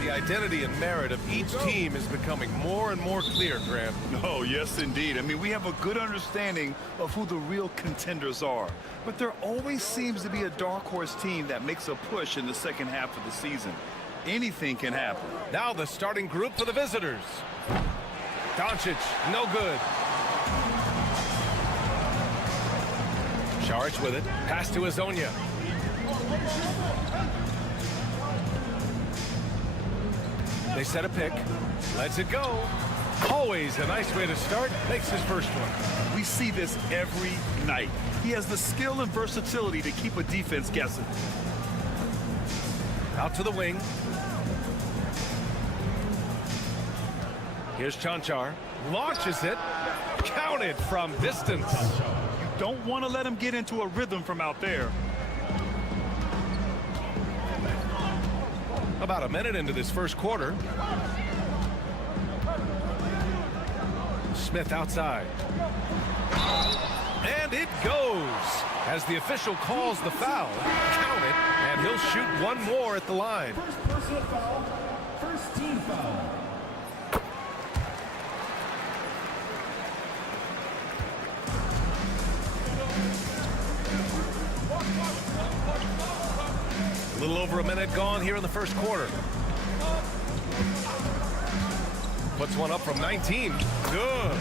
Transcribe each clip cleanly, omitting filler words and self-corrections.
The identity and merit of each team is becoming more and more clear, Grant. Oh, yes, indeed. I mean, we have a good understanding of who the real contenders are. But there always seems to be a dark horse team that makes a push in the second half of the season. Anything can happen. Now the starting group for the visitors. Doncic, no good. Saric with it. Pass to Azonia. They set a pick. Lets it go. Always a nice way to start. Makes his first one. We see this every night. He has the skill and versatility to keep a defense guessing. Out to the wing. Here's Chanchar. Launches it. Counted from distance. You don't want to let him get into a rhythm from out there. About a minute into this first quarter. Smith outside. And it goes. As the official calls the foul, count it, and he'll shoot one more at the line. First personal foul, first team foul. A little over a minute gone here in the first quarter. Puts one up from 19. Good.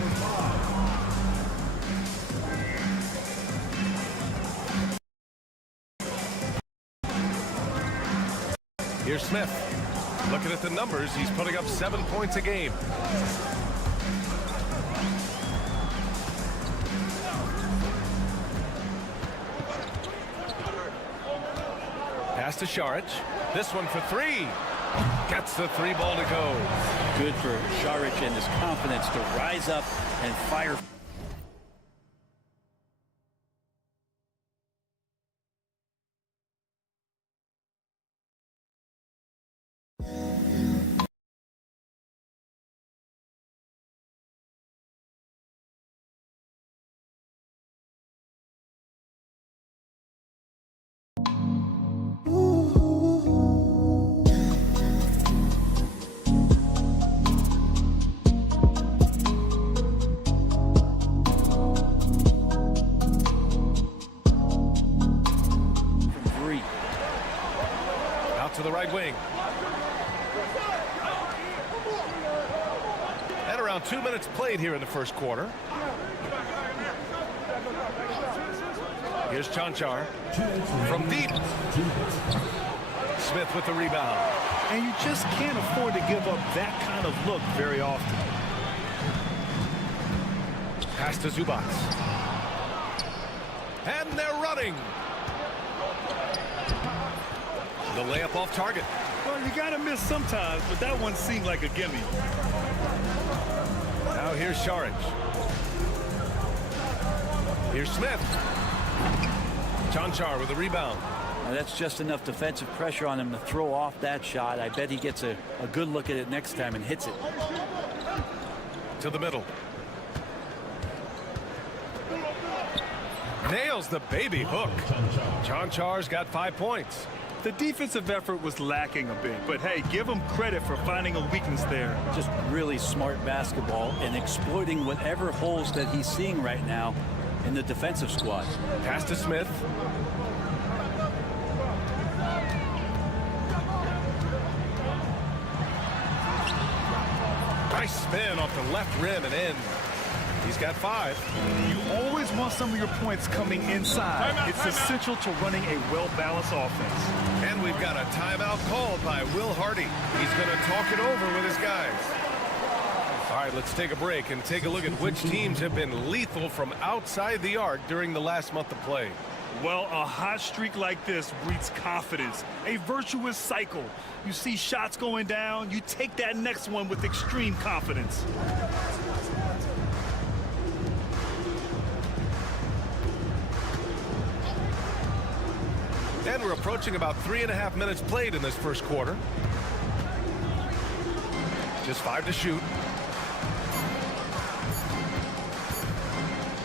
Here's Smith. Looking at the numbers, he's putting up 7 points a game. Pass to Saric. This one for three. Gets the three ball to go. Good for Saric and his confidence to rise up and fire. To the right wing. And around 2 minutes played here in the first quarter. Here's Chanchar from deep. Smith with the rebound. And you just can't afford to give up that kind of look very often. Pass to Zubac. And they're running. The layup off target. Well, you got to miss sometimes, but that one seemed like a gimme. Now here's Saric. Here's Smith. Chanchar with the rebound. Now that's just enough defensive pressure on him to throw off that shot. I bet he gets a good look at it next time and hits it. To the middle. Nails the baby hook. Chanchar's got 5 points. The defensive effort was lacking a bit, but hey, give him credit for finding a weakness there. Just really smart basketball and exploiting whatever holes that he's seeing right now in the defensive squad. Pass to Smith. Nice spin off the left rim and in. He's got 5. You always want some of your points coming inside. It's essential to running a well-balanced offense. And we've got a timeout called by Will Hardy. He's going to talk it over with his guys. All right, let's take a break and take a look at which teams have been lethal from outside the arc during the last month of play. Well, a hot streak like this breeds confidence, a virtuous cycle. You see shots going down, you take that next one with extreme confidence. And we're approaching about 3.5 minutes played in this first quarter. Just 5 to shoot.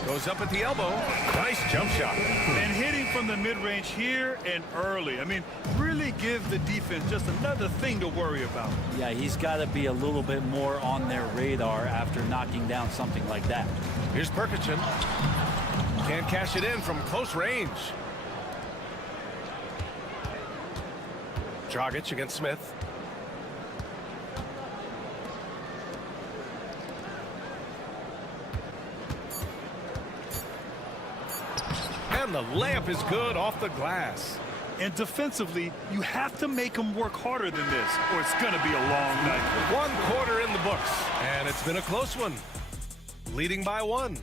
Goes up at the elbow. Nice jump shot. And hitting from the mid-range here and early. I mean, really give the defense just another thing to worry about. Yeah, he's got to be a little bit more on their radar after knocking down something like that. Here's Perkichin. Can't cash it in from close range. Dragic against Smith. And the layup is good off the glass. And defensively, you have to make them work harder than this, or it's going to be a long night. 1 quarter in the books, and it's been a close one. Leading by 1.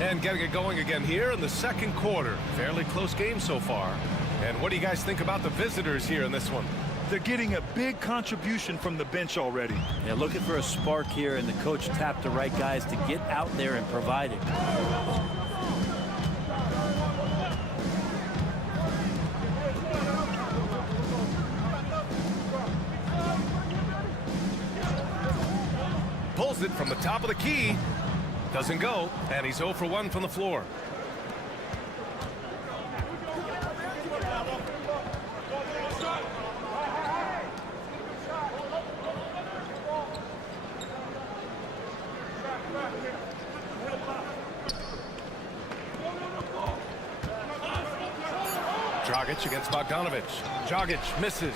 And getting it going again here in the second quarter. Fairly close game so far. And what do you guys think about the visitors here in this one? They're getting a big contribution from the bench already. Yeah, looking for a spark here, and the coach tapped the right guys to get out there and provide it. Pulls it from the top of the key. Doesn't go, and he's 0 for 1 from the floor. Dragic against Bogdanovic. Dragic misses.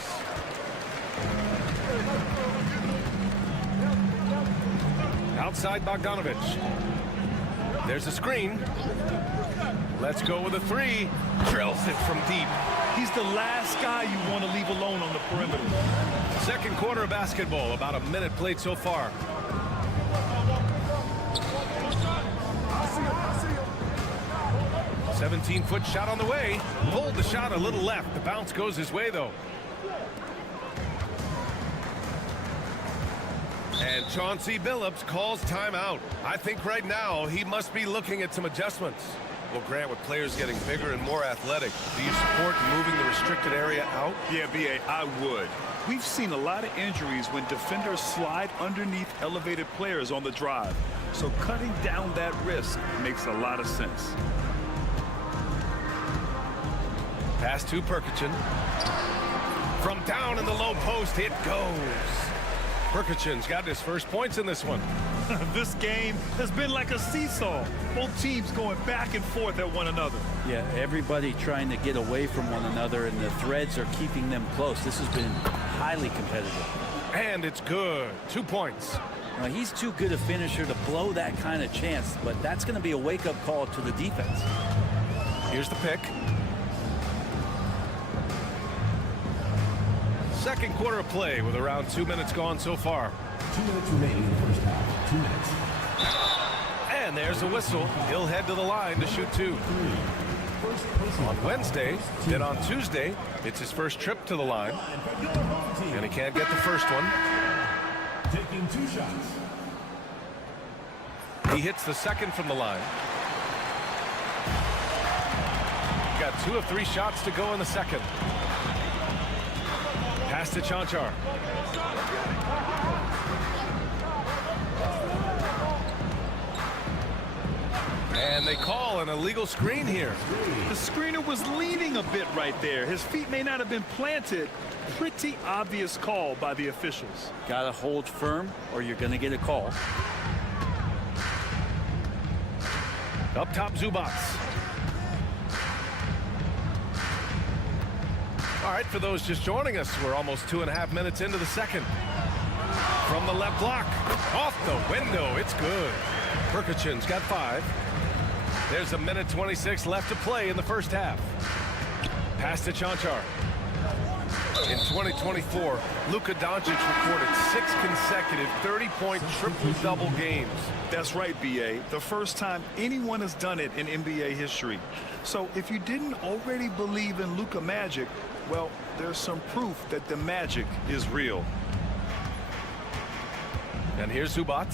Outside Bogdanovic. There's a screen. Let's go with a 3. Drills it from deep. He's the last guy you want to leave alone on the perimeter. Second quarter of basketball. About a minute played so far. A 17-foot shot on the way. Pulled the shot a little left. The bounce goes his way, though. And Chauncey Billups calls timeout. I think right now he must be looking at some adjustments. Well, Grant, with players getting bigger and more athletic, do you support moving the restricted area out? Yeah, B.A., I would. We've seen a lot of injuries when defenders slide underneath elevated players on the drive. So cutting down that risk makes a lot of sense. Pass to Perkichin. From down in the low post, it goes. Perkichin's got his first points in this one. This game has been like a seesaw. Both teams going back and forth at one another. Yeah, everybody trying to get away from one another, and the threads are keeping them close. This has been highly competitive. And it's good. 2 points. Now, he's too good a finisher to blow that kind of chance, but that's going to be a wake-up call to the defense. Here's the pick. Second quarter of play with around 2 minutes gone so far. 2 minutes remaining in the first half. 2 minutes. And there's a whistle. He'll head to the line to shoot 2. On Wednesday, then on Tuesday, it's his first trip to the line. And he can't get the first one. Taking 2 shots. He hits the second from the line. Got 2 of 3 shots to go in the second. Pass to Chanchar. And they call an illegal screen here. The screener was leaning a bit right there. His feet may not have been planted. Pretty obvious call by the officials. Got to hold firm or you're going to get a call. Up top, Zubats. All right, for those just joining us, we're almost 2.5 minutes into the second. From the left block, off the window, it's good. Perkachin's got 5. There's 1:26 left to play in the first half. Pass to Chanchar. In 2024, Luka Doncic recorded 6 consecutive 30-point triple-double games. That's right, B.A. The first time anyone has done it in NBA history. So if you didn't already believe in Luka magic, well, there's some proof that the magic is real. And here's Zubac.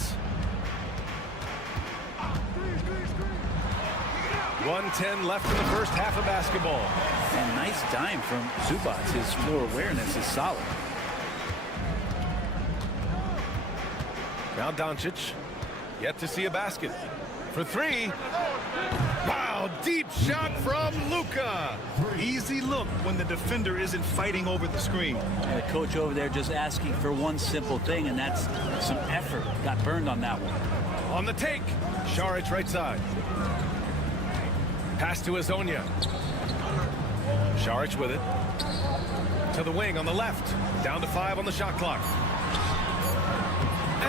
1:10 left in the first half of basketball. And nice dime from Zubac. His floor awareness is solid. Now Doncic, yet to see a basket. For 3. Wow, deep shot from Luka. Easy look when the defender isn't fighting over the screen. And the coach over there just asking for one simple thing, and that's some effort. Got burned on that one. On the take, Šarić right side. Pass to Azonia. Šarić with it. To the wing on the left. Down to 5 on the shot clock.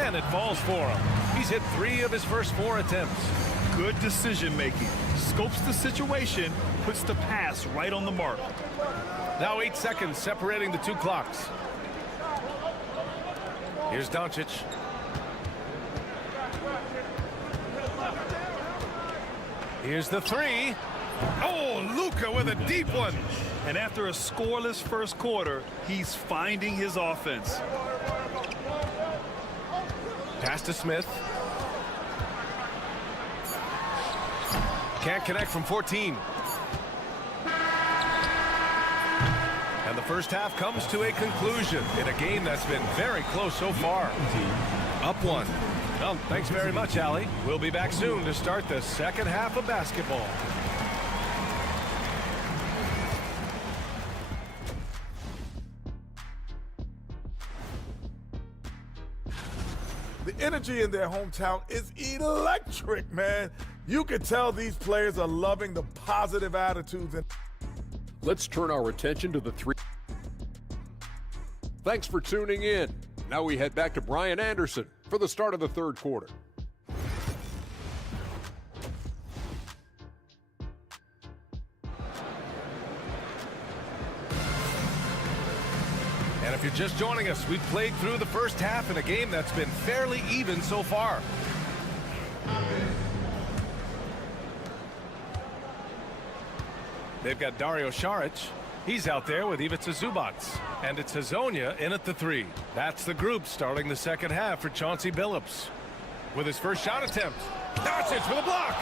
And it falls for him. He's hit 3 of his first 4 attempts. Good decision making. Scopes the situation, puts the pass right on the mark. Now 8 seconds separating the 2 clocks. Here's Doncic. Here's the 3. Oh, Luka with a deep one. And after a scoreless first quarter, he's finding his offense. Pass to Smith. Can't connect from 14. And the first half comes to a conclusion in a game that's been very close so far. Up 1. Well, thanks very much, Allie. We'll be back soon to start the second half of basketball. The energy in their hometown is electric, man. You can tell these players are loving the positive attitudes. Let's turn our attention to the 3. Thanks for tuning in. Now we head back to Brian Anderson for the start of the third quarter. And if you're just joining us, we've played through the first half in a game that's been fairly even so far. They've got Dario Šarić. He's out there with Ivica Zubac. And it's Azonia in at the 3. That's the group starting the second half for Chauncey Billups. With his first shot attempt. Doncic with a block.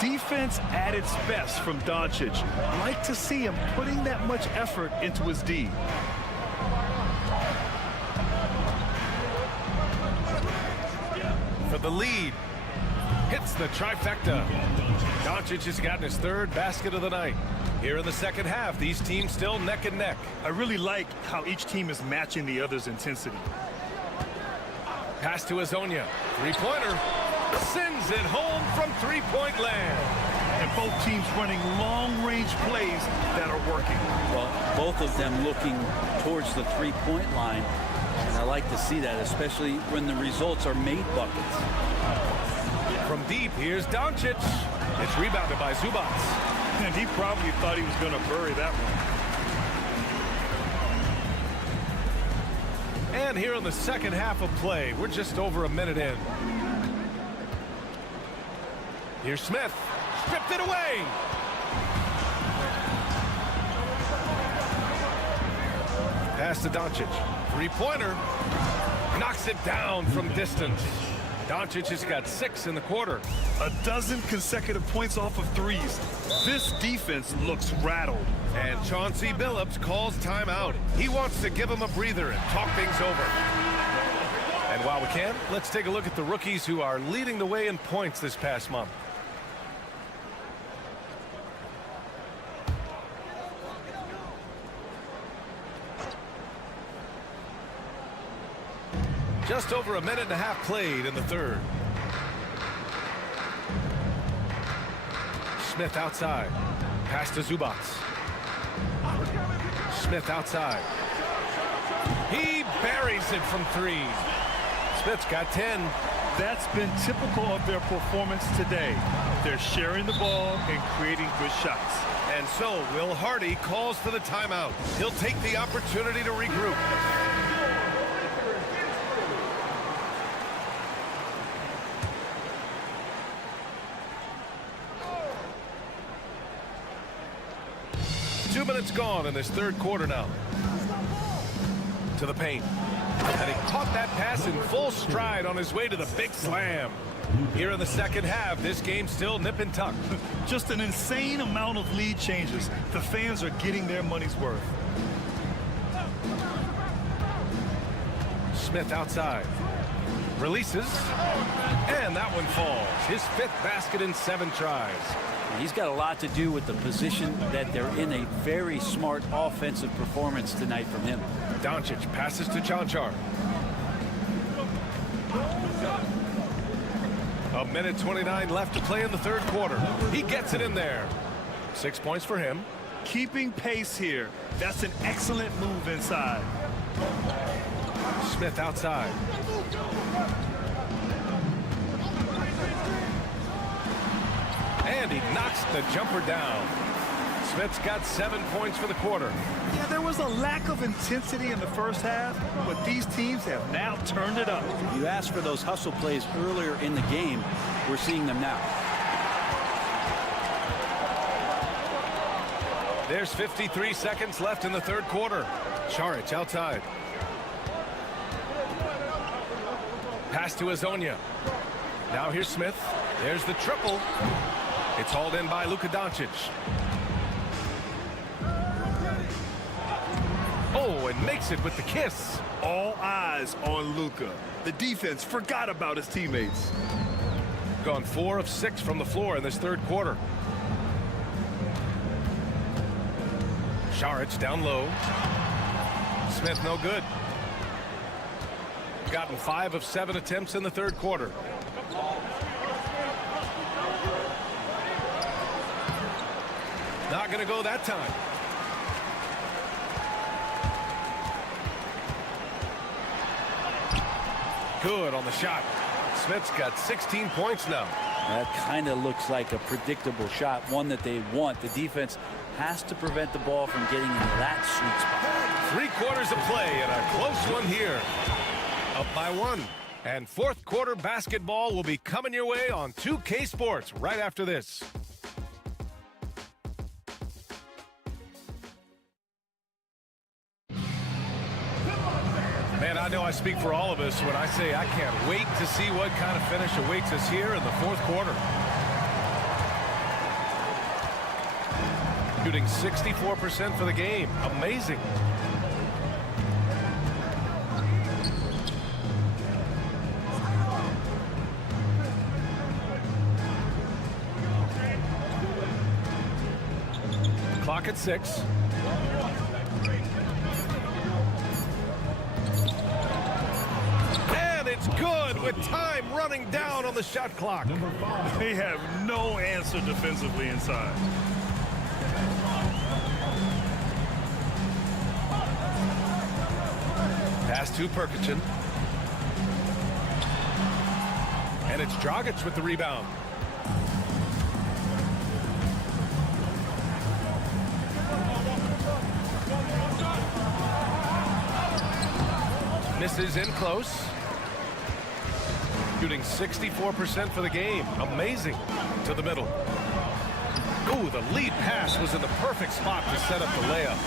Defense at its best from Doncic. Like to see him putting that much effort into his D. For the lead. Hits the trifecta. Doncic has gotten his 3rd basket of the night. Here in the second half, these teams still neck and neck. I really like how each team is matching the other's intensity. Pass to Azonia. 3-pointer. Sends it home from 3-point land. And both teams running long-range plays that are working. Well, both of them looking towards the 3-point line. And I like to see that, especially when the results are made buckets. From deep, here's Doncic. It's rebounded by Zubac. And he probably thought he was going to bury that one. And here in the second half of play, we're just over a minute in. Here's Smith. Stripped it away. Pass to Doncic. 3-pointer. Knocks it down from distance. Doncic has got 6 in the quarter. 12 consecutive points off of threes. This defense looks rattled. And Chauncey Billups calls timeout. He wants to give him a breather and talk things over. And while we can, let's take a look at the rookies who are leading the way in points this past month. Just over a minute and a half played in the third. Smith outside. Pass to Zubac. Smith outside. He buries it from 3. Smith's got 10. That's been typical of their performance today. They're sharing the ball and creating good shots. And so Will Hardy calls for the timeout. He'll take the opportunity to regroup. Two minutes gone in this third quarter now. To the paint. And he caught that pass in full stride on his way to the big slam. Here in the second half, this game's still nip and tuck. Just an insane amount of lead changes. The fans are getting their money's worth. Smith outside. Releases. And that one falls. His 5th basket in 7 tries. He's got a lot to do with the position that they're in. A very smart offensive performance tonight from him. Doncic passes to Chanchar. A minute 29 left to play in the third quarter. He gets it in there. 6 points for him. Keeping pace here. That's an excellent move inside. Smith outside. And he knocks the jumper down. Smith's got 7 points for the quarter. Yeah, there was a lack of intensity in the first half, but these teams have now turned it up. You asked for those hustle plays earlier in the game. We're seeing them now. There's 53 seconds left in the third quarter. Saric outside. Pass to Azonia. Now here's Smith. There's the triple. It's hauled in by Luka Doncic. Oh, and makes it with the kiss. All eyes on Luka. The defense forgot about his teammates. Gone 4 of 6 from the floor in this third quarter. Saric down low. Smith no good. Gotten 5 of 7 attempts in the third quarter. Not going to go that time. Good on the shot. Smith's got 16 points now. That kind of looks like a predictable shot, one that they want. The defense has to prevent the ball from getting into that sweet spot. 3 quarters of play and a close one here. Up by 1. And fourth quarter basketball will be coming your way on 2K Sports right after this. Man, I know I speak for all of us when I say I can't wait to see what kind of finish awaits us here in the fourth quarter. Shooting 64% for the game. Amazing. Clock at 6. And it's good with time running down on the shot clock. They have no answer defensively inside. Pass to Perkichin. And it's Dragic with the rebound. Misses in close. Shooting 64% for the game. Amazing. To the middle. Ooh, the lead pass was in the perfect spot to set up the layup.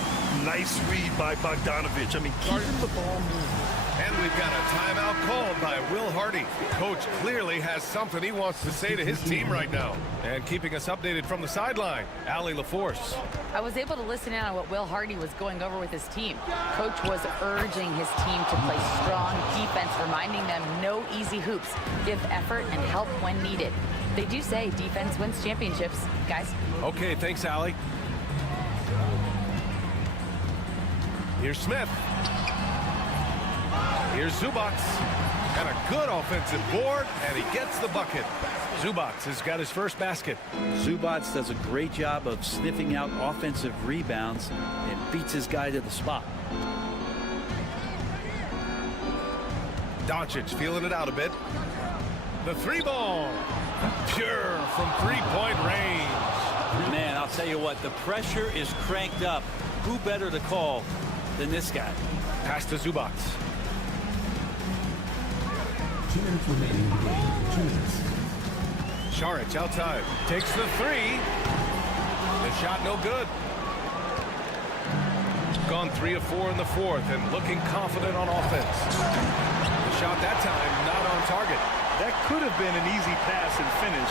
Nice read by Bogdanovich. I mean, keeping the ball moving. And we've got a timeout called by Will Hardy. Coach clearly has something he wants to say to his team right now. And keeping us updated from the sideline, Allie LaForce. I was able to listen in on what Will Hardy was going over with his team. Coach was urging his team to play strong defense, reminding them no easy hoops, give effort and help when needed. They do say defense wins championships, guys. Okay, thanks, Allie. Here's Smith. Here's Zubac. And a good offensive board, and he gets the bucket. Zubats has got his first basket. Zubats does a great job of sniffing out offensive rebounds and beats his guy to the spot. Doncic feeling it out a bit. The three ball. Pure from three-point range. Man, I'll tell you what, the pressure is cranked up. Who better to call than this guy? Pass to Zubats. 2 minutes remaining in the game. 2 minutes. Šarić outside. Takes the three. The shot no good. Gone 3 of 4 in the fourth and looking confident on offense. The shot that time not on target. That could have been an easy pass and finish.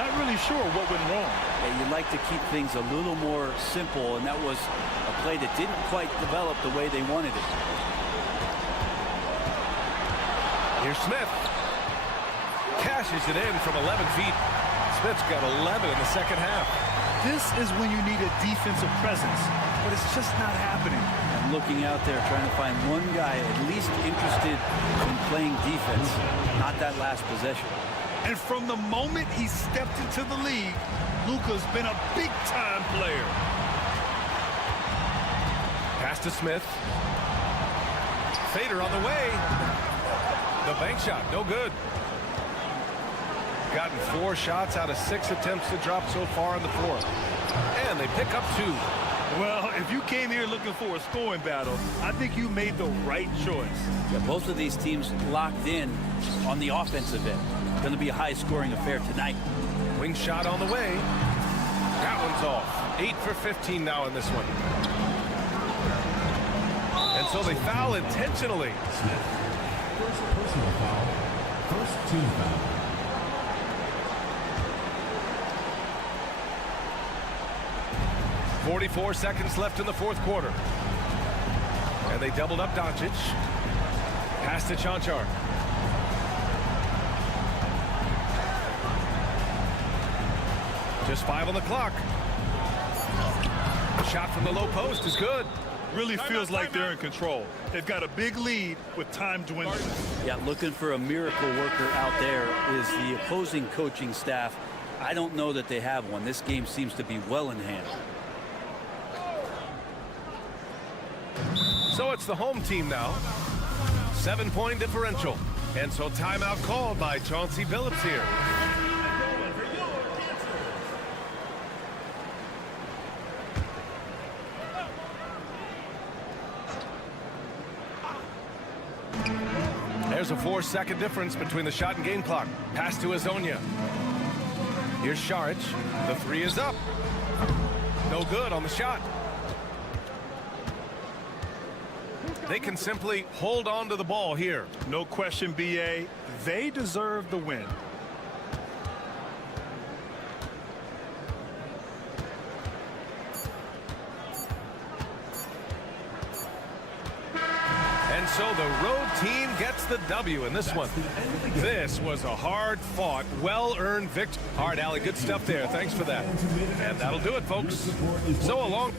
Not really sure what went wrong. Yeah, you'd like to keep things a little more simple, and that was a play that didn't quite develop the way they wanted it. Here's Smith. Cashes it in from 11 feet. Smith's got 11 in the second half. This is when you need a defensive presence, but it's just not happening. I'm looking out there trying to find one guy at least interested in playing defense, not that last possession. And from the moment he stepped into the league, Luka's been a big-time player. Pass to Smith. Fader on the way. The bank shot, no good. Gotten 4 shots out of 6 attempts to drop so far in the fourth. And they pick up 2. Well, if you came here looking for a scoring battle, I think you made the right choice. Yeah, both of these teams locked in on the offensive end. Going to be a high-scoring affair tonight. Wing shot on the way. That one's off. 8 for 15 now in this one. And so they foul intentionally. Smith. First personal foul. First team foul. 44 seconds left in the fourth quarter. And they doubled up Doncic. Pass to Cancar. Just 5 on the clock. The shot from the low post is good. Really feels like they're in control. They've got a big lead with time dwindling. Yeah, looking for a miracle worker out there is the opposing coaching staff. I don't know that they have one. This game seems to be well in hand. So it's the home team now. 7-point differential. And so timeout called by Chauncey Billups here. There's a 4-second difference between the shot and game clock. Pass to Azonia. Here's Šarić. The three is up. No good on the shot. They can simply hold on to the ball here. No question, B.A. They deserve the win. And so the road team gets the W in this one. This was a hard-fought, well-earned victory. All right, Allie, good stuff there. Thanks for that. And that'll do it, folks. So along.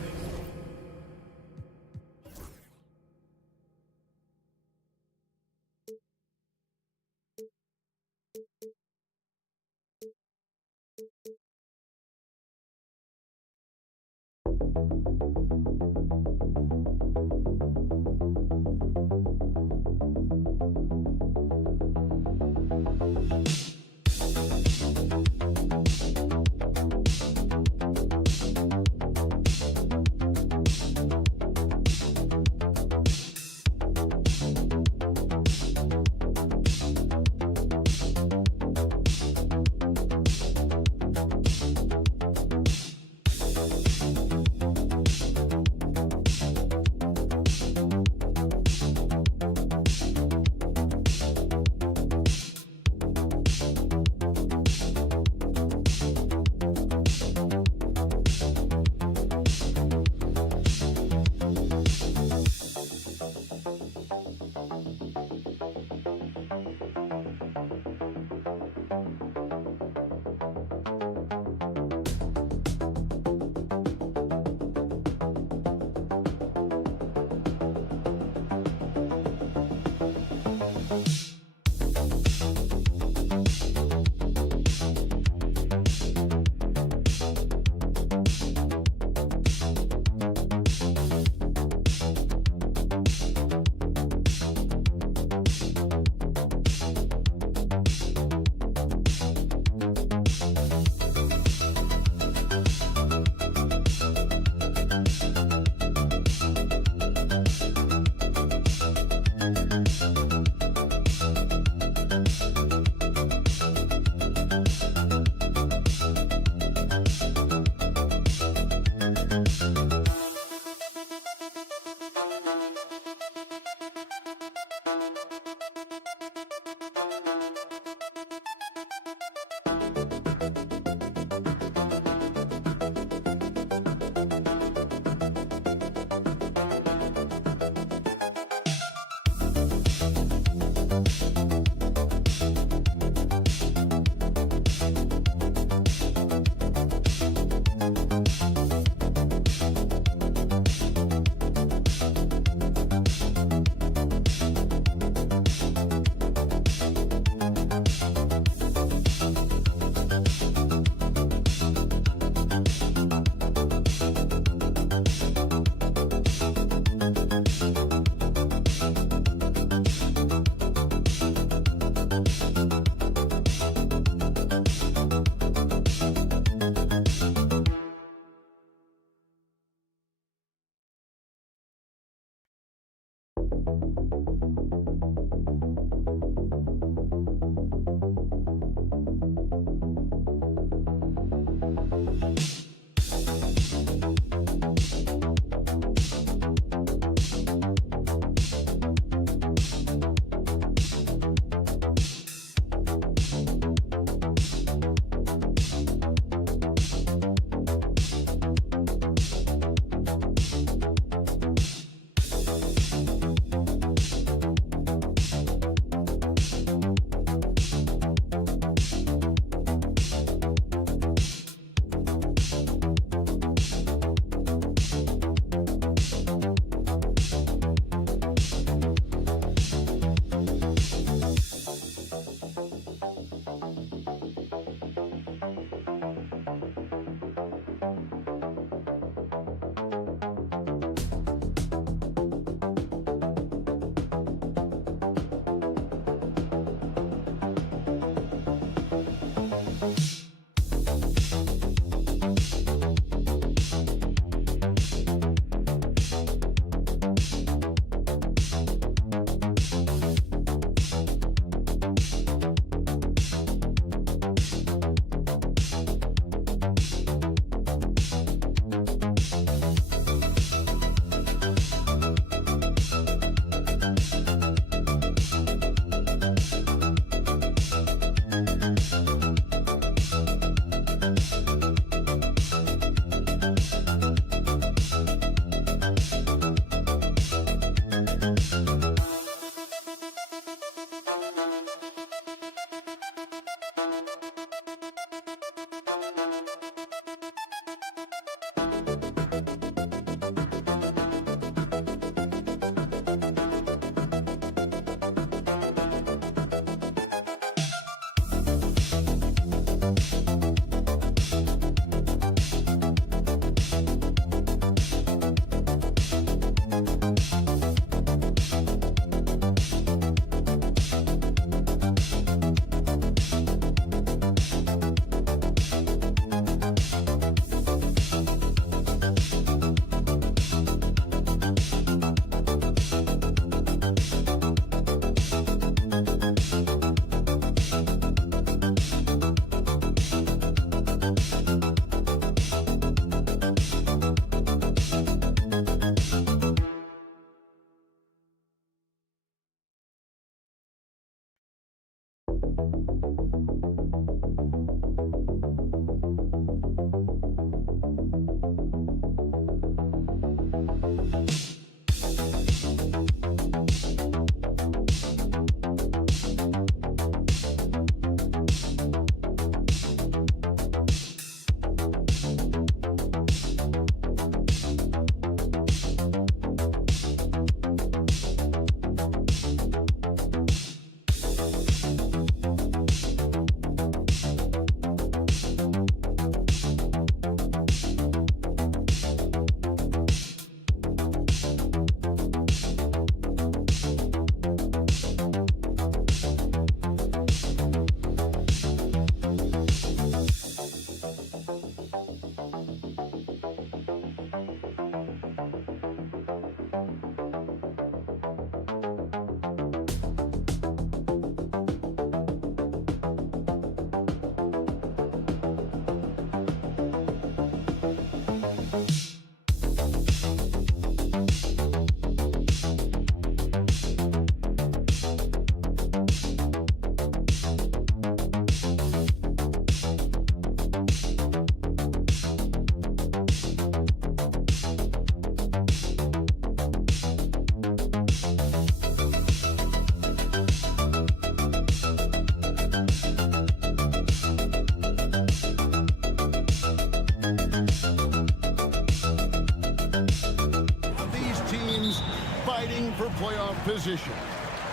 For playoff position.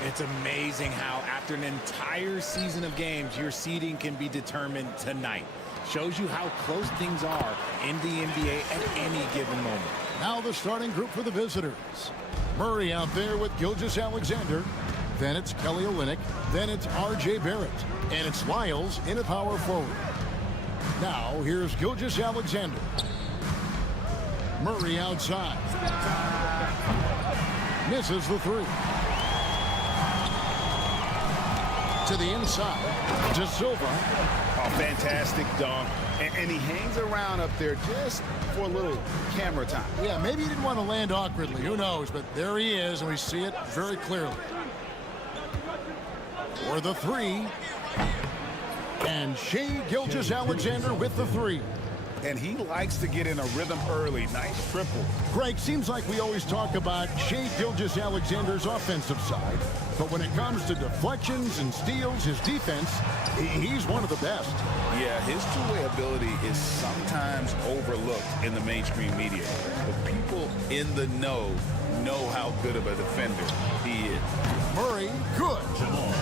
It's amazing how after an entire season of games, your seeding can be determined tonight. Shows you how close things are in the NBA at any given moment. Now the starting group for the visitors. Murray out there with Gilgeous-Alexander. Then it's Kelly Olynyk. Then it's R.J. Barrett. And it's Lyles in a power forward. Now here's Gilgeous-Alexander. Murray outside. Misses the three. To the inside. To Silva. Oh, fantastic dunk. And he hangs around up there just for a little camera time. Yeah, maybe he didn't want to land awkwardly. Who knows? But there he is, and we see it very clearly. For the three. And Shai Gilgeous-Alexander with the three. And he likes to get in a rhythm early. Nice triple. Greg, seems like we always talk about Shai Gilgeous-Alexander's offensive side. But when it comes to deflections and steals, his defense, he's one of the best. Yeah, his two-way ability is sometimes overlooked in the mainstream media. But people in the know how good of a defender he is. Murray, good.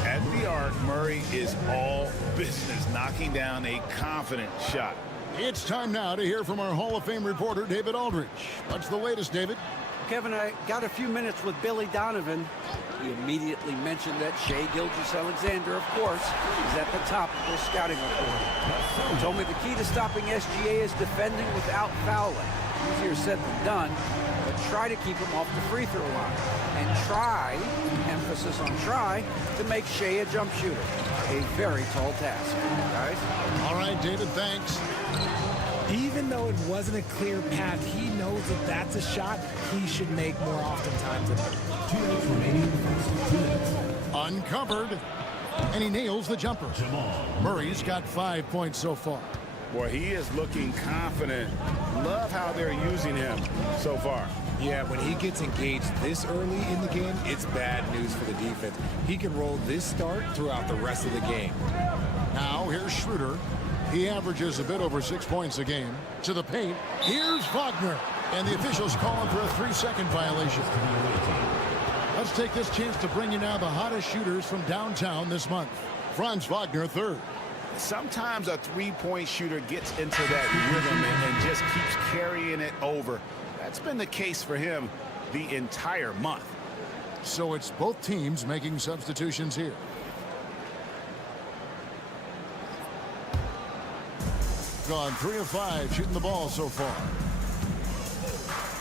At the arc, Murray is all business, knocking down a confident shot. It's time now to hear from our Hall of Fame reporter, David Aldridge. What's the latest, David? Kevin, I got a few minutes with Billy Donovan. He immediately mentioned that Shai Gilgeous-Alexander, of course, is at the top of their scouting report. He told me the key to stopping SGA is defending without fouling. Easier said than done, but try to keep him off the free throw line. And try, emphasis on try, to make Shai a jump shooter. A very tall task, guys. All right, David, thanks. Even though it wasn't a clear path, he knows that that's a shot he should make more oftentimes than not. 2 minutes remaining. 2 minutes. Uncovered. And he nails the jumper. Murray's got 5 points so far. Boy, he is looking confident. Love how they're using him so far. Yeah, when he gets engaged this early in the game, it's bad news for the defense. He can roll this start throughout the rest of the game. Now here's Schroeder. He averages a bit over 6 points a game. To the paint. Here's Wagner. And the officials call him for a 3-second violation. Let's take this chance to bring you now the hottest shooters from downtown this month. Franz Wagner, third. Sometimes a three-point shooter gets into that rhythm and just keeps carrying it over. That's been the case for him the entire month. So it's both teams making substitutions here. Gone 3 of 5 shooting the ball so far.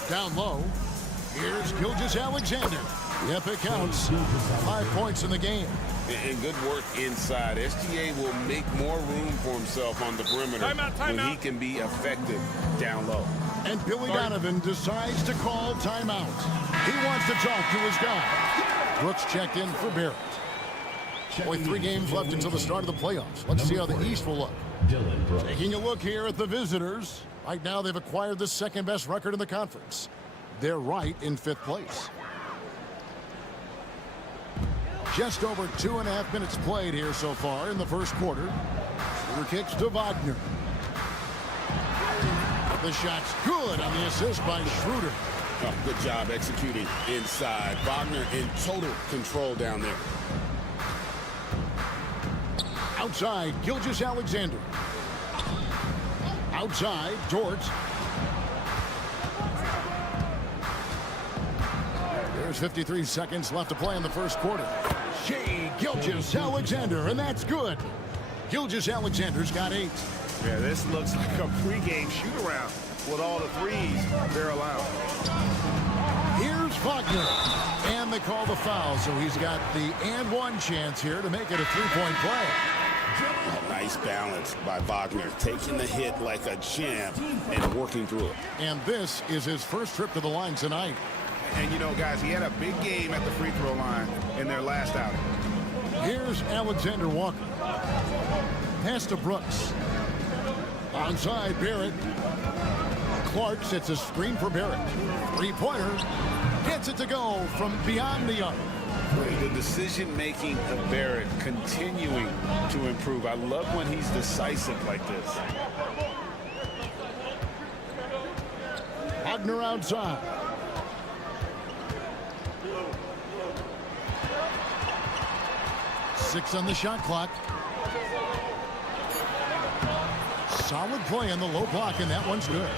Down low. Here's Gilgeous-Alexander. Yep, it counts. 5 points in the game. And good work inside. SGA will make more room for himself on the perimeter when he can be effective down low. And Billy Donovan decides to call timeout. He wants to talk to his guy. Brooks checked in for Barrett. Only 3 games left until the start of the playoffs. Let's see how the East will look. Taking a look here at the visitors. Right now, they've acquired the second-best record in the conference. They're right in 5th place. Just over 2.5 minutes played here so far in the first quarter. Schroeder kicks to Wagner. The shot's good on the assist by Schroeder. Oh, good job executing inside. Wagner in total control down there. Outside, Gilgeous-Alexander. Outside, Dort. There's 53 seconds left to play in the first quarter. Shea Gilgeous-Alexander, and that's good. Gilgeous-Alexander's got 8. Yeah, this looks like a pregame shoot-around with all the threes they're allowed. Here's Wagner. And they call the foul, so he's got the and one chance here to make it a 3-point play. Oh, nice balance by Wagner, taking the hit like a champ and working through it. And this is his first trip to the line tonight. And, you know, guys, he had a big game at the free throw line in their last outing. Here's Alexander Walker. Pass to Brooks. Onside, Barrett. Clark sets a screen for Barrett. 3-pointer. Gets it to go from beyond the arc. The decision-making of Barrett continuing to improve. I love when he's decisive like this. Wagner outside. Six on the shot clock. Solid play on the low block, and that one's good.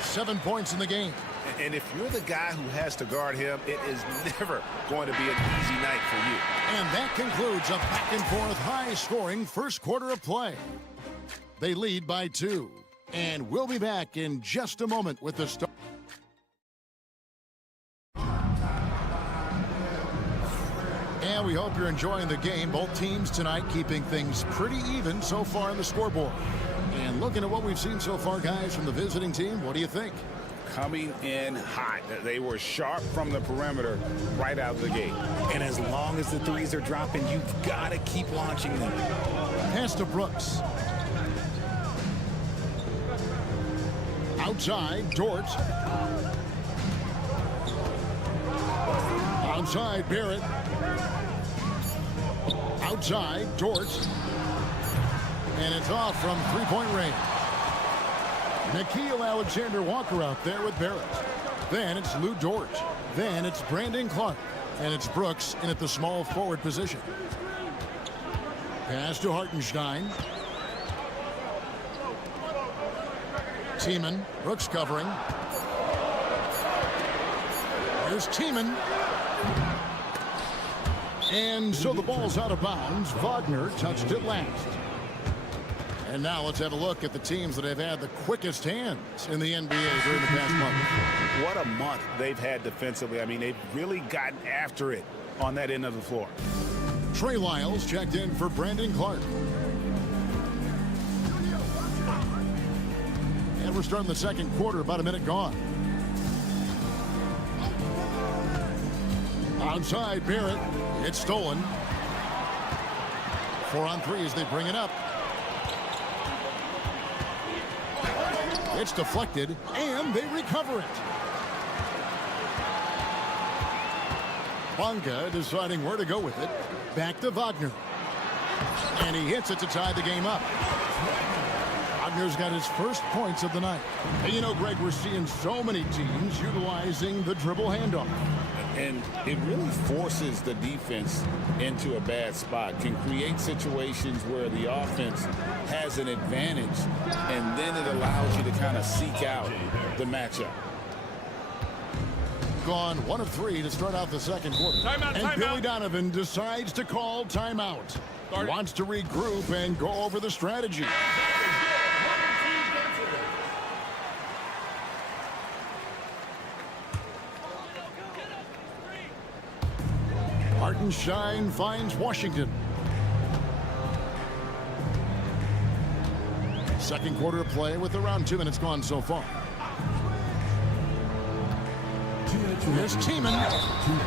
7 points in the game. And if you're the guy who has to guard him, it is never going to be an easy night for you. And that concludes a back-and-forth, high-scoring first quarter of play. They lead by 2. And we'll be back in just a moment with the start. And we hope you're enjoying the game. Both teams tonight keeping things pretty even so far on the scoreboard. And looking at what we've seen so far, guys, from the visiting team, what do you think? Coming in hot. They were sharp from the perimeter right out of the gate. And as long as the threes are dropping, you've got to keep launching them. Pass to Brooks. Outside, Dort. Outside, Barrett. Outside, Dort. And it's off from 3-point range. Nickeil Alexander-Walker out there with Barrett. Then it's Lou Dort. Then it's Brandon Clark. And it's Brooks in at the small forward position. Pass to Hartenstein. Tiemann. Brooks covering. Here's Tiemann. And so the ball's out of bounds. Wagner touched it last. And now let's have a look at the teams that have had the quickest hands in the NBA during the past month. What a month they've had defensively. I mean, they've really gotten after it on that end of the floor. Trey Lyles checked in for Brandon Clark. And we're starting the second quarter, about a minute gone. Outside, Barrett. It's stolen. 4 on 3 as they bring it up. It's deflected, and they recover it. Bonga deciding where to go with it. Back to Wagner. And he hits it to tie the game up. Wagner's got his first points of the night. And you know, Greg, we're seeing so many teams utilizing the dribble handoff. And it really forces the defense into a bad spot. Can create situations where the offense has an advantage, and then it allows you to kind of seek out the matchup. Gone 1 of 3 to start out the second quarter. And Billy Donovan decides to call timeout. He wants to regroup and go over the strategy. Hartenstein finds Washington. Second quarter of play with around 2 minutes gone so far. Here's Tiemann,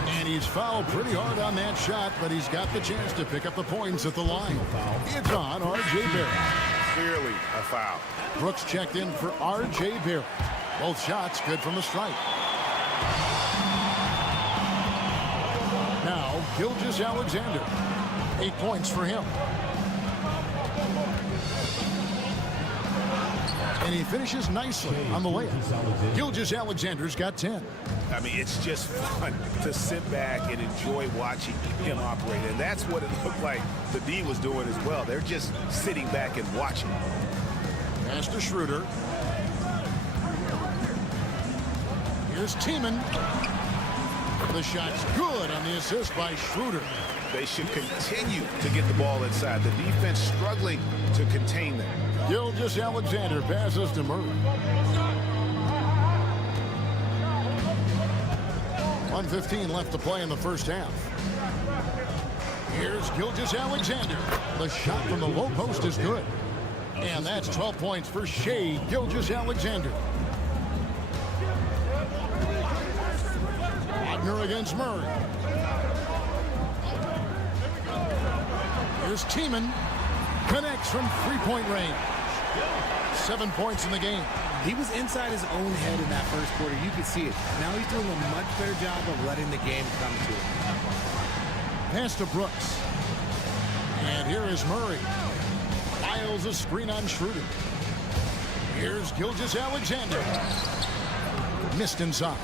and he's fouled pretty hard on that shot, but he's got the chance to pick up the points at the line. It's on R.J. Barrett. Clearly a foul. Brooks checked in for R.J. Barrett. Both shots good from the stripe. Now, Gilgeous-Alexander. 8 points for him. And he finishes nicely on the layup. Gilgeous-Alexander's got 10. I mean, it's just fun to sit back and enjoy watching him operate. And that's what it looked like the D was doing as well. They're just sitting back and watching. Pass to Schroeder. Here's Tiemann. The shot's good on the assist by Schroeder. They should continue to get the ball inside. The defense struggling to contain them. Gilgeous-Alexander passes to Murray. 1:15 left to play in the first half. Here's Gilgeous-Alexander. The shot from the low post is good. And that's 12 points for Shai Gilgeous-Alexander. Wagner against Murray. Here's Tiemann. Connects from three-point range. 7 points in the game. He was inside his own head in that first quarter. You could see it. Now he's doing a much better job of letting the game come to him. Pass to Brooks. And here is Murray. Files a screen on Schroeder. Here's Gilgeous-Alexander. Missed inside.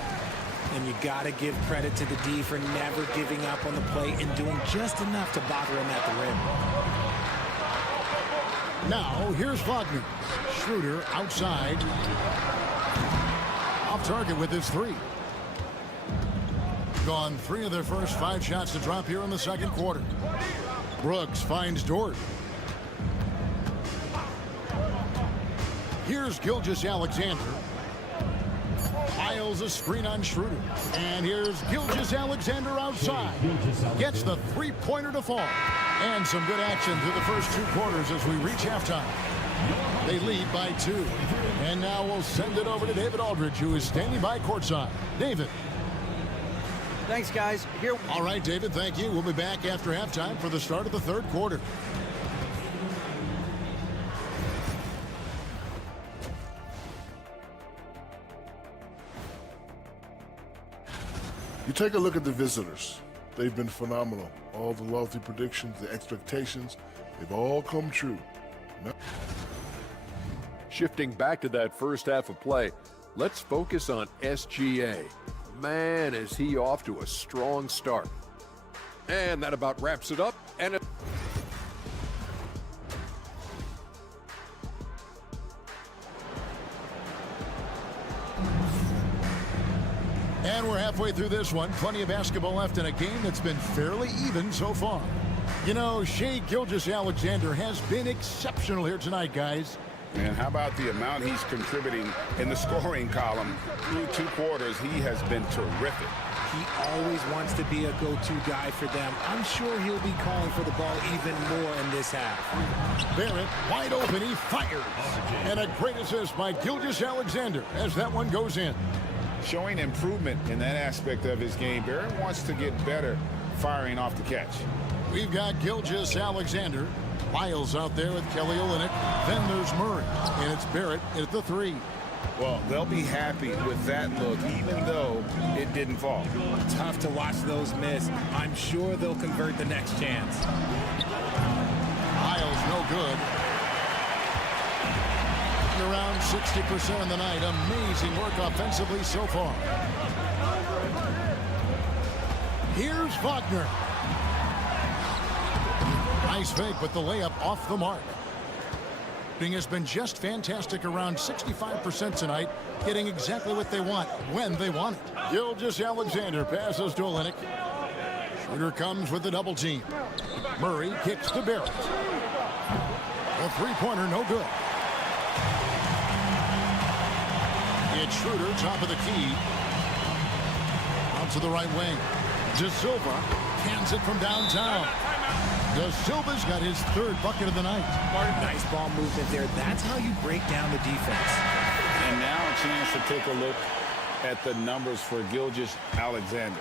And you got to give credit to the D for never giving up on the play and doing just enough to bother him at the rim. Now, here's Wagner. Schroeder outside. Off target with his three. Gone 3 of their first 5 shots to drop here in the second quarter. Brooks finds Dort. Here's Gilgeous-Alexander. Piles a screen on Schroeder. And here's Gilgeous-Alexander outside. Gets the three-pointer to fall. And some good action through the first 2 quarters as we reach halftime. They lead by 2. And now we'll send it over to David Aldridge, who is standing by courtside. David. Thanks, guys. Here. All right, David, thank you. We'll be back after halftime for the start of the third quarter. You take a look at the visitors. They've been phenomenal. All the lofty predictions, the expectations, they've all come true. Shifting back to that first half of play, let's focus on SGA. Man, is he off to a strong start. And that about wraps it up. And we're halfway through this one. Plenty of basketball left in a game that's been fairly even so far. You know, Shai Gilgeous-Alexander has been exceptional here tonight, guys. And how about the amount he's contributing in the scoring column through 2 quarters? He has been terrific. He always wants to be a go-to guy for them. I'm sure he'll be calling for the ball even more in this half. Barrett wide open. He fires. And a great assist by Gilgeous-Alexander as that one goes in. Showing improvement in that aspect of his game. Barrett wants to get better firing off the catch. We've got Gilgeous-Alexander. Miles out there with Kelly Olynyk. Then there's Murray. And it's Barrett at the 3. Well, they'll be happy with that look, even though it didn't fall. Tough to watch those miss. I'm sure they'll convert the next chance. Miles no good. Around 60% of the night. Amazing work offensively so far. Here's Wagner. Nice fake, but the layup off the mark. Shooting has been just fantastic, around 65% tonight, getting exactly what they want when they want it. Gilgeous-Alexander passes to Olynyk. Schroeder comes with the double team. Murray kicks to Barrett. A three-pointer, no good. It's Schroeder, top of the key. Out to the right wing. De Silva cans it from downtown. De Silva's got his 3rd bucket of the night. Nice ball movement there. That's how you break down the defense. And now a chance to take a look at the numbers for Gilgeous-Alexander.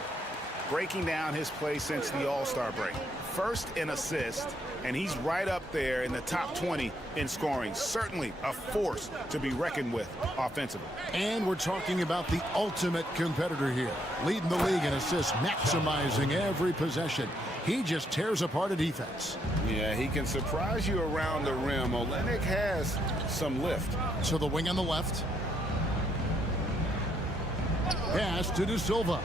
Breaking down his play since the All-Star break. First in assists, and he's right up there in the top 20 in scoring. Certainly a force to be reckoned with offensively. And we're talking about the ultimate competitor here. Leading the league in assists, maximizing every possession. He just tears apart a defense. Yeah, he can surprise you around the rim. Olenek has some lift. So the wing on the left. Pass to De Silva.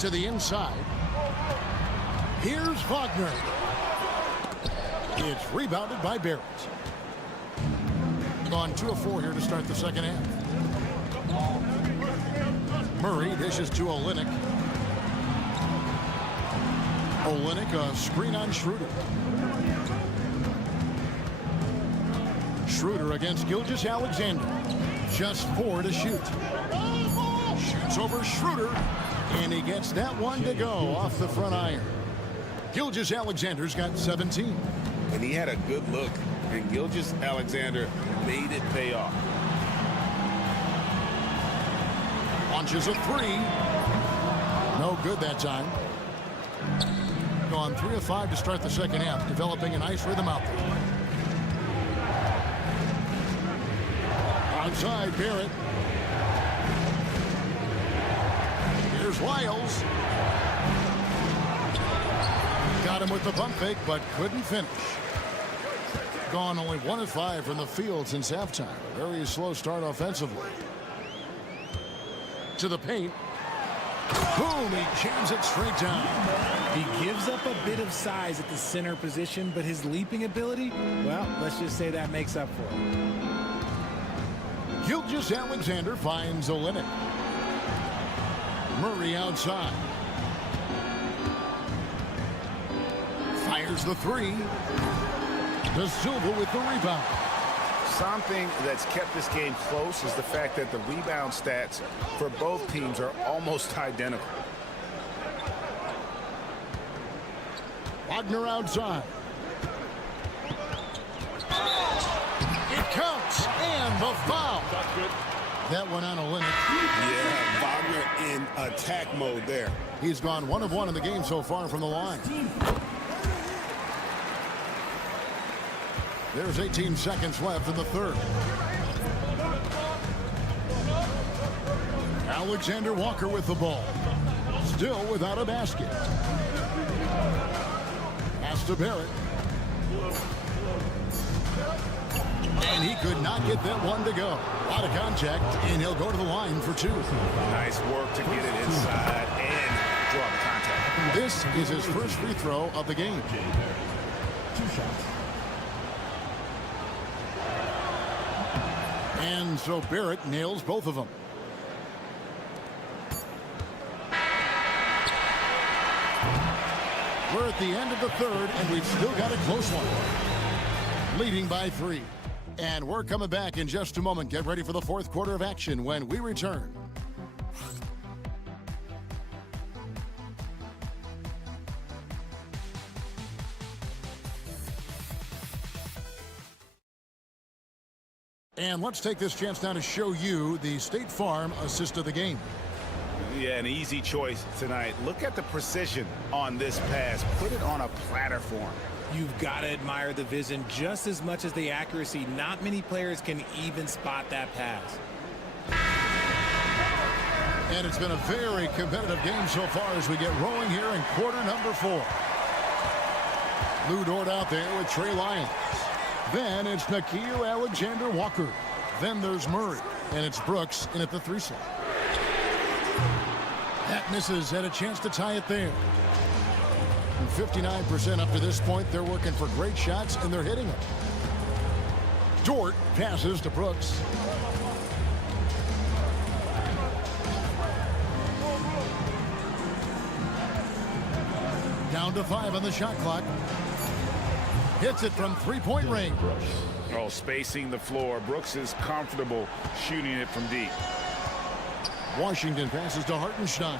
To the inside. Here's Wagner. It's rebounded by Barrett. Gone 2 of 4 here to start the second half. Murray dishes to Olenek. Olenek, a screen on Schroeder. Schroeder against Gilgeous-Alexander. Just 4 to shoot. Shoots over Schroeder. And he gets that one to go off the front iron. Gilgeous-Alexander's got 17. And he had a good look. And Gilgeous-Alexander made it pay off. Launches a 3. No good that time. Gone 3 of 5 to start the second half. Developing a nice rhythm out there. Outside, Barrett. Here's Lyles. Got him with the pump fake, but couldn't finish. Gone only 1 of 5 from the field since halftime. A very slow start offensively. To the paint. Boom, he jams it straight down. He gives up a bit of size at the center position, but his leaping ability, well, let's just say that makes up for it. Gilgeous-Alexander finds Olenek. Murray outside. Fires the 3. De Silva with the rebound. Something that's kept this game close is the fact that the rebound stats for both teams are almost identical. Wagner outside. It counts, and the foul. That one on Olenek. Yeah, Wagner in attack mode there. He's gone 1 of 1 in the game so far from the line. There's 18 seconds left in the third. Alexander Walker with the ball. Still without a basket. Pass to Barrett. And he could not get that one to go. Out of contact, and he'll go to the line for 2. Nice work to get it inside and draw the contact. This is his first free throw of the game. 2 shots. And so Barrett nails both of them. We're at the end of the third, and we've still got a close one. Leading by 3. And we're coming back in just a moment. Get ready for the fourth quarter of action when we return. And let's take this chance now to show you the State Farm assist of the game. Yeah, an easy choice tonight. Look at the precision on this pass. Put it on a platter for him. You've got to admire the vision just as much as the accuracy. Not many players can even spot that pass. And it's been a very competitive game so far as we get rolling here in quarter number 4. Lou Dort out there with Trey Lyons. Then it's Nickeil Alexander-Walker. Then there's Murray. And it's Brooks in at the 3 slot. That misses. Had a chance to tie it there. And 59% up to this point. They're working for great shots, and they're hitting them. Dort passes to Brooks. Down to 5 on the shot clock. Hits it from 3-point range. Oh, spacing the floor. Brooks is comfortable shooting it from deep. Washington passes to Hartenstein.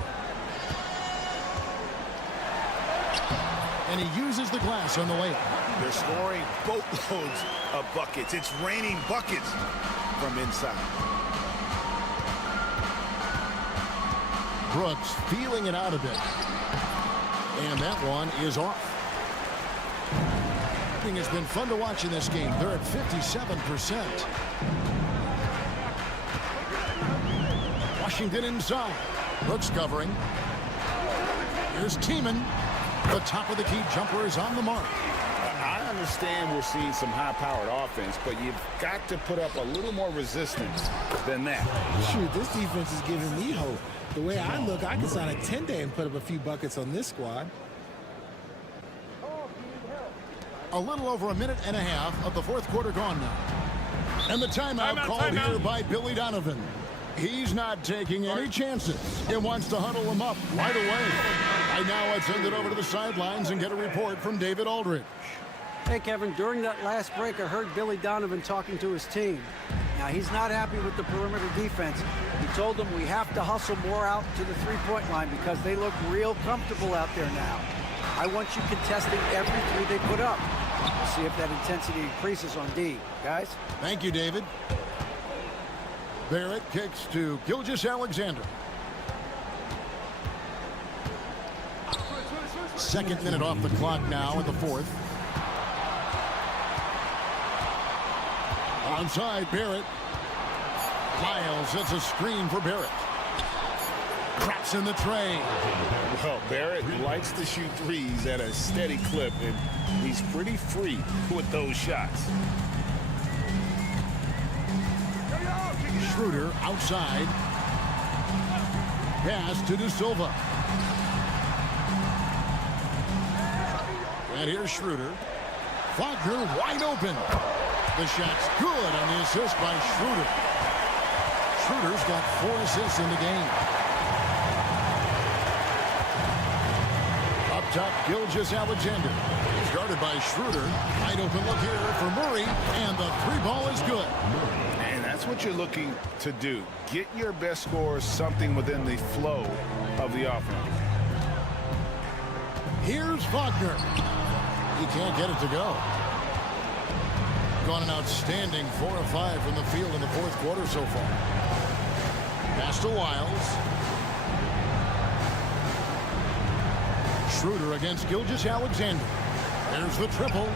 And he uses the glass on the layup. They're scoring boatloads of buckets. It's raining buckets from inside. Brooks feeling it out a bit. And that one is off. It's been fun to watch in this game. They're at 57%. Washington inside. Brooks covering. Here's Tiemann. The top of the key jumper is on the mark. I understand we're seeing some high-powered offense, but you've got to put up a little more resistance than that. Shoot, this defense is giving me hope. The way I look, I can sign a 10-day and put up a few buckets on this squad. A little over a minute and a half of the fourth quarter gone now. And the timeout called here by Billy Donovan. He's not taking any chances. He wants to huddle them up right away. I now let's send it over to the sidelines and get a report from David Aldridge. Hey, Kevin, during that last break, I heard Billy Donovan talking to his team. Now, he's not happy with the perimeter defense. He told them we have to hustle more out to the three-point line because they look real comfortable out there now. I want you contesting every three they put up. We'll see if that intensity increases on D. Guys? Thank you, David. Barrett kicks to Gilgeous-Alexander. Second minute off the clock now in the fourth. Onside, Barrett. Lyles sets a screen for Barrett. Traps in the tray. Well, Barrett likes to shoot threes at a steady clip, and he's pretty free with those shots. Schroeder outside. Pass to De Silva. And here's Schroeder. Wagner wide open. The shot's good on the assist by Schroeder. Schroeder's got 4 assists in the game. Up top, Gilgeous-Alexander. He's guarded by Schroeder. Wide open look here for Murray. And the three ball is good. And that's what you're looking to do. Get your best scorers something within the flow of the offense. Here's Wagner. He can't get it to go. Gone an outstanding 4 of 5 from the field in the fourth quarter so far. Pass to Lyles. Schroeder against Gilgeous-Alexander. There's the triple.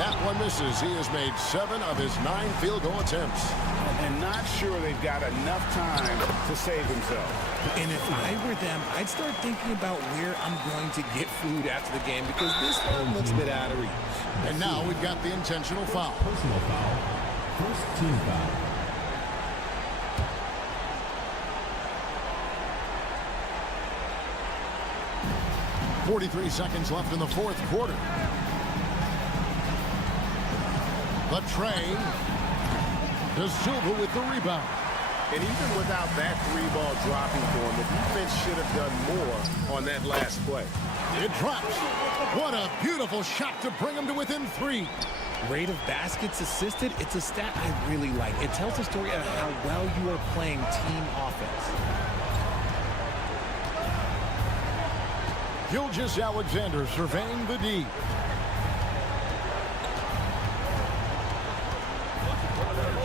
That one misses. He has made 7 of his 9 field goal attempts. And not sure they've got enough time to save themselves. And if I were them, I'd start thinking about where I'm going to get food after the game because this one looks a bit out of reach. And now we've got the intentional foul. Personal foul. First team foul. .43 seconds left in the fourth quarter. The tray. De Silva with the rebound. And even without that three ball dropping for him, the defense should have done more on that last play. It drops. What a beautiful shot to bring him to within 3. Rate of baskets assisted, it's a stat I really like. It tells a story of how well you are playing team offense. Gilgeous-Alexander surveying the D.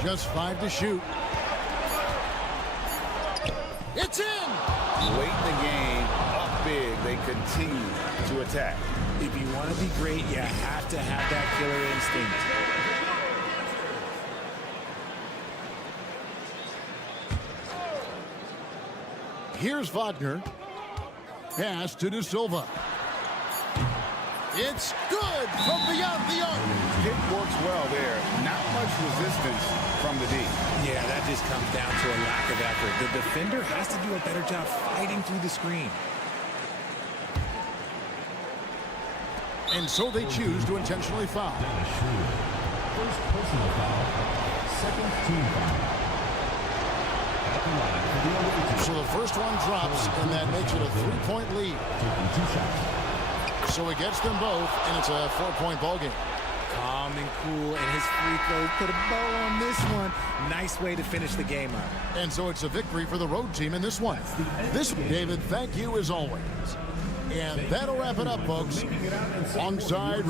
Just 5 to shoot. It's in! Late in the game, up big, they continue to attack. If you want to be great, you have to have that killer instinct. Here's Wagner. Pass to De Silva. It's good from beyond the arc. Pick works well there. Not much resistance from the D. Yeah, that just comes down to a lack of effort. The defender has to do a better job fighting through the screen. And so they choose to intentionally foul. First personal foul. Second team foul. So the first one drops, and that makes it a 3-point lead. Taking 2 shots. So he gets them both, and it's a 4-point ball game. Calm and cool, and his free throw put a bow on this one. Nice way to finish the game up. And so it's a victory for the road team in this one. David, thank you as always. And that'll wrap it up, folks. Alongside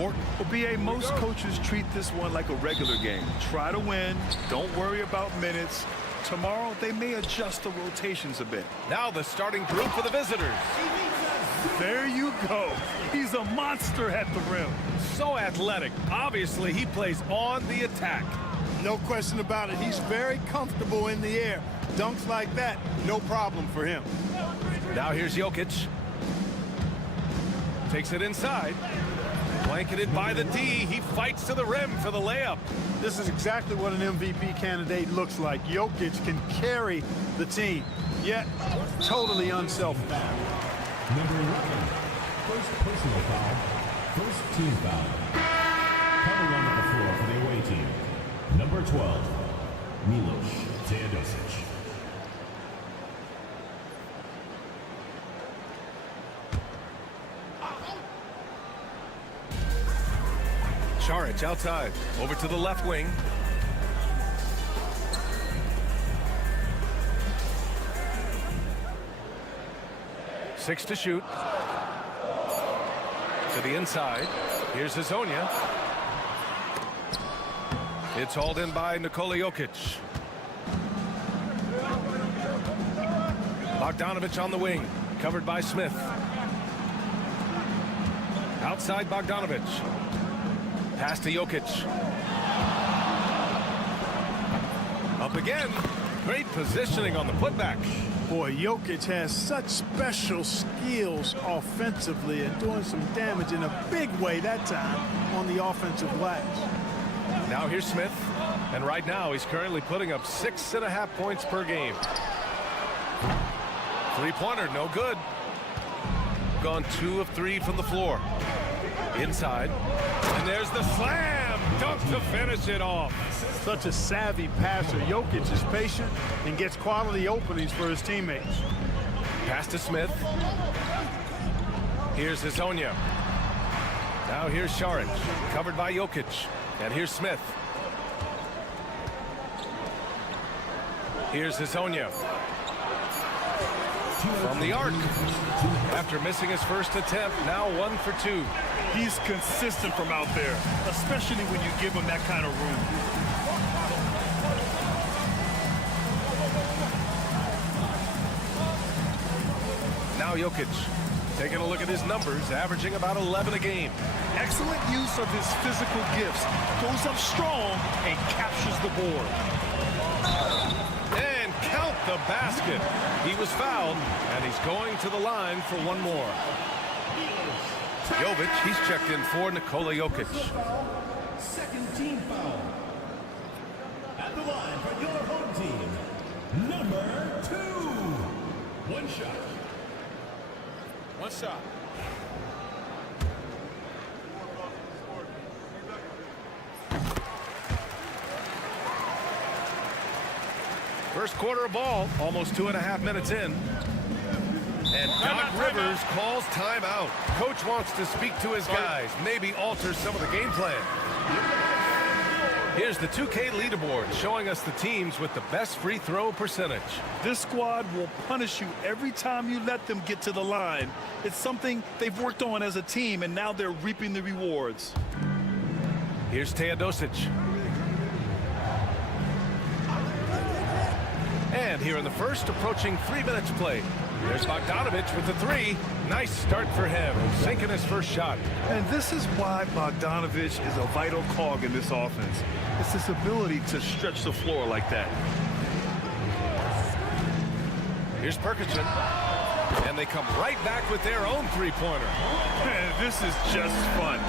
important. Well, B.A., most coaches treat this one like a regular game. Try to win. Don't worry about minutes. Tomorrow, they may adjust the rotations a bit. Now the starting group for the visitors. There you go. He's a monster at the rim. So athletic. Obviously, he plays on the attack. No question about it. He's very comfortable in the air. Dunks like that, no problem for him. Now here's Jokic. Takes it inside. Blanketed by the D. He fights to the rim for the layup. This is exactly what an MVP candidate looks like. Jokic can carry the team, yet totally unselfish. Number 11, first personal foul, first team foul. Coming onto the floor for the away team, number 12, Milos Teodosic. Charic outside, over to the left wing. Six to shoot. To the inside. Here's Hazonia. It's hauled in by Nikola Jokic. Bogdanovic on the wing. Covered by Smith. Outside Bogdanovic. Pass to Jokic. Up again. Great positioning on the putback. Boy, Jokic has such special skills offensively and doing some damage in a big way that time on the offensive glass. Now here's Smith. And right now he's currently putting up 6.5 points per game. Three-pointer, no good. Gone 2 of 3 from the floor. Inside. And there's the slam dunk to finish it off. Such a savvy passer. Jokic is patient and gets quality openings for his teammates. Pass to Smith. Here's Hazonia. Now here's Šarić. Covered by Jokic. And here's Smith. Here's Hazonia. From the arc. After missing his first attempt, now 1 for 2. He's consistent from out there, especially when you give him that kind of room. Now Jokic. Taking a look at his numbers, averaging about 11 a game. Excellent use of his physical gifts. Goes up strong and captures the board. And count the basket. He was fouled, and he's going to the line for one more. Jovic, he's checked in for Nikola Jokic. Second team foul. At the line for your home team, number 2. One shot. One shot. First quarter of ball, almost 2.5 minutes in. And Doc Rivers calls timeout. Coach wants to speak to his guys, maybe alter some of the game plan. Here's the 2K leaderboard showing us the teams with the best free throw percentage. This squad will punish you every time you let them get to the line. It's something they've worked on as a team, and now they're reaping the rewards. Here's Teodosic. And here in the first, approaching 3 minutes play. There's Bogdanovic with the 3. Nice start for him, sinking his first shot. And this is why Bogdanovic is a vital cog in this offense. It's his ability to stretch the floor like that. Here's Perkichin. And they come right back with their own three-pointer. This is just fun.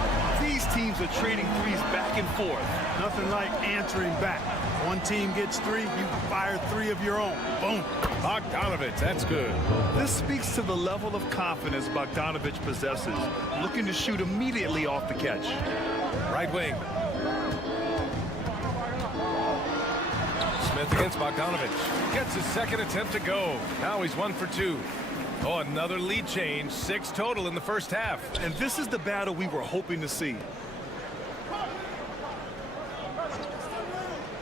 These teams are trading threes back and forth. Nothing like answering back. One team gets 3, you fire 3 of your own. Boom. Bogdanovic, that's good. This speaks to the level of confidence Bogdanovic possesses, looking to shoot immediately off the catch. Right wing. Smith against Bogdanovic. Gets his second attempt to go. Now he's 1 for 2. Oh, another lead change. 6 total in the first half. And this is the battle we were hoping to see.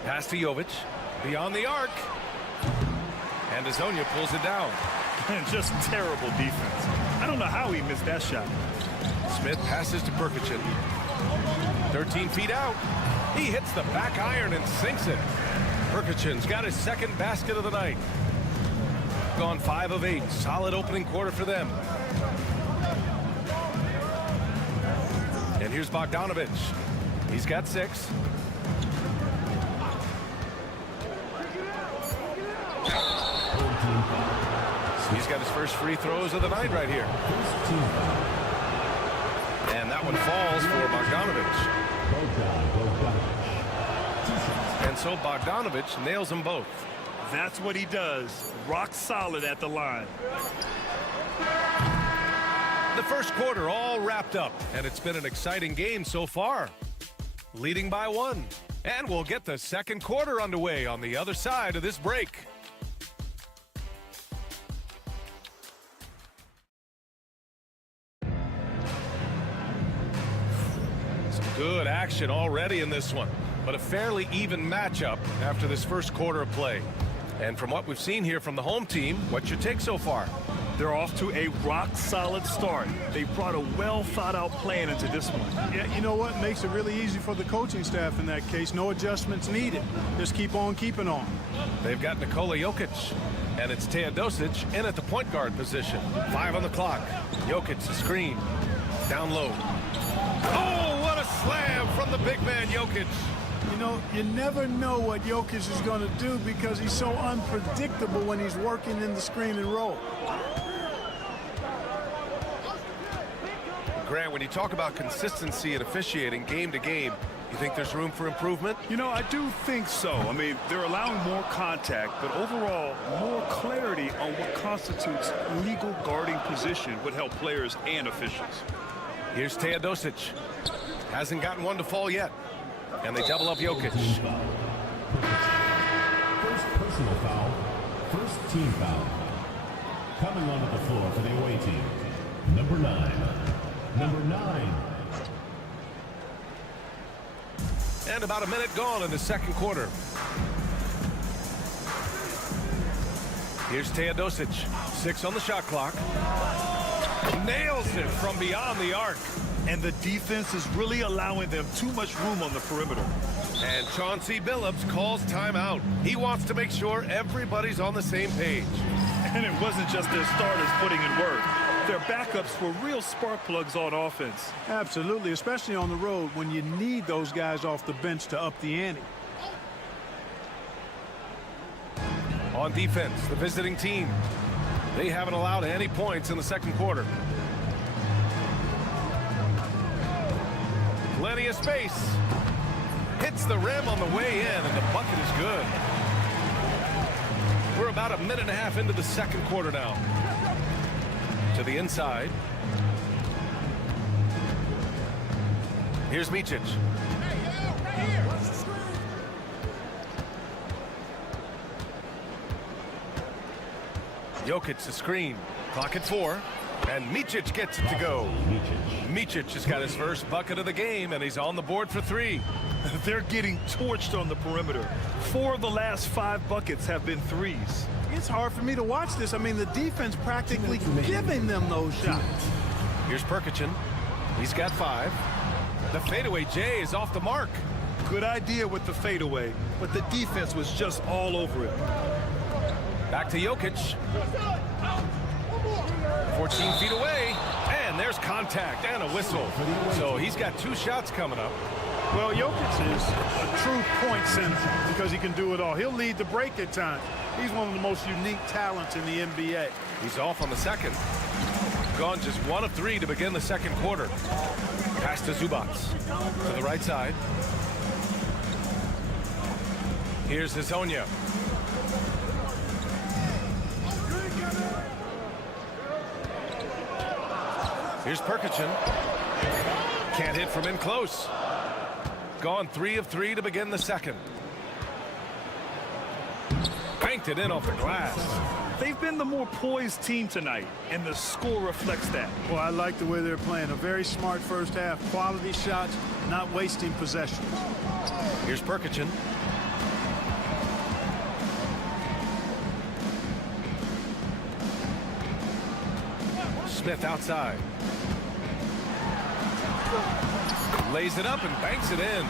Pass to Jovic. Beyond the arc. And Hazonia pulls it down. And just terrible defense. I don't know how he missed that shot. Smith passes to Perkichin. 13 feet out. He hits the back iron and sinks it. Perkichin's got his second basket of the night. Gone 5 of 8. Solid opening quarter for them. And here's Bogdanovic. He's got 6. He's got his first free throws of the night right here. And that one falls for Bogdanovic. And so Bogdanovic nails them both. That's what he does. Rock solid at the line. The first quarter all wrapped up, and it's been an exciting game so far. Leading by 1. And we'll get the second quarter underway on the other side of this break. Good action already in this one, but a fairly even matchup after this first quarter of play. And from what we've seen here from the home team, what's your take so far? They're off to a rock-solid start. They brought a well-thought-out plan into this one. Yeah, you know what? Makes it really easy for the coaching staff in that case. No adjustments needed. Just keep on keeping on. They've got Nikola Jokic, and it's Teodosic in at the point guard position. 5 on the clock. Jokic, the screen. Down low. Oh, what a slam from the big man, Jokic. You know, you never know what Jokic is going to do because he's so unpredictable when he's working in the screen and roll. Grant, when you talk about consistency and officiating game to game, you think there's room for improvement? You know, I do think so. I mean, they're allowing more contact, but overall, more clarity on what constitutes legal guarding position would help players and officials. Here's Teodosic. Hasn't gotten one to fall yet. And they double up Jokic. First personal foul. First team foul. Coming onto the floor for the away team. Number 9. Number 9. And about a minute gone in the second quarter. Here's Teodosic. 6 on the shot clock. Nails it from beyond the arc. And the defense is really allowing them too much room on the perimeter. And Chauncey Billups calls timeout. He wants to make sure everybody's on the same page. And it wasn't just their starters putting in work. Their backups were real spark plugs on offense. Absolutely, especially on the road when you need those guys off the bench to up the ante. On defense, the visiting team. They haven't allowed any points in the second quarter. Plenty of space. Hits the rim on the way in, and the bucket is good. We're about a minute and a half into the second quarter now. To the inside. Here's Micic. Jokic, the screen. Clock at 4. And Micic gets it to go. Micic has got his first bucket of the game, and he's on the board for 3. They're getting torched on the perimeter. 4 of the last 5 buckets have been threes. It's hard for me to watch this. I mean, the defense practically giving them those shots. Here's Perkichin. He's got 5. The fadeaway J is off the mark. Good idea with the fadeaway, but the defense was just all over it. Back to Jokic. 14 feet away, and there's contact and a whistle. So he's got 2 shots coming up. Well, Jokic is a true point center because he can do it all. He'll lead the break at times. He's one of the most unique talents in the NBA. He's off on the second. Gone just 1 of 3 to begin the second quarter. Pass to Zubac to the right side. Here's Hezonja. Here's Perkichin. Can't hit from in close. Gone 3 of 3 to begin the second. Banked it in off the glass. They've been the more poised team tonight, and the score reflects that. Well, I like the way they're playing. A very smart first half. Quality shots, not wasting possessions. Here's Perkichin. Smith outside. Lays it up and banks it in.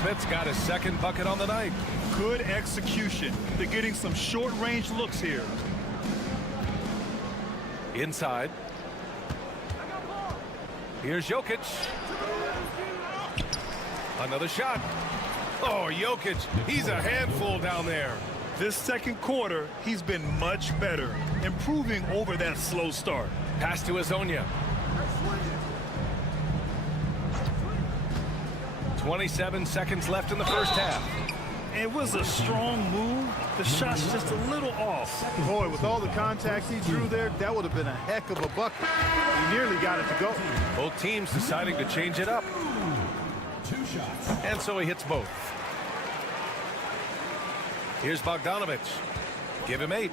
Smith's got his second bucket on the night. Good execution. They're getting some short-range looks here. Inside. Here's Jokic. Another shot. Oh, Jokic, he's a handful down there. This second quarter, he's been much better, improving over that slow start. Pass to Hezonja. 27 seconds left in the first half. It was a strong move. The shot's just a little off. Boy, with all the contacts he drew there, that would have been a heck of a bucket. He nearly got it to go. Both teams deciding to change it up. 2 shots. And so he hits both. Here's Bogdanovic. Give him 8.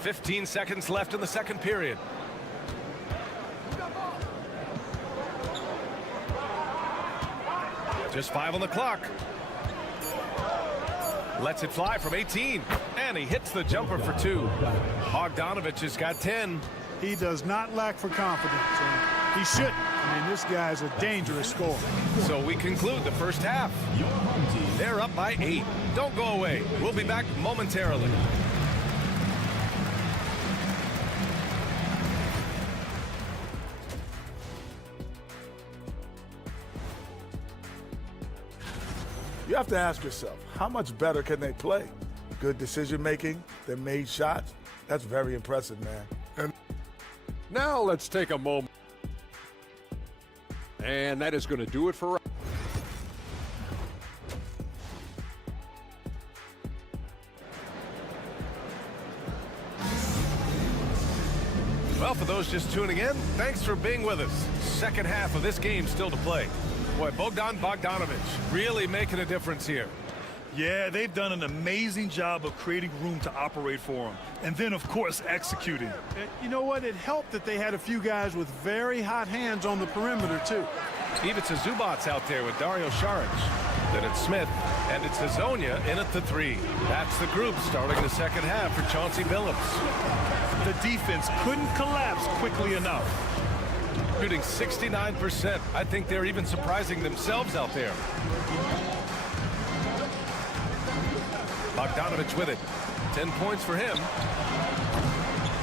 "15 seconds left in the second period. Just 5 on the clock. Lets it fly from 18. And he hits the jumper for 2. Bogdanovich has got 10. He does not lack for confidence. And he shouldn't. I mean, this guy's a dangerous scorer. So we conclude the first half. They're up by 8. Don't go away. We'll be back momentarily. You have to ask yourself, how much better can they play? Good decision-making, they made shots. That's very impressive, man. And now let's take a moment. And that is going to do it for us. Well, for those just tuning in, thanks for being with us. Second half of this game still to play. Boy, Bogdanovich really making a difference here. Yeah, they've done an amazing job of creating room to operate for him. And then, of course, executing. You know what? It helped that they had a few guys with very hot hands on the perimeter, too. Ivica Zubac's out there with Dario Saric. Then it's Smith, and it's Hazonia in at the 3. That's the group starting the second half for Chauncey Billups. The defense couldn't collapse quickly enough. Shooting 69%. I think they're even surprising themselves out there. Bogdanovich with it. 10 points for him.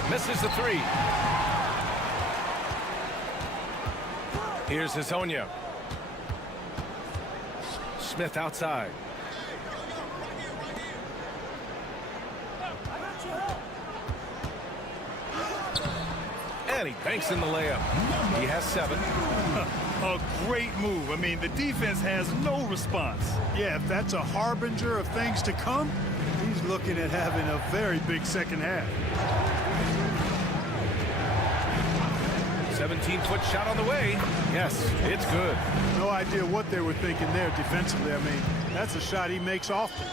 Misses the 3. Here's Hazonia. Smith outside. And he banks in the layup. He has 7. A great move. I mean, the defense has no response. Yeah, if that's a harbinger of things to come, he's looking at having a very big second half. 17-foot shot on the way. Yes, it's good. No idea what they were thinking there defensively. I mean, that's a shot he makes often.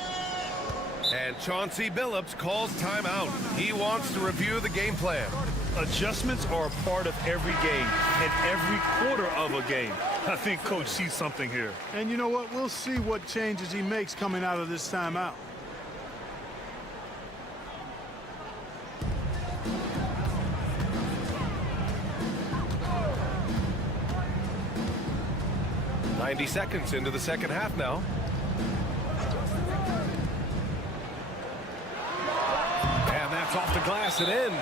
And Chauncey Billups calls timeout. He wants to review the game plan. Adjustments are a part of every game and every quarter of a game. I think Coach sees something here. And you know what? We'll see what changes he makes coming out of this timeout. .90 seconds into the second half now. And that's off the glass and in.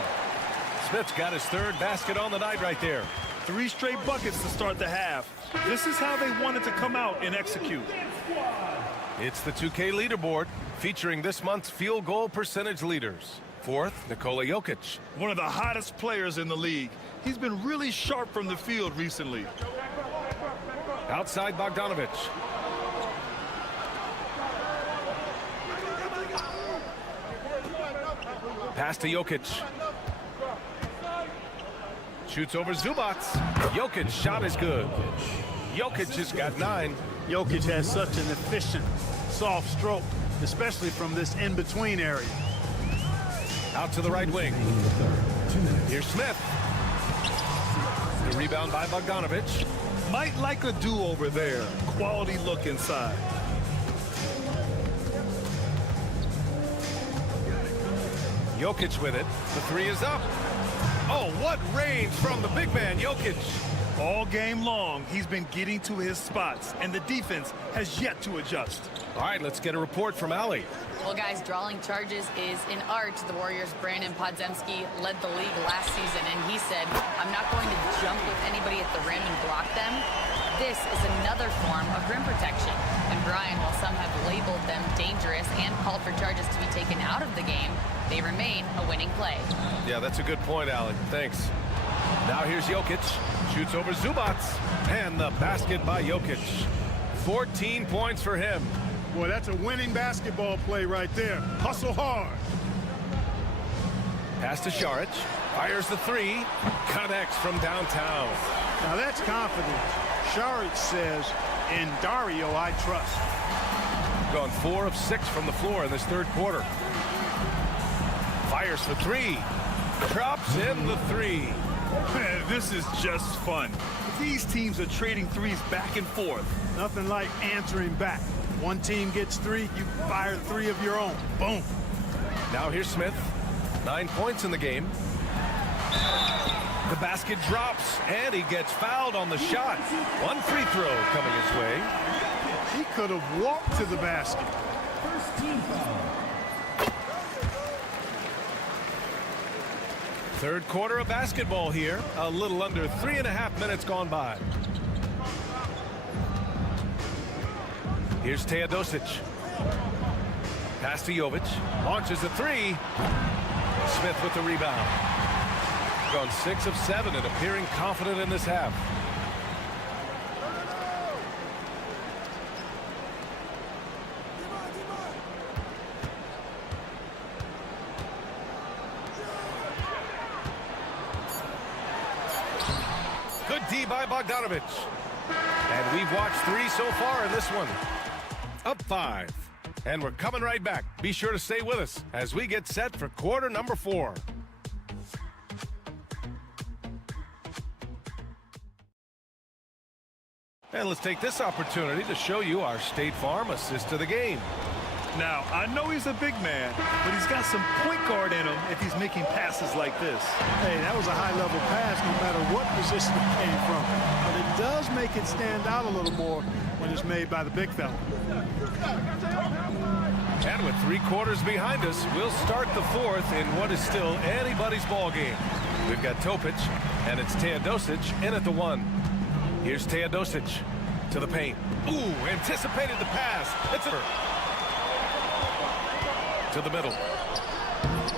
Smith's got his 3rd basket on the night right there. 3 straight buckets to start the half. This is how they wanted to come out and execute. It's the 2K leaderboard featuring this month's field goal percentage leaders. 4th, Nikola Jokic. One of the hottest players in the league. He's been really sharp from the field recently. Outside Bogdanovich. Pass to Jokic. Shoots over Zubac. Jokic's shot is good. Jokic has got 9. Jokic has such an efficient, soft stroke, especially from this in-between area. Out to the right wing. Here's Smith. The rebound by Bogdanovich. Might like a do-over there. Quality look inside. Jokic with it. The 3 is up. Oh, what range from the big man, Jokic. All game long, he's been getting to his spots, and the defense has yet to adjust. All right, let's get a report from Allie. Well, guys, drawing charges is an art. The Warriors' Brandon Podziemski led the league last season, and he said, I'm not going to jump with anybody at the rim and block them. This is another form of rim protection. And Brian, while some have labeled them dangerous and called for charges to be taken out of the game, they remain a winning play. Yeah, that's a good point, Allie. Thanks. Now here's Jokic. Shoots over Zubac. And the basket by Jokic. 14 points for him. Boy, that's a winning basketball play right there. Hustle hard. Pass to Saric. Fires the 3. Connects from downtown. Now that's confidence. Saric says, in Dario, I trust. Gone 4 of 6 from the floor in this 3rd quarter. Fires for 3. Drops in the 3. Man, this is just fun. These teams are trading threes back and forth. Nothing like answering back. One team gets 3, you fire 3 of your own. Boom. Now here's Smith. 9 points in the game. The basket drops, and he gets fouled on the shot. One free throw coming his way. He could have walked to the basket. First team foul. Third quarter of basketball here. A little under 3.5 minutes gone by. Here's Teodosic. Pass to Jovic. Launches a 3. Smith with the rebound. Gone 6 of 7 and appearing confident in this half. Good D by Bogdanovic. And we've watched 3 so far in this one. Up 5. And we're coming right back. Be sure to stay with us as we get set for quarter number 4. And let's take this opportunity to show you our State Farm assist to the game. Now, I know he's a big man, but he's got some point guard in him if he's making passes like this. Hey, that was a high-level pass no matter what position it came from. But it does make it stand out a little more when it's made by the big fella. And with 3 quarters behind us, we'll start the 4th in what is still anybody's ball game. We've got Topic, and it's Teodosic in at the 1. Here's Teodosic to the paint. Ooh, anticipated the pass. It's to the middle.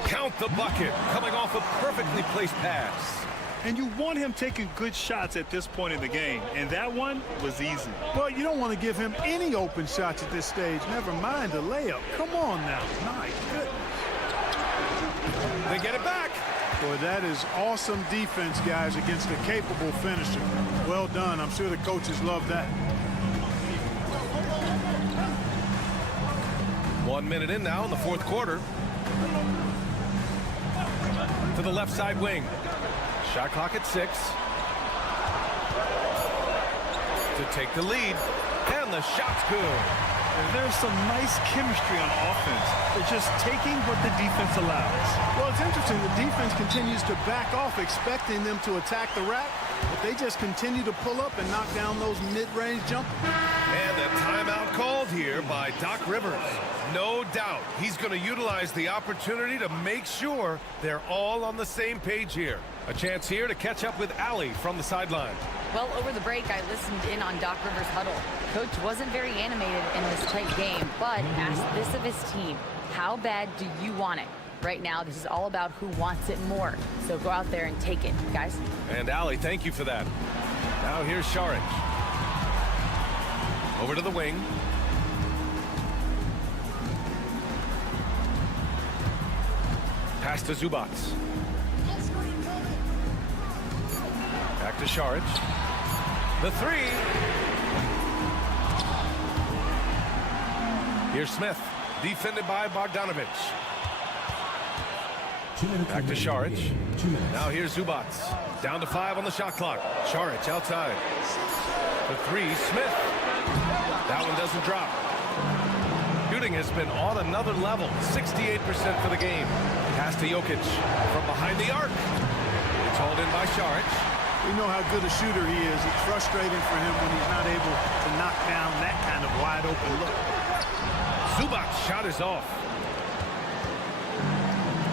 Count the bucket, coming off a perfectly placed pass. And you want him taking good shots at this point in the game, and that one was easy. Well, you don't want to give him any open shots at this stage, never mind a layup. Come on now. My goodness. They get it back. Boy, that is awesome defense, guys, against a capable finisher. Well done. I'm sure the coaches love that. 1 minute in now in the 4th quarter. To the left side wing. Shot clock at 6. To take the lead. And the shot's good. There's some nice chemistry on offense. They're just taking what the defense allows. Well, it's interesting. The defense continues to back off, expecting them to attack the rack, but they just continue to pull up and knock down those mid-range jumpers. And a timeout called here by Doc Rivers. No doubt he's going to utilize the opportunity to make sure they're all on the same page here. A chance here to catch up with Allie from the sideline. Well, over the break, I listened in on Doc Rivers' huddle. Coach wasn't very animated in this tight game, but asked this of his team: how bad do you want it? Right now, this is all about who wants it more. So go out there and take it, guys. And Allie, thank you for that. Now here's Šarić. Over to the wing. Pass to Zubac. Back to Šarić. The 3. Here's Smith, defended by Bogdanovic. Back to Šarić. Now here's Zubac. Down to 5 on the shot clock. Šarić outside. The 3, Smith. That one doesn't drop. Shooting has been on another level. 68% for the game. Pass to Jokic from behind the arc. It's hauled in by Šarić. We know how good a shooter he is. It's frustrating for him when he's not able to knock down that kind of wide open look. Zubac's shot is off.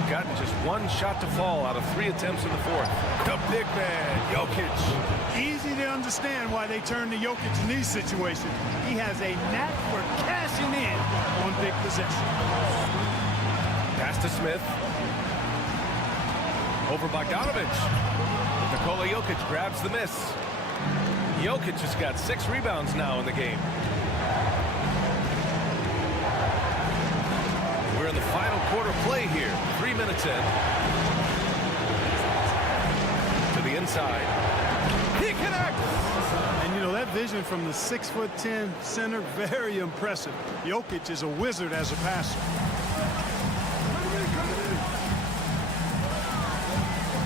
Got just 1 shot to fall out of 3 attempts in the 4th. The big man, Jokic. Easy to understand why they turn to Jokic in these situations. He has a knack for cashing in on big possessions. Pass to Smith. Over Bogdanovic. Nikola Jokic grabs the miss. Jokic has got 6 rebounds now in the game. We're in the final quarter play here. 3 minutes in. To the inside. He connects! And, you know, that vision from the 6'10" center, very impressive. Jokic is a wizard as a passer.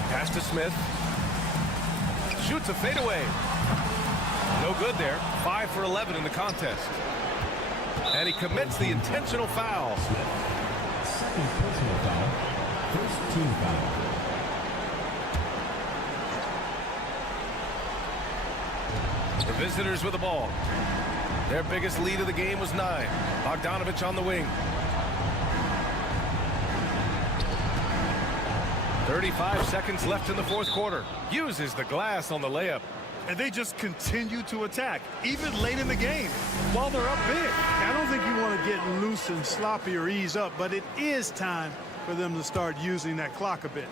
Pass to Smith. Shoots a fadeaway. No good there. 5 for 11 in the contest. And he commits the intentional foul. Second personal foul. First team foul. The visitors with the ball. Their biggest lead of the game was 9. Bogdanovich on the wing. 35 seconds left in the fourth quarter. Uses the glass on the layup. And they just continue to attack, even late in the game, while they're up big. I don't think you want to get loose and sloppy or ease up, but it is time for them to start using that clock a bit.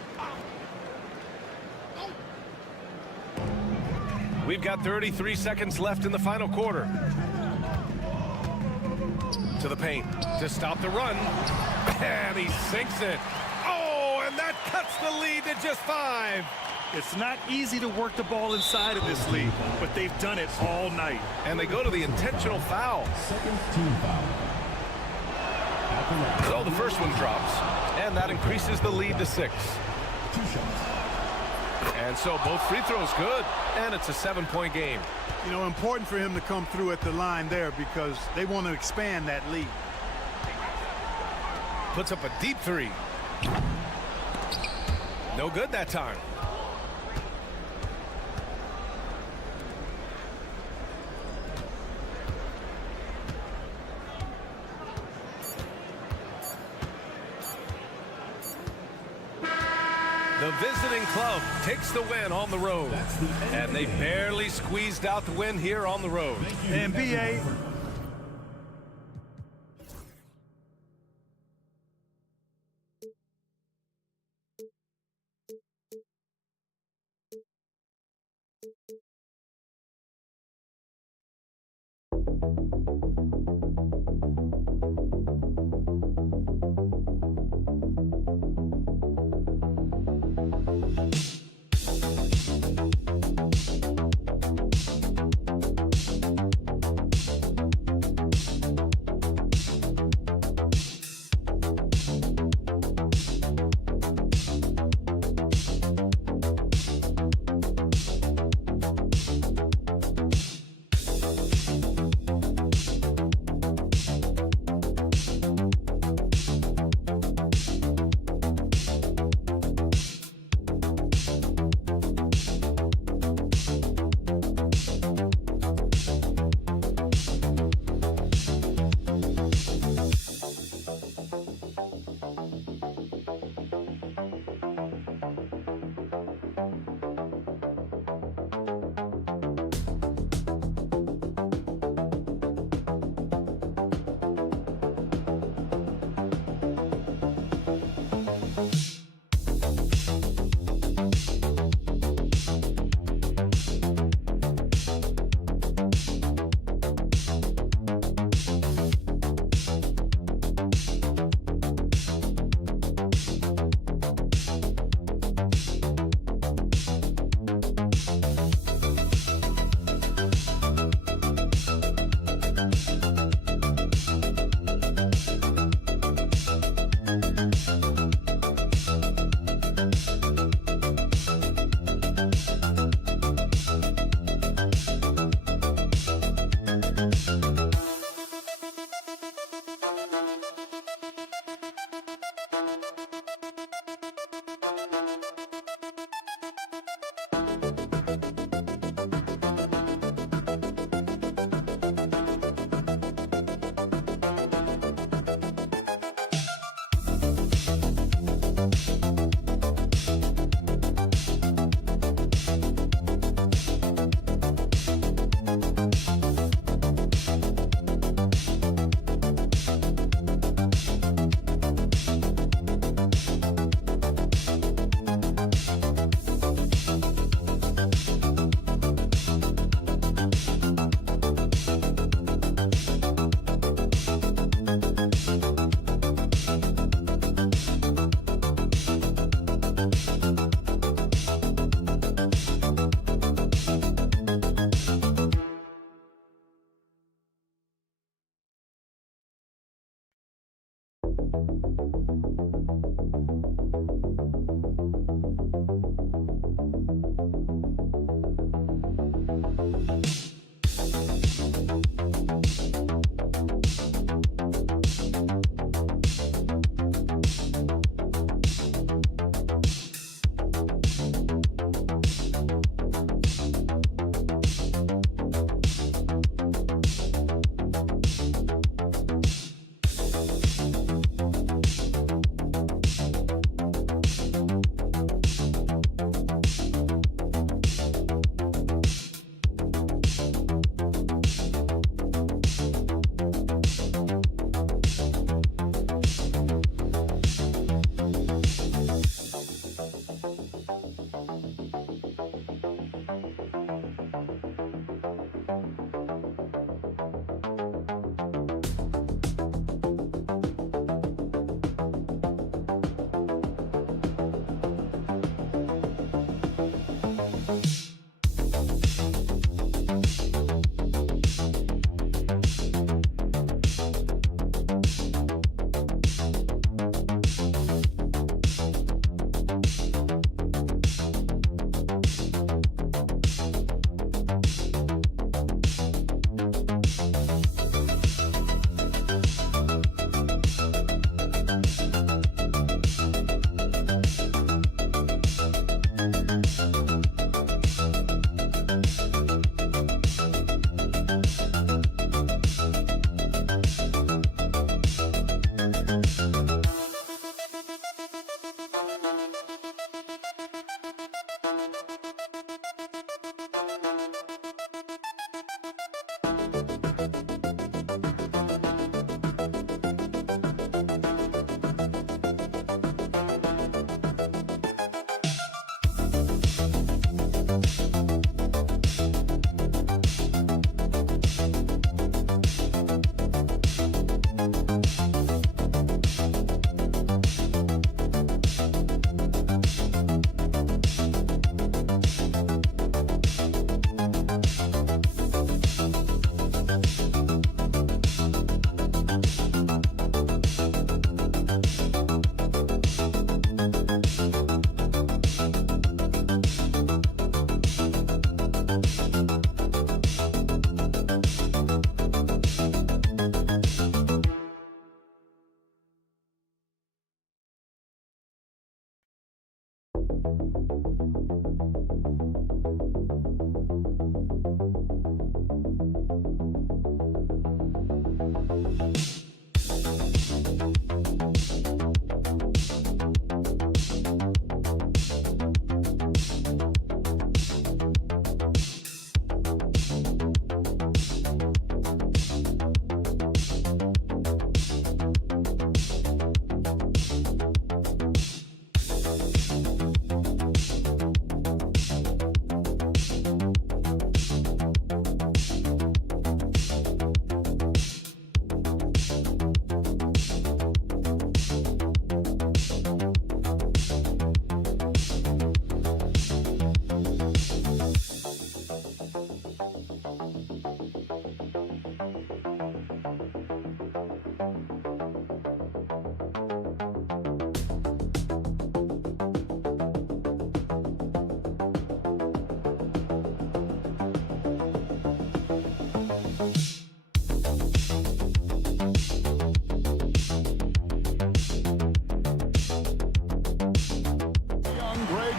We've got 33 seconds left in the final quarter. To the paint to stop the run. And he sinks it. Oh, and that cuts the lead to just 5. It's not easy to work the ball inside of this league, but they've done it all night. And they go to the intentional foul. Second team foul. So the first one drops, and that increases the lead to 6. 2 shots. And so both free throws good, and it's a 7-point game. You know, important for him to come through at the line there because they want to expand that lead. Puts up a deep 3. No good that time. The visiting club takes the win on the road. And they barely squeezed out the win here on the road. And B.A.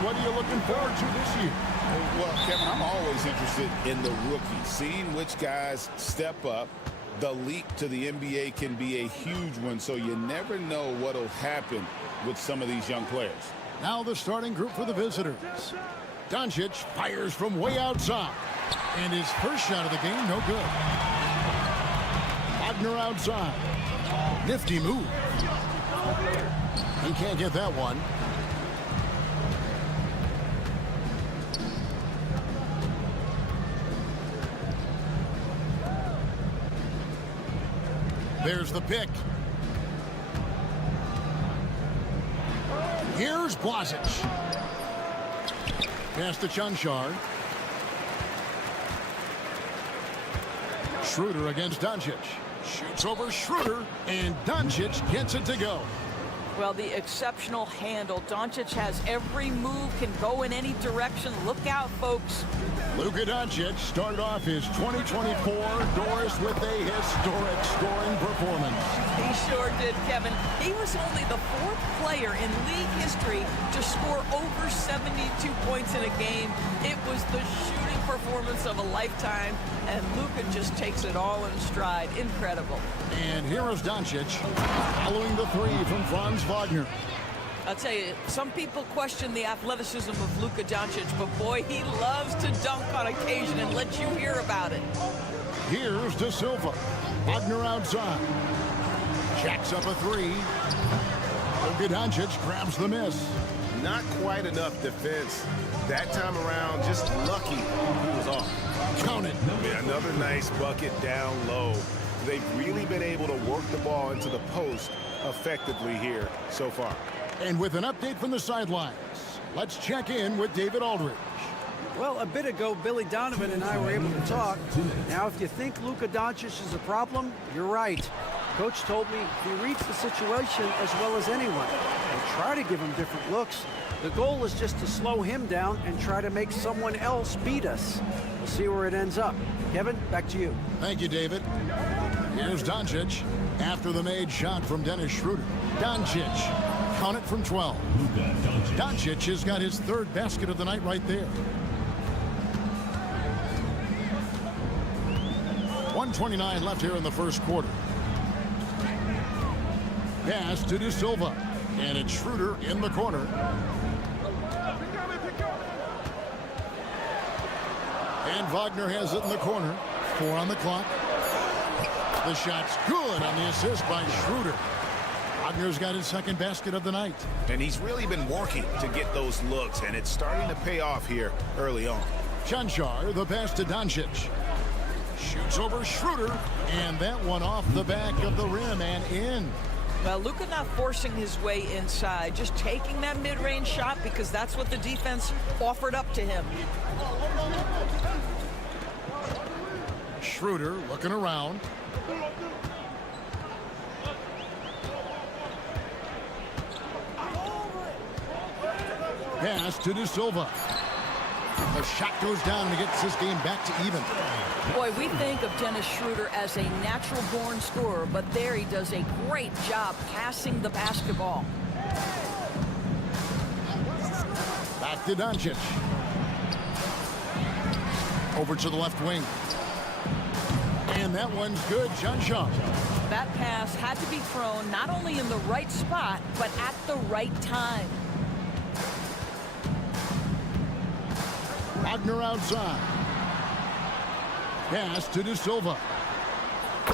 What are you looking forward to this year? Well, Kevin, I'm always interested in the rookies, seeing which guys step up. The leap to the NBA can be a huge one, so you never know what will happen with some of these young players. Now the starting group for the visitors. Doncic fires from way outside. And his first shot of the game, no good. Wagner outside. Nifty move. He can't get that one. There's the pick. Here's Blasic. Pass to Chanchar. Schroeder against Doncic. Shoots over Schroeder, and Doncic gets it to go. Well, the exceptional handle. Doncic has every move, can go in any direction. Look out, folks. Luka Doncic started off his 2024 Doris with a historic scoring performance. He sure did, Kevin. He was only the fourth player in league history to score over 72 points in a game. It was the shooting performance of a lifetime, and Luka just takes it all in stride. Incredible. And here is Doncic following the three from Franz Wagner. I'll tell you, some people question the athleticism of Luka Doncic, but boy, he loves to dunk on occasion and let you hear about it. Here's De Silva. Wagner outside. Jacks up a three. Luka Doncic grabs the miss. Not quite enough defense. That time around, just lucky he was off. Count it. Yeah, another nice bucket down low. They've really been able to work the ball into the post effectively here so far. And with an update from the sidelines, let's check in with David Aldridge. Well, a bit ago, Billy Donovan and I were able to talk. Now, if you think Luka Doncic is a problem, you're right. Coach told me he reads the situation as well as anyone. They try to give him different looks. The goal is just to slow him down and try to make someone else beat us. We'll see where it ends up. Kevin, back to you. Thank you, David. Here's Doncic after the made shot from Dennis Schroeder. Doncic. Count it from 12. Doncic has got his third basket of the night right there. 1:29 left here in the first quarter. Pass to De Silva. And it's Schroeder in the corner. And Wagner has it in the corner. 4 on the clock. The shot's good on the assist by Schroeder. Wagner's got his second basket of the night. And he's really been working to get those looks, and it's starting to pay off here early on. Chanchar, the pass to Doncic. Shoots over Schroeder, and that one off the back of the rim and in. Well, Luka not forcing his way inside, just taking that mid-range shot because that's what the defense offered up to him. Schroeder looking around. Pass to De Silva. The shot goes down and gets this game back to even. Boy, we think of Dennis Schroeder as a natural-born scorer, but there he does a great job passing the basketball. to Doncic. Over to the left wing. And that one's good. John Shaw. That pass had to be thrown not only in the right spot, but at the right time. Wagner outside. Pass to De Silva.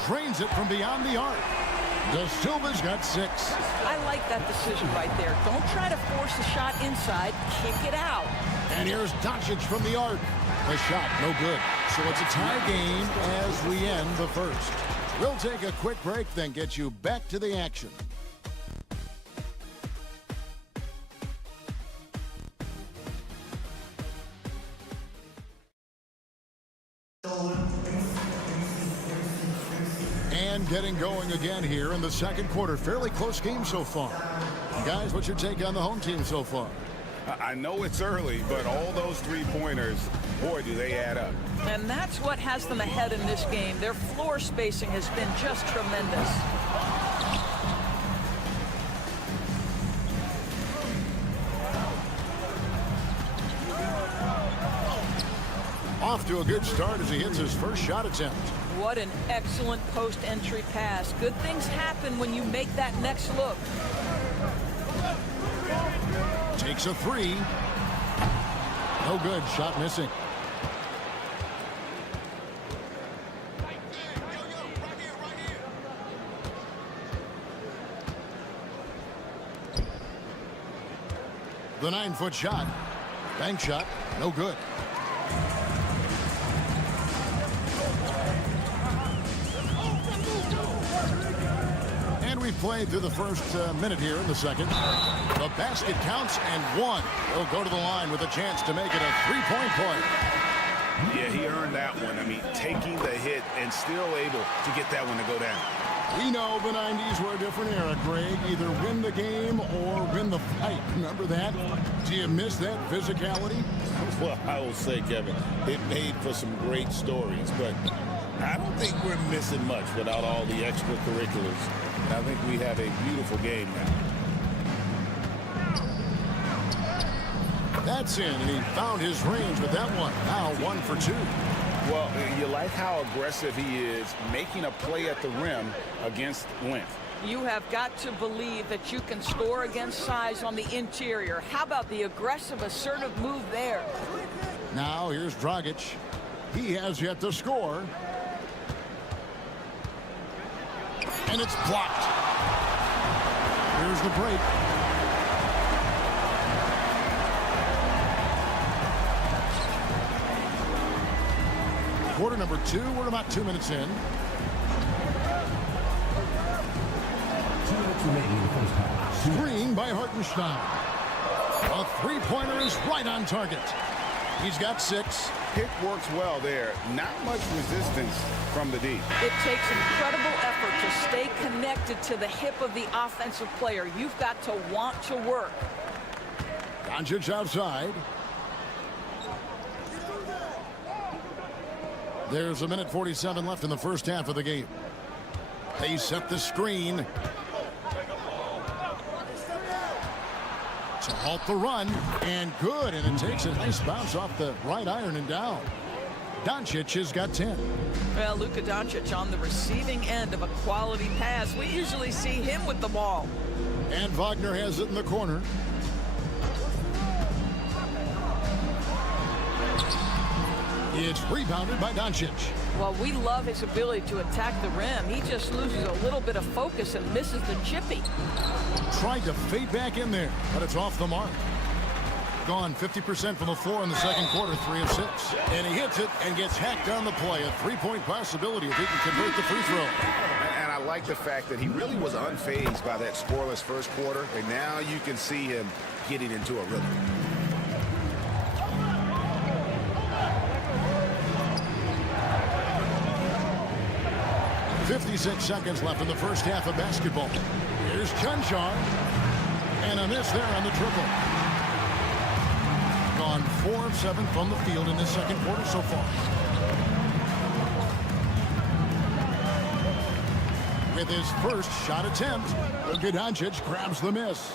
Drains it from beyond the arc. De Silva's got 6. I like that decision right there. Don't try to force the shot inside. Kick it out. And here's Doncic from the arc. The shot, no good. So it's a tie game as we end the first. We'll take a quick break, then get you back to the action. And getting going again here in the second quarter. Fairly close game so far. Guys, what's your take on the home team so far? I know it's early, but all those three-pointers, boy, do they add up. And that's what has them ahead in this game. Their floor spacing has been just tremendous. Off to a good start as he hits his first shot attempt. What an excellent post-entry pass. Good things happen when you make that next look. Takes a 3. No good. Shot missing. The 9-foot shot. Bank shot. No good. We've played through the first minute here in the second. The basket counts and 1. He'll go to the line with a chance to make it a 3-point play. Yeah, he earned that one. I mean, taking the hit and still able to get that one to go down. We know the 90s were a different era, Greg. Either win the game or win the fight. Remember that? Do you miss that physicality? Well, I will say, Kevin, it made for some great stories, but I don't think we're missing much without all the extracurriculars. I think we have a beautiful game now. That's in, and he found his range with that one. Now 1 for 2. Well, you like how aggressive he is, making a play at the rim against length. You have got to believe that you can score against size on the interior. How about the aggressive, assertive move there? Now here's Dragic. He has yet to score. And it's blocked. Here's the break. Quarter number 2. We're about 2 minutes in. 2 minutes remaining in the first half. Screen by Hartenstein. A three-pointer is right on target. He's got 6. Pick works well there. Not much resistance from the D. It takes incredible effort to stay connected to the hip of the offensive player. You've got to want to work. Doncic outside. There's 1:47 left in the first half of the game. They set the screen to halt the run, and good, and it takes a nice bounce off the right iron and down. Doncic has got 10. Well, Luka Doncic on the receiving end of a quality pass. We usually see him with the ball. And Wagner has it in the corner. It's rebounded by Doncic. Well, we love his ability to attack the rim. He just loses a little bit of focus and misses the chippy. Tried to fade back in there, but it's off the mark. Gone 50% from the floor in the second quarter, 3 of 6. And he hits it and gets hacked on the play. A three-point possibility if he can convert the free throw. And I like the fact that he really was unfazed by that scoreless first quarter. And now you can see him getting into a rhythm. .56 seconds left in the first half of basketball. Here's Chanchan. And a miss there on the triple. Gone 4 of 7 from the field in this second quarter so far. With his first shot attempt, Luka Doncic grabs the miss.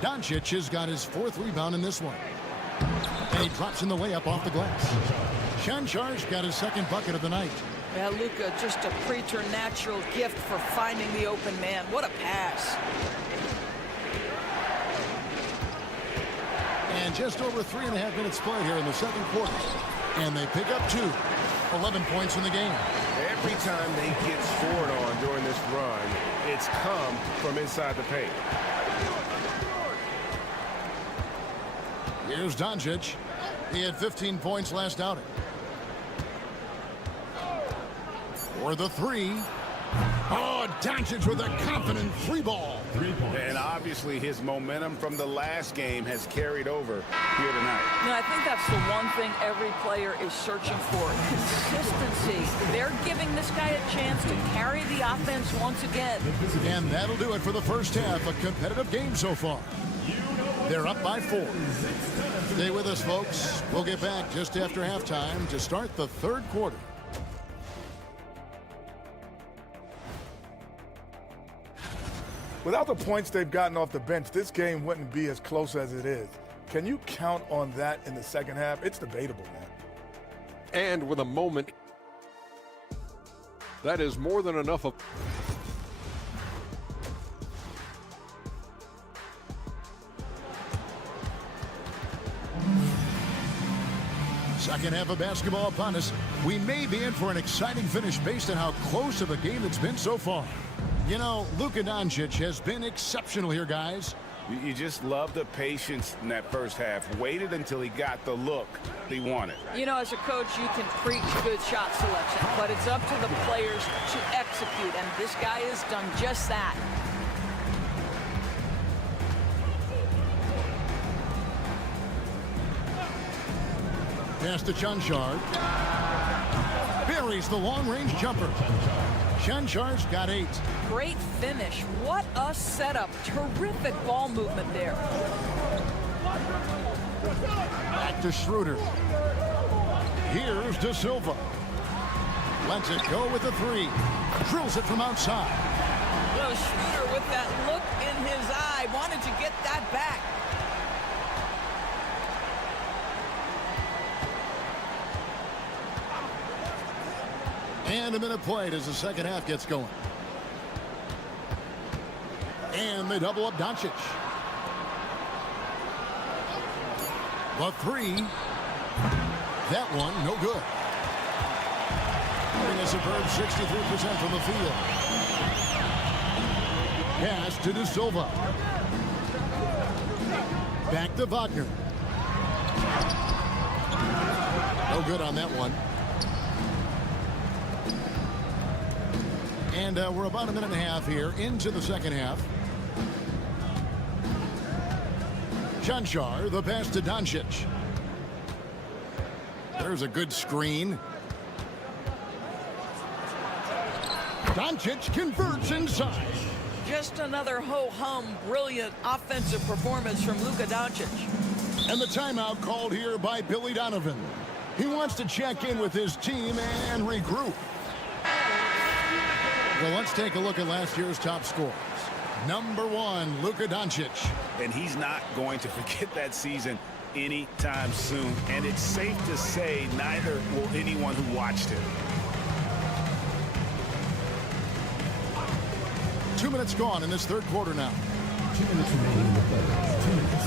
Doncic has got his 4th rebound in this one. And he drops in the layup off the glass. Shanchar's got his second bucket of the night. Yeah, Luka, just a preternatural gift for finding the open man. What a pass. And just over 3.5 minutes play here in the second quarter. And they pick up 2. 11 points in the game. Every time they get scored on during this run, it's come from inside the paint. Here's Doncic. He had 15 points last outing. For the 3. Oh, Doncic with a confident 3-ball. 3 points. And obviously his momentum from the last game has carried over here tonight. You know, I think that's the one thing every player is searching for. Consistency. They're giving this guy a chance to carry the offense once again. And that'll do it for the first half. A competitive game so far. They're up by 4. Stay with us, folks. We'll get back just after halftime to start the third quarter. Without the points they've gotten off the bench, this game wouldn't be as close as it is. Can you count on that in the second half? It's debatable, man. And with a moment, that is more than enough of... Second half of basketball upon us. We may be in for an exciting finish based on how close of a game it's been so far. You know, Luka Doncic has been exceptional here, guys. You just love the patience in that first half. Waited until he got the look he wanted. You know, as a coach, you can preach good shot selection, but it's up to the players to execute, and this guy has done just that. Pass to Chanchar. Buries the long-range jumper. Chanchar's got 8. Great finish. What a setup. Terrific ball movement there. Back to Schroeder. Here's De Silva. Lets it go with the 3. Drills it from outside. Well, Schroeder with that look in his eye wanted to get that back. And a minute played as the second half gets going. And they double up Doncic. The 3. That one, no good. Getting a superb 63% from the field. Pass to De Silva. Back to Wagner. No good on that one. And we're about a minute and a half here into the second half. Chanchar, the pass to Doncic. There's a good screen. Doncic converts inside. Just another ho-hum, brilliant offensive performance from Luka Doncic. And the timeout called here by Billy Donovan. He wants to check in with his team and regroup. Well, let's take a look at last year's top scorers. Number 1, Luka Doncic. And he's not going to forget that season anytime soon. And it's safe to say neither will anyone who watched him. 2 minutes gone in this third quarter now. 2 minutes remaining in the play. 2 minutes.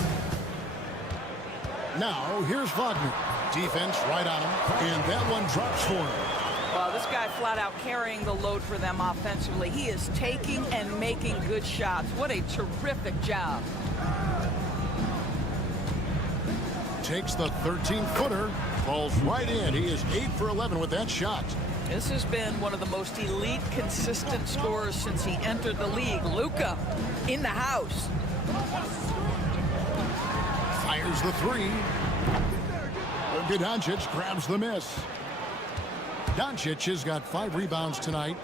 Now, here's Wagner. Defense right on him. And that one drops for him. Well, this guy flat out carrying the load for them offensively. He is taking and making good shots. What a terrific job. Takes the 13-footer. Falls right in. He is 8 for 11 with that shot. This has been one of the most elite, consistent scorers since he entered the league. Luka in the house. Fires the 3. Luka Doncic grabs the miss. Doncic has got 5 rebounds tonight.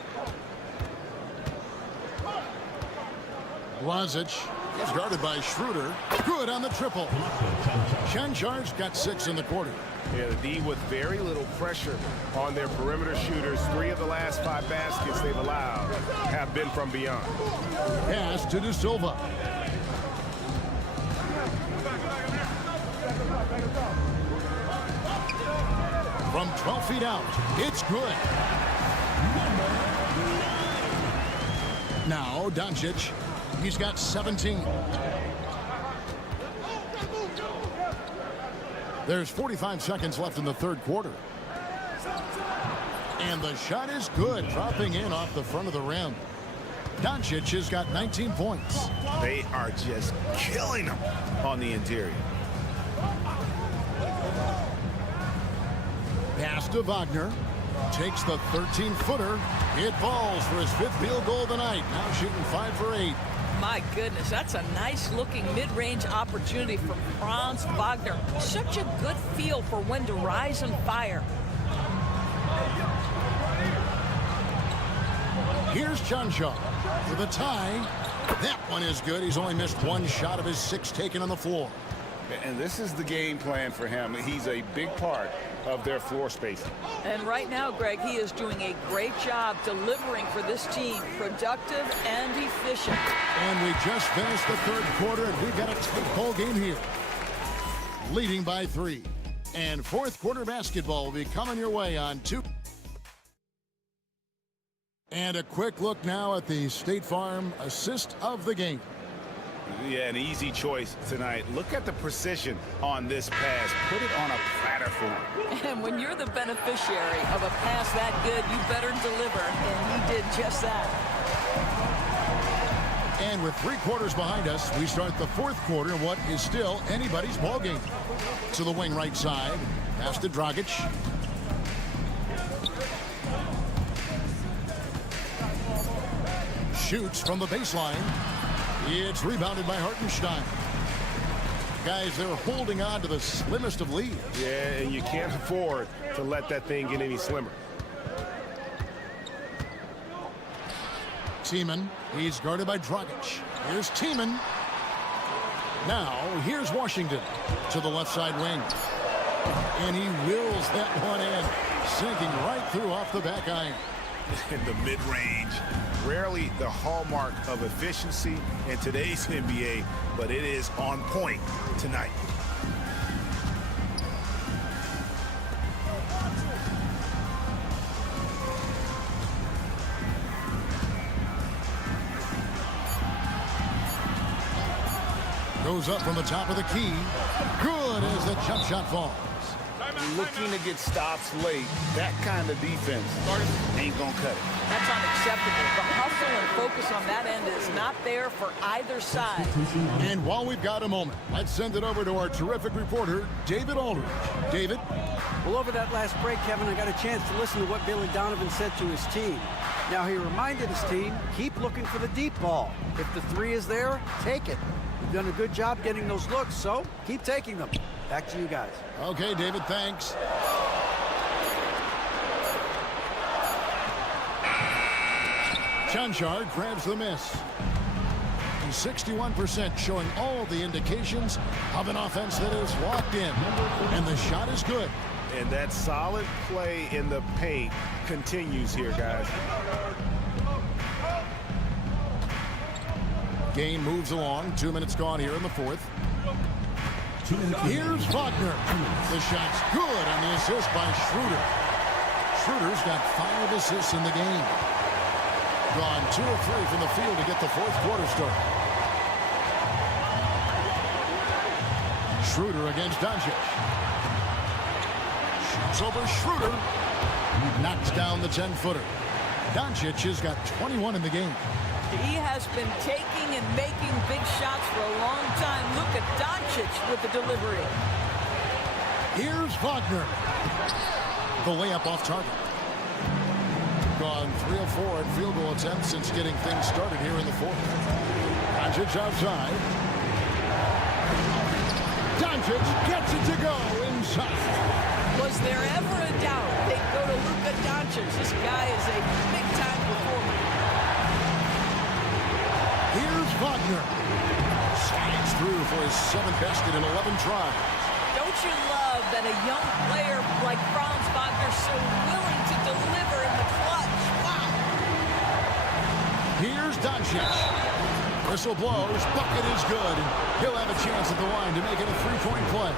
Lazic is guarded by Schroeder. Good on the triple. Chanchar's got 6 in the quarter. Yeah, the D with very little pressure on their perimeter shooters. 3 of the last 5 baskets they've allowed have been from beyond. Pass to De Silva. From 12 feet out, it's good. Now, Doncic, he's got 17. There's 45 seconds left in the third quarter. And the shot is good, dropping in off the front of the rim. Doncic has got 19 points. They are just killing him on the interior. Pass to Wagner. Takes the 13-footer. It falls for his 5th field goal of the night. Now shooting 5 for 8. My goodness, that's a nice-looking mid-range opportunity from Franz Wagner. Such a good feel for when to rise and fire. Here's Chanshaw with a tie. That one is good. He's only missed 1 shot of his 6 taken on the floor. And this is the game plan for him. He's a big part of their floor spacing. And right now, Greg, he is doing a great job delivering for this team, productive and efficient. And we just finished the third quarter, and we've got a tight ball game here. Leading by 3. And fourth quarter basketball will be coming your way on 2. And a quick look now at the State Farm assist of the game. Yeah, an easy choice tonight. Look at the precision on this pass. Put it on a platter for him. And when you're the beneficiary of a pass that good, you better deliver, and he did just that. And with 3 quarters behind us, we start the fourth quarter in what is still anybody's ball game. To the wing right side, pass to Dragic. Shoots from the baseline. It's rebounded by Hartenstein. Guys, they're holding on to the slimmest of leads. Yeah, and you can't afford to let that thing get any slimmer. Tiemann, he's guarded by Dragic. Here's Tiemann. Now, here's Washington to the left side wing. And he wills that one in, sinking right through off the back iron. In the mid-range, rarely the hallmark of efficiency in today's NBA, but it is on point tonight. Goes up from the top of the key. Good as the jump shot falls. Looking to get stops late, that kind of defense ain't gonna cut it. That's unacceptable. The hustle and focus on that end is not there for either side. And while we've got a moment, let's send it over to our terrific reporter, David Aldridge. David? Well, over that last break, Kevin, I got a chance to listen to what Billy Donovan said to his team. Now, he reminded his team, keep looking for the deep ball. If the 3 is there, take it. You've done a good job getting those looks, so keep taking them. Back to you guys. Okay, David, thanks. Chanchard grabs the miss. 61%, showing all the indications of an offense that is locked in. And the shot is good. And that solid play in the paint continues here, guys. Game moves along. 2 minutes gone here in the fourth. Here's Wagner. The shot's good on the assist by Schroeder. Schroeder's got 5 assists in the game. Gone 2 of 3 from the field to get the fourth quarter started. Schroeder against Doncic. Shoots over Schroeder. Knocks down the 10-footer. Doncic has got 21 in the game. He has been taking and making big shots for a long time. Look at Doncic with the delivery. Here's Wagner. The layup off target. Gone 3 of 4 at field goal attempts since getting things started here in the fourth. Doncic outside. Doncic gets it to go inside. Was there ever a doubt they'd go to Luka Doncic? This guy is a big-time performer. Here's Wagner. Slides through for his 7th basket in 11 tries. Don't you love that a young player like Franz Wagner so willing to deliver in the clutch? Wow. Here's Doncic. Whistle blows. Bucket is good. And he'll have a chance at the line to make it a 3-point play.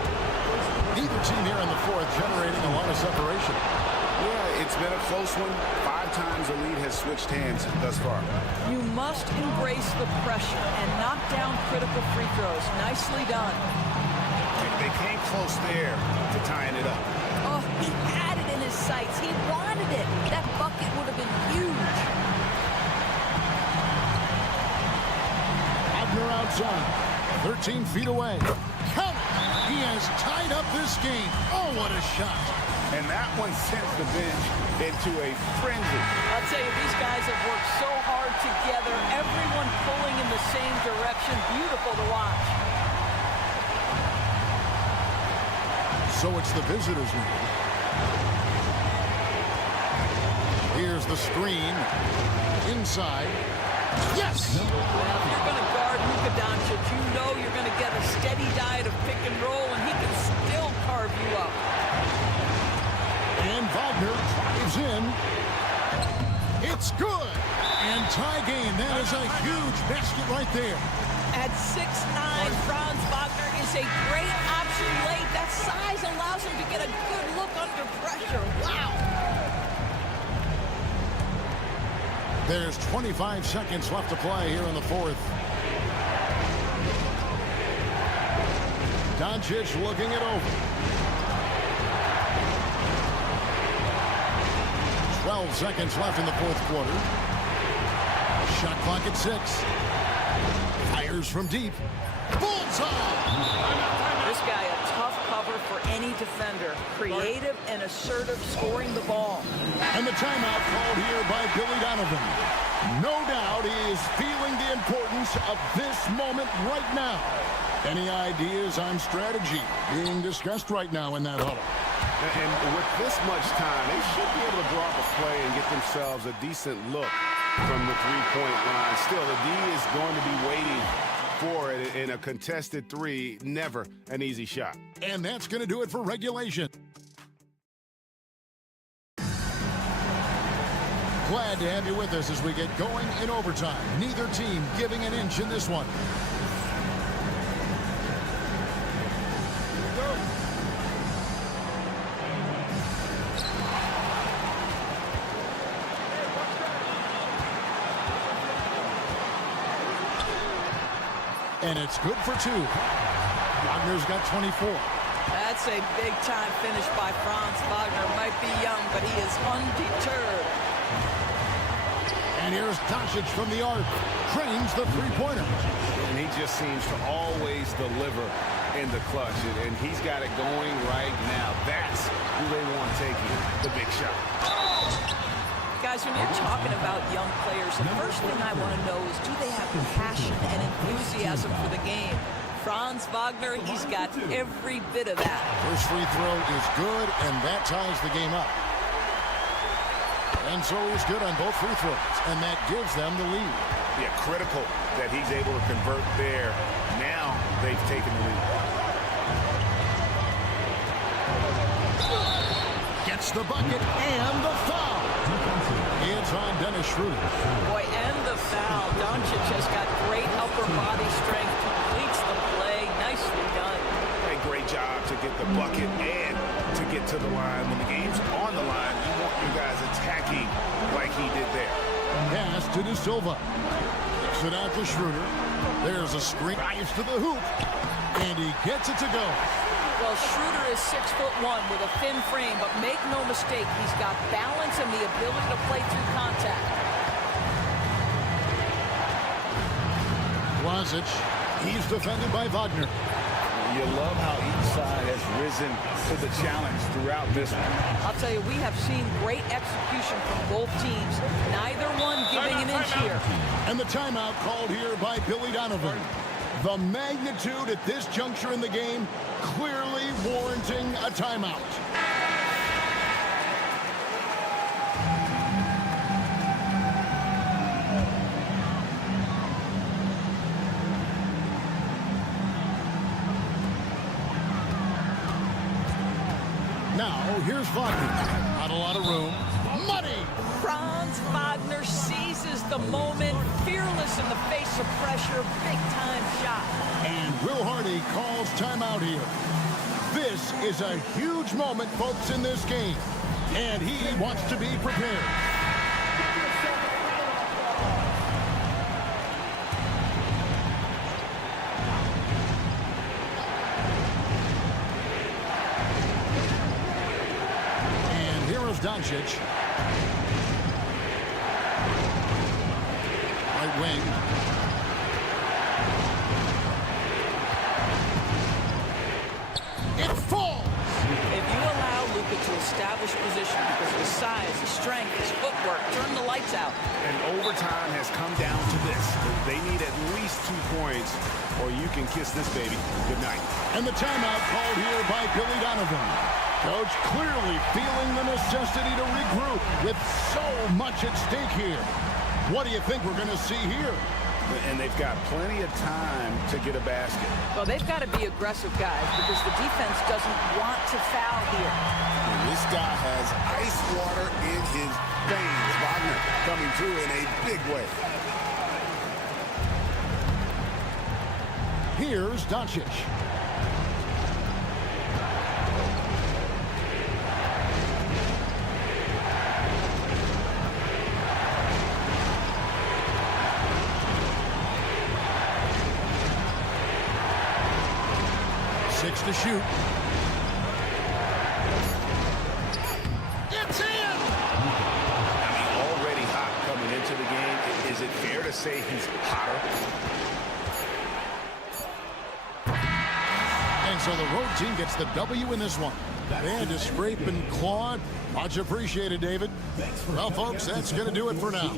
Neither team here in the fourth generating a lot of separation. Yeah, it's been a close one. 5 times the lead has switched hands thus far. You must embrace the pressure and knock down critical free throws. Nicely done. They came close there to tying it up. Oh, he had it in his sights. He wanted it. That bucket would have been huge. Wagner outside. 13 feet away. Count it. He has tied up this game. Oh, what a shot. And that one sent the bench into a frenzy. I'll tell you, these guys have worked so hard together. Everyone pulling in the same direction. Beautiful to watch. So it's the visitors now. Here's the screen. Inside. Yes! Well, if you're going to guard Luka Doncic, you know you're going to get a steady diet of pick and roll, and he can still carve you up. And Wagner drives in. It's good. And tie game. That is a huge basket right there. At 6'9", Franz Wagner is a great option late. That size allows him to get a good look under pressure. Wow. There's 25 seconds left to play here in the fourth. Doncic looking it over. 12 seconds left in the fourth quarter. Shot clock at 6. Fires from deep. Bullseye! This guy a tough cover for any defender. Creative and assertive scoring the ball. And the timeout called here by Billy Donovan. No doubt he is feeling the importance of this moment right now. Any ideas on strategy being discussed right now in that huddle? And with this much time, they should be able to draw up a play and get themselves a decent look from the three-point line. Still, the D is going to be waiting for it in a contested three. Never an easy shot. And that's going to do it for regulation. Glad to have you with us as we get going in overtime. Neither team giving an inch in this one. And it's good for 2. Wagner's got 24. That's a big-time finish by Franz Wagner. Might be young, but he is undeterred. And here's Doncic from the arc. Trains the three-pointer. And he just seems to always deliver in the clutch. And he's got it going right now. That's who they want taking the big shot. Guys, when you're talking about young players, the first thing I want to know is, do they have passion and enthusiasm for the game? Franz Wagner, he's got every bit of that. First free throw is good, and that ties the game up. And so he's good on both free throws, and that gives them the lead. Yeah, critical that he's able to convert there. Now they've taken the lead. Gets the bucket and the foul. It's on Dennis Schroeder. Boy, and the foul. Doncic has got great upper body strength. Completes the play. Nicely done. A great job to get the bucket and to get to the line. When the game's on the line, you want your guys attacking like he did there. Pass to De Silva. Kicks it out to Schroeder. There's a screen. Drives to the hoop. And he gets it to go. Well, Schroeder is 6'1" with a thin frame, but make no mistake, he's got balance and the ability to play through contact. Lazic, he's defended by Wagner. You love how each side has risen to the challenge throughout this one. I'll tell you, we have seen great execution from both teams. Neither one giving an inch here. And the timeout called here by Billy Donovan. The magnitude at this juncture in the game clearly warranting a timeout. Now, here's Wagner. Not a lot of room. Money! Franz Wagner seizes the moment, fearless in the face of pressure, big-time shot. And Will Hardy calls timeout here. This is a huge moment, folks, in this game. And he wants to be prepared. And here is Doncic. Right wing. It falls. If you allow Luka to establish position because of his size, his strength, his footwork, turn the lights out. And overtime has come down to this. They need at least 2 points, or you can kiss this baby goodnight. And the timeout called here by Billy Donovan. Coach clearly feeling the necessity to regroup with so much at stake here. What do you think we're going to see here? And they've got plenty of time to get a basket. Well, they've got to be aggressive, guys, because the defense doesn't want to foul here. And this guy has ice water in his veins. Wagner coming through in a big way. Here's Doncic. Six to shoot. It's in! I mean, already hot coming into the game. Is it fair to say he's hotter? And so the road team gets the W in this one. And to scrape and claw. Much appreciated, David. Well, folks, that's going to do it for now.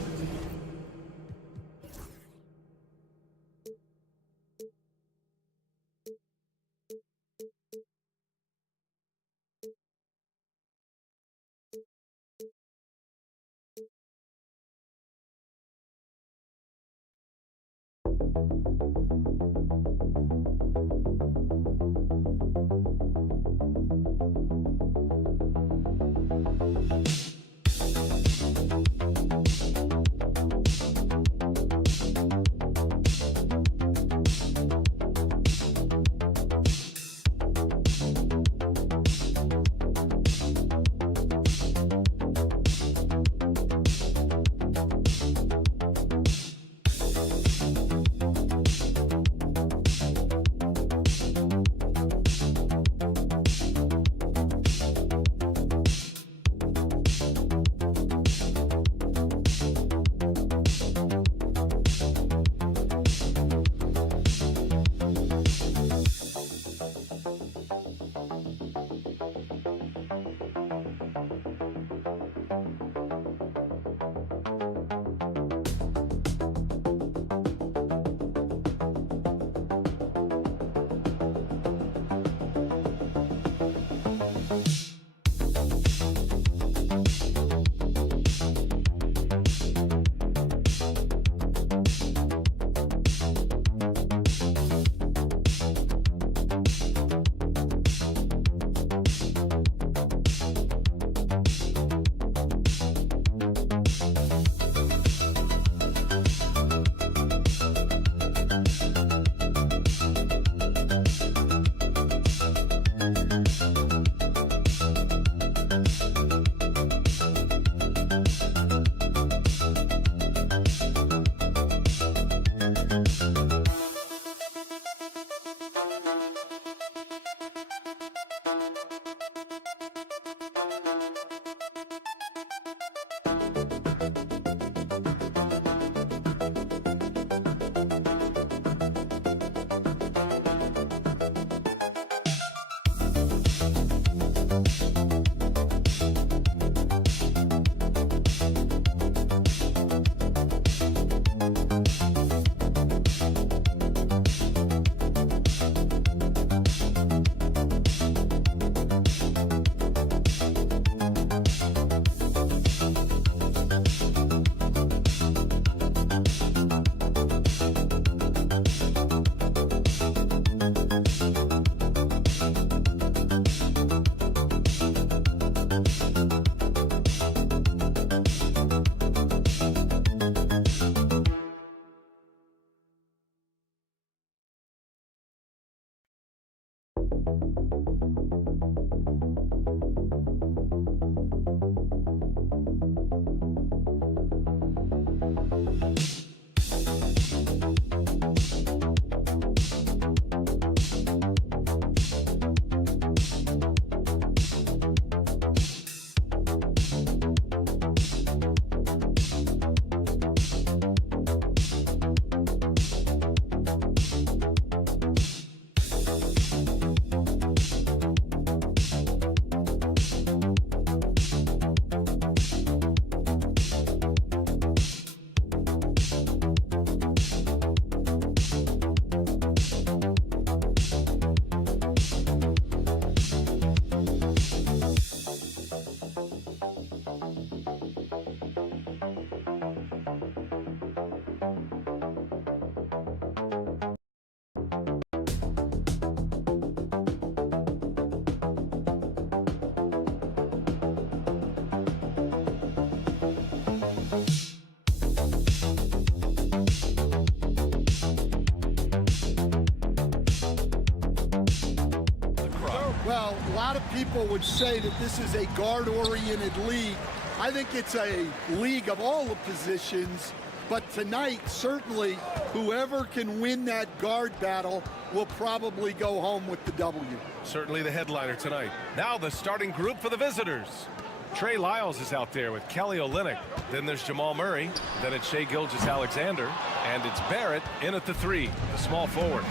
Well, a lot of people would say that this is a guard-oriented league. I think it's a league of all the positions, but tonight, certainly, whoever can win that guard battle will probably go home with the W. Certainly the headliner tonight. Now the starting group for the visitors. Trey Lyles is out there with Kelly Olynyk. Then there's Jamal Murray. Then it's Shai Gilgeous-Alexander. And it's Barrett in at the 3, the small forward.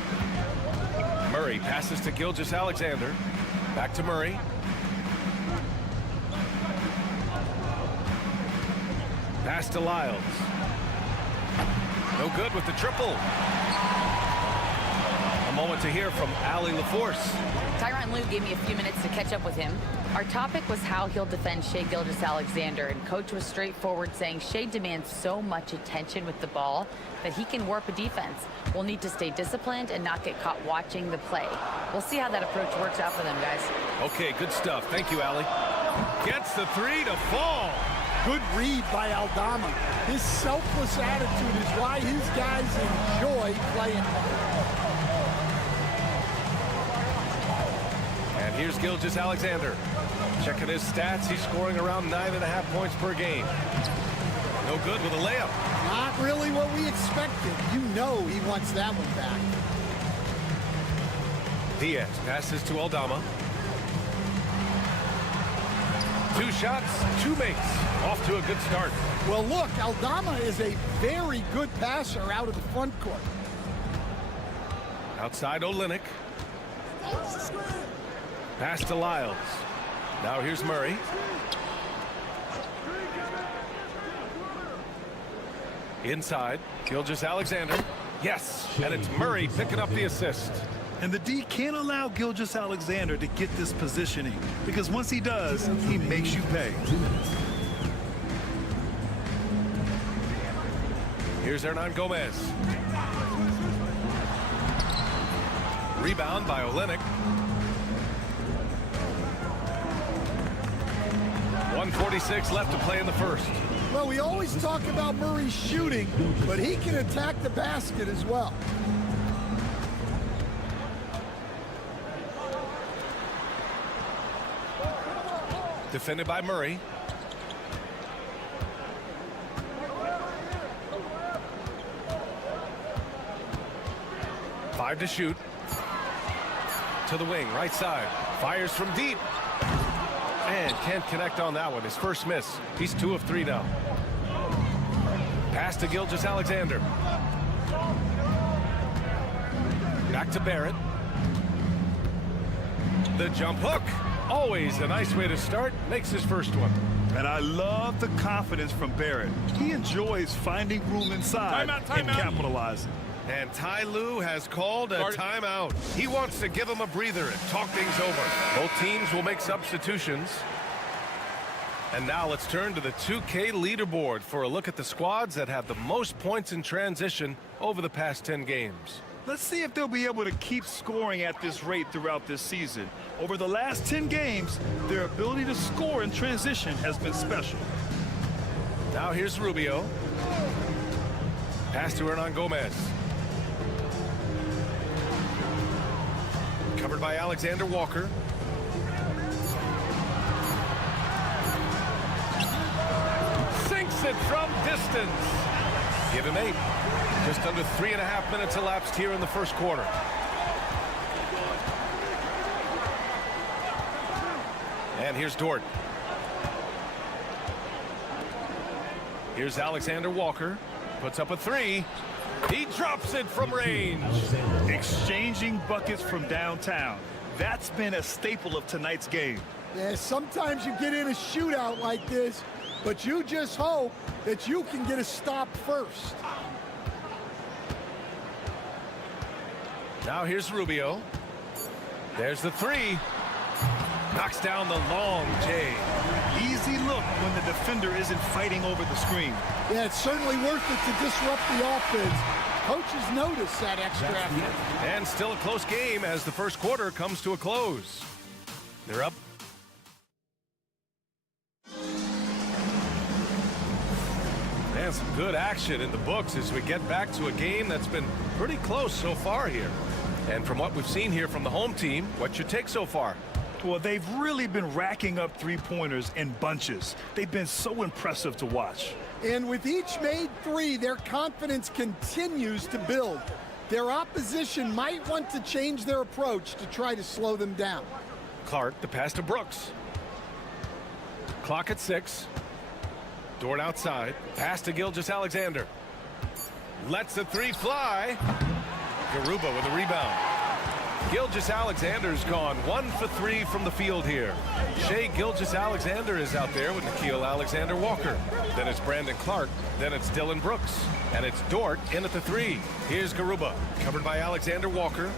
Murray passes to Gilgeous-Alexander. Back to Murray. Pass to Lyles. No good with the triple. A moment to hear from Allie LaForce. Tyronn Lue gave me a few minutes to catch up with him. Our topic was how he'll defend Shai Gilgeous-Alexander, and Coach was straightforward, saying Shai demands so much attention with the ball that he can warp a defense. We'll need to stay disciplined and not get caught watching the play. We'll see how that approach works out for them, guys. Okay, good stuff. Thank you, Allie. Gets the 3 to fall. Good read by Aldama. His selfless attitude is why his guys enjoy playing. And here's Gilgeous-Alexander. Checking his stats, he's scoring around 9.5 points per game. No good with a layup. Not really what we expected. You know he wants that one back. Diaz passes to Aldama. 2 shots, 2 makes. Off to a good start. Well, look, Aldama is a very good passer out of the front court. Outside Olynyk. Pass to Lyles. Now here's Murray. Inside, Gilgeous-Alexander. Yes, and it's Murray picking up the assist. And the D can't allow Gilgeous-Alexander to get this positioning, because once he does, he makes you pay. Here's Hernan Gomez. Rebound by Olynyk. 1:46 left to play in the first. Well, we always talk about Murray's shooting, but he can attack the basket as well. Defended by Murray. Five to shoot. To the wing, right side. Fires from deep. And can't connect on that one. His first miss. He's 2 of 3 now. Pass to Gilgeous-Alexander. Back to Barrett. The jump hook. Always a nice way to start. Makes his first one. And I love the confidence from Barrett. He enjoys finding room inside and capitalizing. And Ty Lue has called a timeout. He wants to give him a breather and talk things over. Both teams will make substitutions. And now let's turn to the 2K leaderboard for a look at the squads that have the most points in transition over the past 10 games. Let's see if they'll be able to keep scoring at this rate throughout this season. Over the last 10 games, their ability to score in transition has been special. Now here's Rubio. Pass to Hernan Gomez. Covered by Alexander Walker. Sinks it from distance. Give him 8. Just under 3.5 minutes elapsed here in the first quarter. And here's Dort. Here's Alexander Walker. Puts up a 3. He drops it from range. Exchanging buckets from downtown. That's been a staple of tonight's game. Yeah, sometimes you get in a shootout like this, but you just hope that you can get a stop first. Now here's Rubio. There's the 3. Knocks down the long J. Easy look when the defender isn't fighting over the screen. Yeah, it's certainly worth it to disrupt the offense. Coaches notice that extra effort. And still a close game as the first quarter comes to a close. They're up. And some good action in the books as we get back to a game that's been pretty close so far here. And from what we've seen here from the home team, what's your take so far? Well, they've really been racking up three-pointers in bunches. They've been so impressive to watch. And with each made three, their confidence continues to build. Their opposition might want to change their approach to try to slow them down. Clark, the pass to Brooks. Clock at 6. Dort outside. Pass to Gilgeous-Alexander. Lets the three fly. Garuba with a rebound. Gilgeous-Alexander's gone 1 for 3 from the field here. Shai Gilgeous-Alexander is out there with Nickeil Alexander-Walker. Then it's Brandon Clark. Then it's Dylan Brooks. And it's Dort in at the 3. Here's Garuba, covered by Alexander-Walker.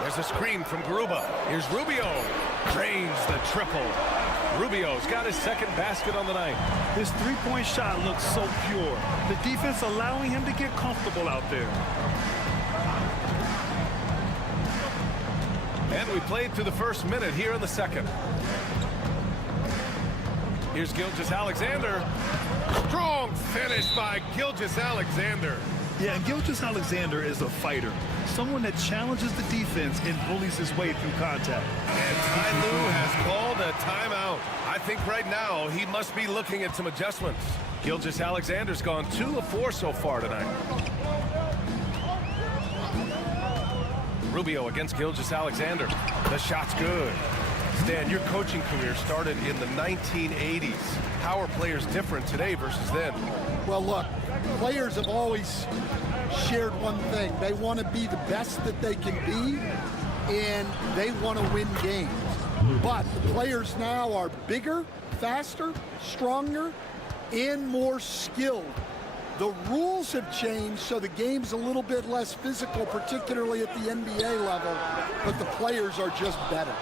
There's a screen from Garuba. Here's Rubio. Drains the triple. Rubio's got his second basket on the night. His three-point shot looks so pure. The defense allowing him to get comfortable out there. And we played through the first minute here in the second. Here's Gilgeous-Alexander. Strong finish by Gilgeous-Alexander. Yeah, and Gilgeous-Alexander is a fighter. Someone that challenges the defense and bullies his way through contact. And Ty Lue has called a timeout. I think right now he must be looking at some adjustments. Gilgeous-Alexander's gone 2 of 4 so far tonight. Rubio against Gilgeous-Alexander. The shot's good. Stan, your coaching career started in the 1980s. How are players different today versus then? Well, look, players have always shared one thing. They want to be the best that they can be, and they want to win games. But the players now are bigger, faster, stronger, and more skilled. The rules have changed, so the game's a little bit less physical, particularly at the NBA level, but the players are just better.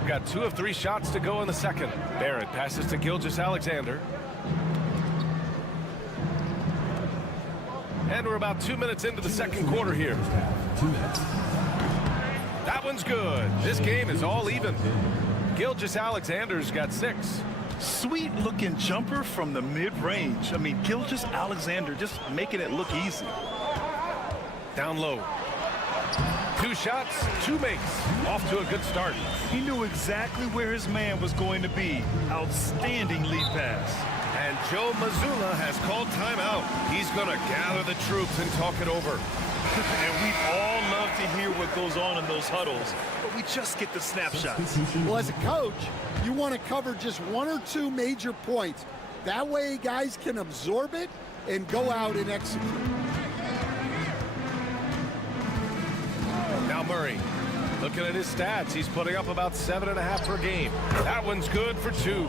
We've got 2 of 3 shots to go in the second. Barrett passes to Gilgeous-Alexander. And we're about 2 minutes into the second quarter here. 2 minutes. That one's good. This game is all even. Gilgeous-Alexander's got 6. Sweet looking jumper from the mid-range. I mean, Gilgeous-Alexander just making it look easy. Down low. 2 shots, 2 makes. Off to a good start. He knew exactly where his man was going to be. Outstanding lead pass. And Joe Mazzulla has called timeout. He's going to gather the troops and talk it over. And we all love to hear what goes on in those huddles, but we just get the snapshots. Well, as a coach, you want to cover just 1 or 2 major points. That way guys can absorb it and go out and execute. Now Murray, looking at his stats, he's putting up about 7.5 per game. That one's good for 2.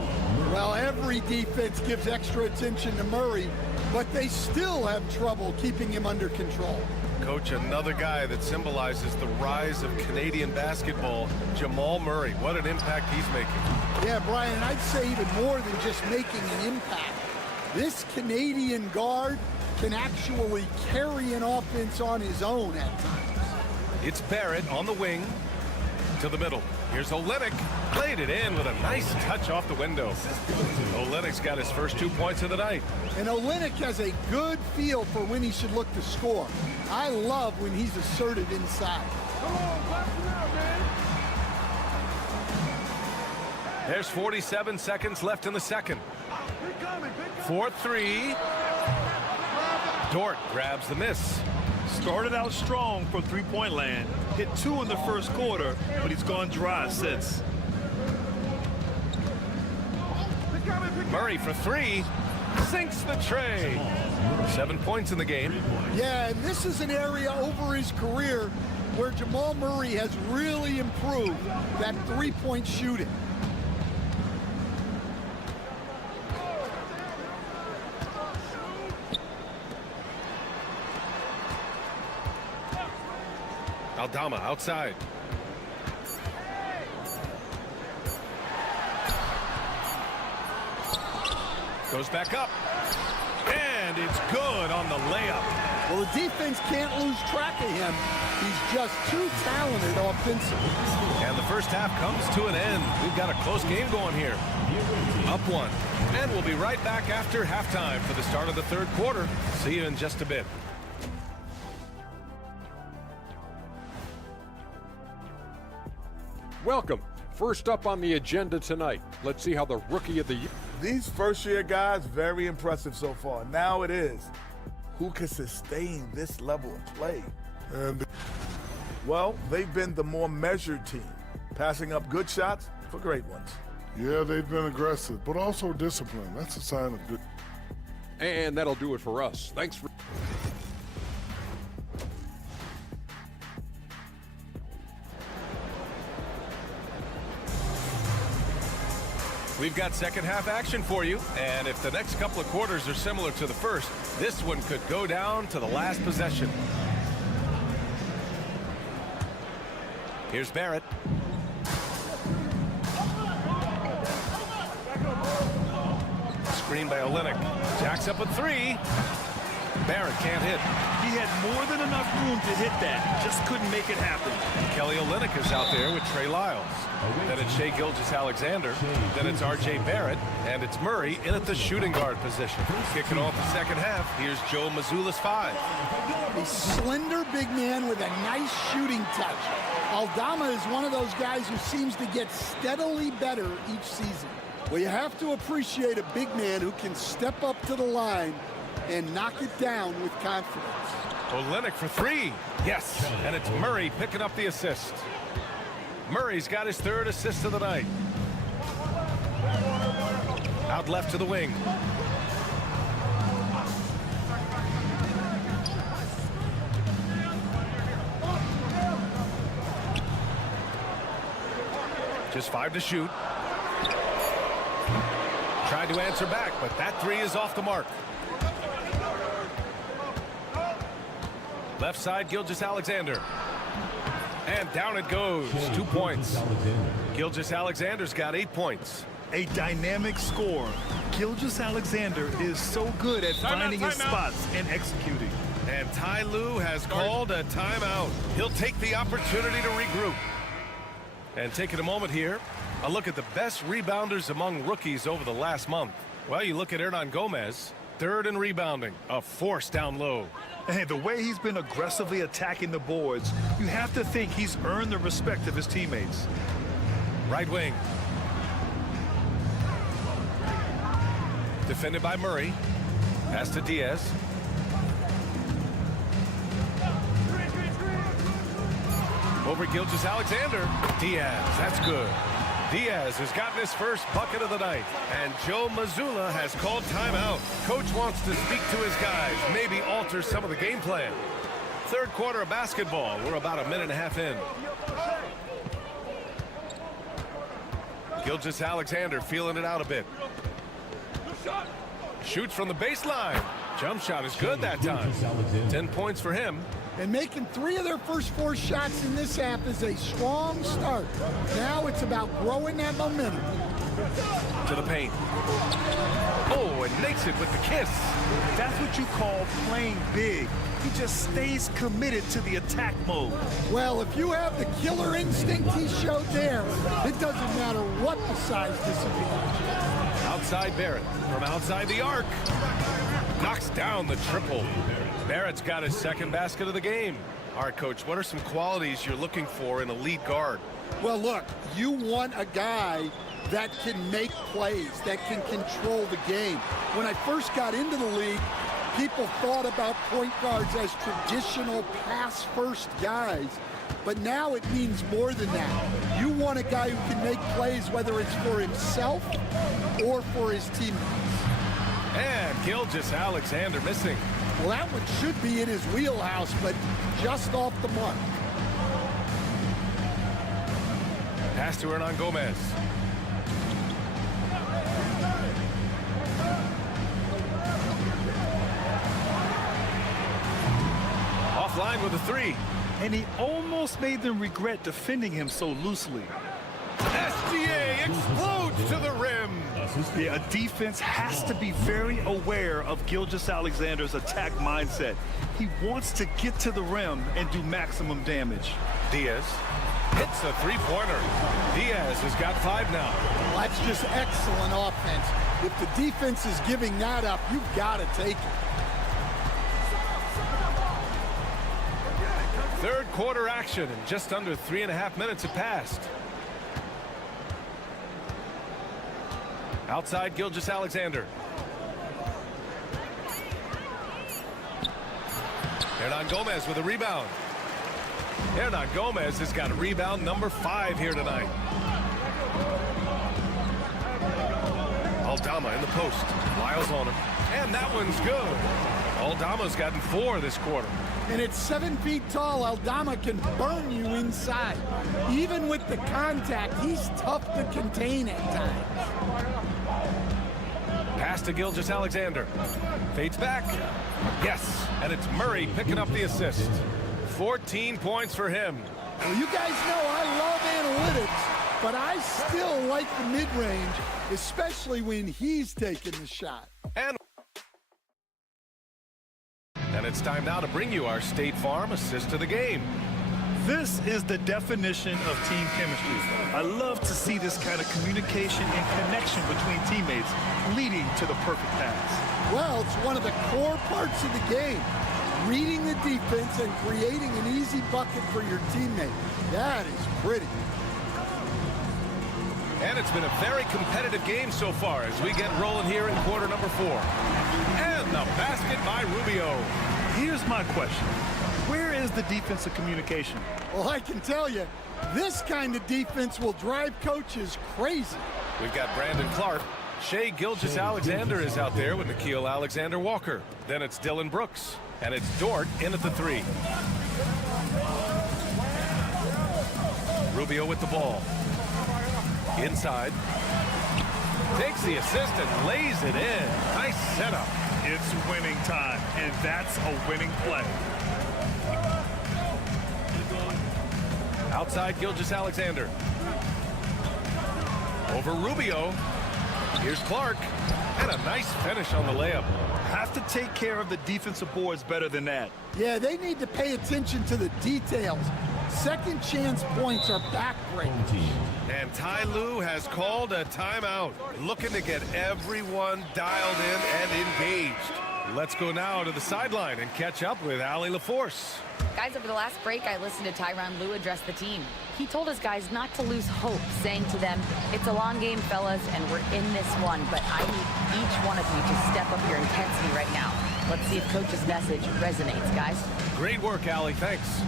Well, every defense gives extra attention to Murray, but they still have trouble keeping him under control. Coach, another guy that symbolizes the rise of Canadian basketball, Jamal Murray. What an impact he's making. Yeah, Brian, I'd say even more than just making an impact. This Canadian guard can actually carry an offense on his own at times. It's Barrett on the wing to the middle. Here's Olenek. Played it in with a nice touch off the window. Olenek's got his first 2 points of the night. And Olenek has a good feel for when he should look to score. I love when he's assertive inside. There's 47 seconds left in the second. 4-3. Dort grabs the miss. Started out strong from three-point land. Hit 2 in the first quarter, but he's gone dry since. Murray for 3. Sinks the tray. 7 points in the game. Yeah, and this is an area over his career where Jamal Murray has really improved that three-point shooting. Aldama outside. Goes back up. And it's good on the layup. Well, the defense can't lose track of him. He's just too talented offensively. And the first half comes to an end. We've got a close game going here. Up 1. And we'll be right back after halftime for the start of the third quarter. See you in just a bit. Welcome. First up on the agenda tonight, let's see how the Rookie of the Year. These first-year guys, very impressive so far. Now it is, who can sustain this level of play? And well, they've been the more measured team, passing up good shots for great ones. Yeah, they've been aggressive, but also disciplined. That's a sign of good. And that'll do it for us. Thanks for... We've got second half action for you, and if the next couple of quarters are similar to the first, this one could go down to the last possession. Here's Barrett. Screen by Olynyk. Jacks up a three. Barrett can't hit. He had more than enough room to hit that. Just couldn't make it happen. Kelly Olynyk is out there with Trey Lyles. Then it's Shai Gilgeous-Alexander. Then it's R.J. Barrett. And it's Murray in at the shooting guard position. Kicking off the second half, here's Joe Mazzulla's five. A slender big man with a nice shooting touch. Aldama is one of those guys who seems to get steadily better each season. Well, you have to appreciate a big man who can step up to the line and knock it down with confidence. Olynyk for three. Yes, and it's Murray picking up the assist. Murray's got his third assist of the night. Out left to the wing. Just 5 to shoot. Tried to answer back, but that three is off the mark. Left side, Gilgeous-Alexander. And down it goes. 2 points. Gilgeous-Alexander's got 8 points. A dynamic score. Gilgeous-Alexander is so good at finding his spots and executing. And Ty Lue has called a timeout. He'll take the opportunity to regroup. And taking a moment here, a look at the best rebounders among rookies over the last month. Well, you look at Hernan Gomez, third in rebounding, a force down low. And the way he's been aggressively attacking the boards, you have to think he's earned the respect of his teammates. Right wing. Defended by Murray. Pass to Diaz. Over Gilgeous-Alexander. Diaz, that's good. Diaz has gotten his first bucket of the night. And Joe Mazzulla has called timeout. Coach wants to speak to his guys, maybe alter some of the game plan. Third quarter of basketball. We're about a minute and a half in. Gilgeous-Alexander feeling it out a bit. Shoots from the baseline. Jump shot is good that time. 10 points for him. And making 3 of their first 4 shots in this half is a strong start. Now it's about growing that momentum. To the paint. Oh, and makes it with the kiss. That's what you call playing big. He just stays committed to the attack mode. Well, if you have the killer instinct he showed there, it doesn't matter what the size disadvantage is. Outside Barrett from outside the arc. Knocks down the triple. Barrett's got his second basket of the game. All right, Coach, what are some qualities you're looking for in a lead guard? Well, look, you want a guy that can make plays, that can control the game. When I first got into the league, people thought about point guards as traditional pass-first guys. But now it means more than that. You want a guy who can make plays, whether it's for himself or for his teammates. And Gilgeous-Alexander missing. Well, that one should be in his wheelhouse, but just off the mark. Pass to Hernan Gomez. Offline with a three. And he almost made them regret defending him so loosely. SGA explodes to the rim. Yeah, a defense has to be very aware of Gilgeous-Alexander's attack mindset. He wants to get to the rim and do maximum damage. Diaz hits a three-pointer. Diaz has got 5 now. Well, that's just excellent offense. If the defense is giving that up, you've got to take it. Third quarter action, and just under 3.5 minutes have passed. Outside Gilgeous-Alexander. Hernan Gomez with a rebound. Hernan Gomez has got rebound number 5 here tonight. Aldama in the post. Lyles on him. And that one's good. Aldama's gotten 4 this quarter. And at 7 feet tall, Aldama can burn you inside. Even with the contact, he's tough to contain at times. Pass to Gilgeous-Alexander. Fades back. Yes, and it's Murray picking up the assist. 14 points for him. Well, you guys know I love analytics, but I still like the mid-range, especially when he's taking the shot. And it's time now to bring you our State Farm assist of the game. This is the definition of team chemistry. I love to see this kind of communication and connection between teammates leading to the perfect pass. Well, it's one of the core parts of the game. Reading the defense and creating an easy bucket for your teammate. That is pretty. And it's been a very competitive game so far as we get rolling here in quarter number 4. And the basket by Rubio. Here's my question. Where is the defensive communication? Well, I can tell you, this kind of defense will drive coaches crazy. We've got Brandon Clark. Shai Gilgeous-Alexander is out there with Nickeil Alexander-Walker. Then it's Dylan Brooks. And it's Dort in at the 3. Rubio with the ball. Inside. Takes the assist and lays it in. Nice setup. It's winning time, and that's a winning play. Outside Gilgeous-Alexander. Over Rubio. Here's Clark. And a nice finish on the layup. Have to take care of the defensive boards better than that. Yeah, they need to pay attention to the details. Second chance points are backbreakers. And Ty Lue has called a timeout, looking to get everyone dialed in and engaged. Let's go now to the sideline and catch up with Allie LaForce. Guys, over the last break, I listened to Tyronn Lue address the team. He told his guys not to lose hope, saying to them, it's a long game, fellas, and we're in this one, but I need each one of you to step up your intensity right now. Let's see if Coach's message resonates, guys. Great work, Allie. Thanks.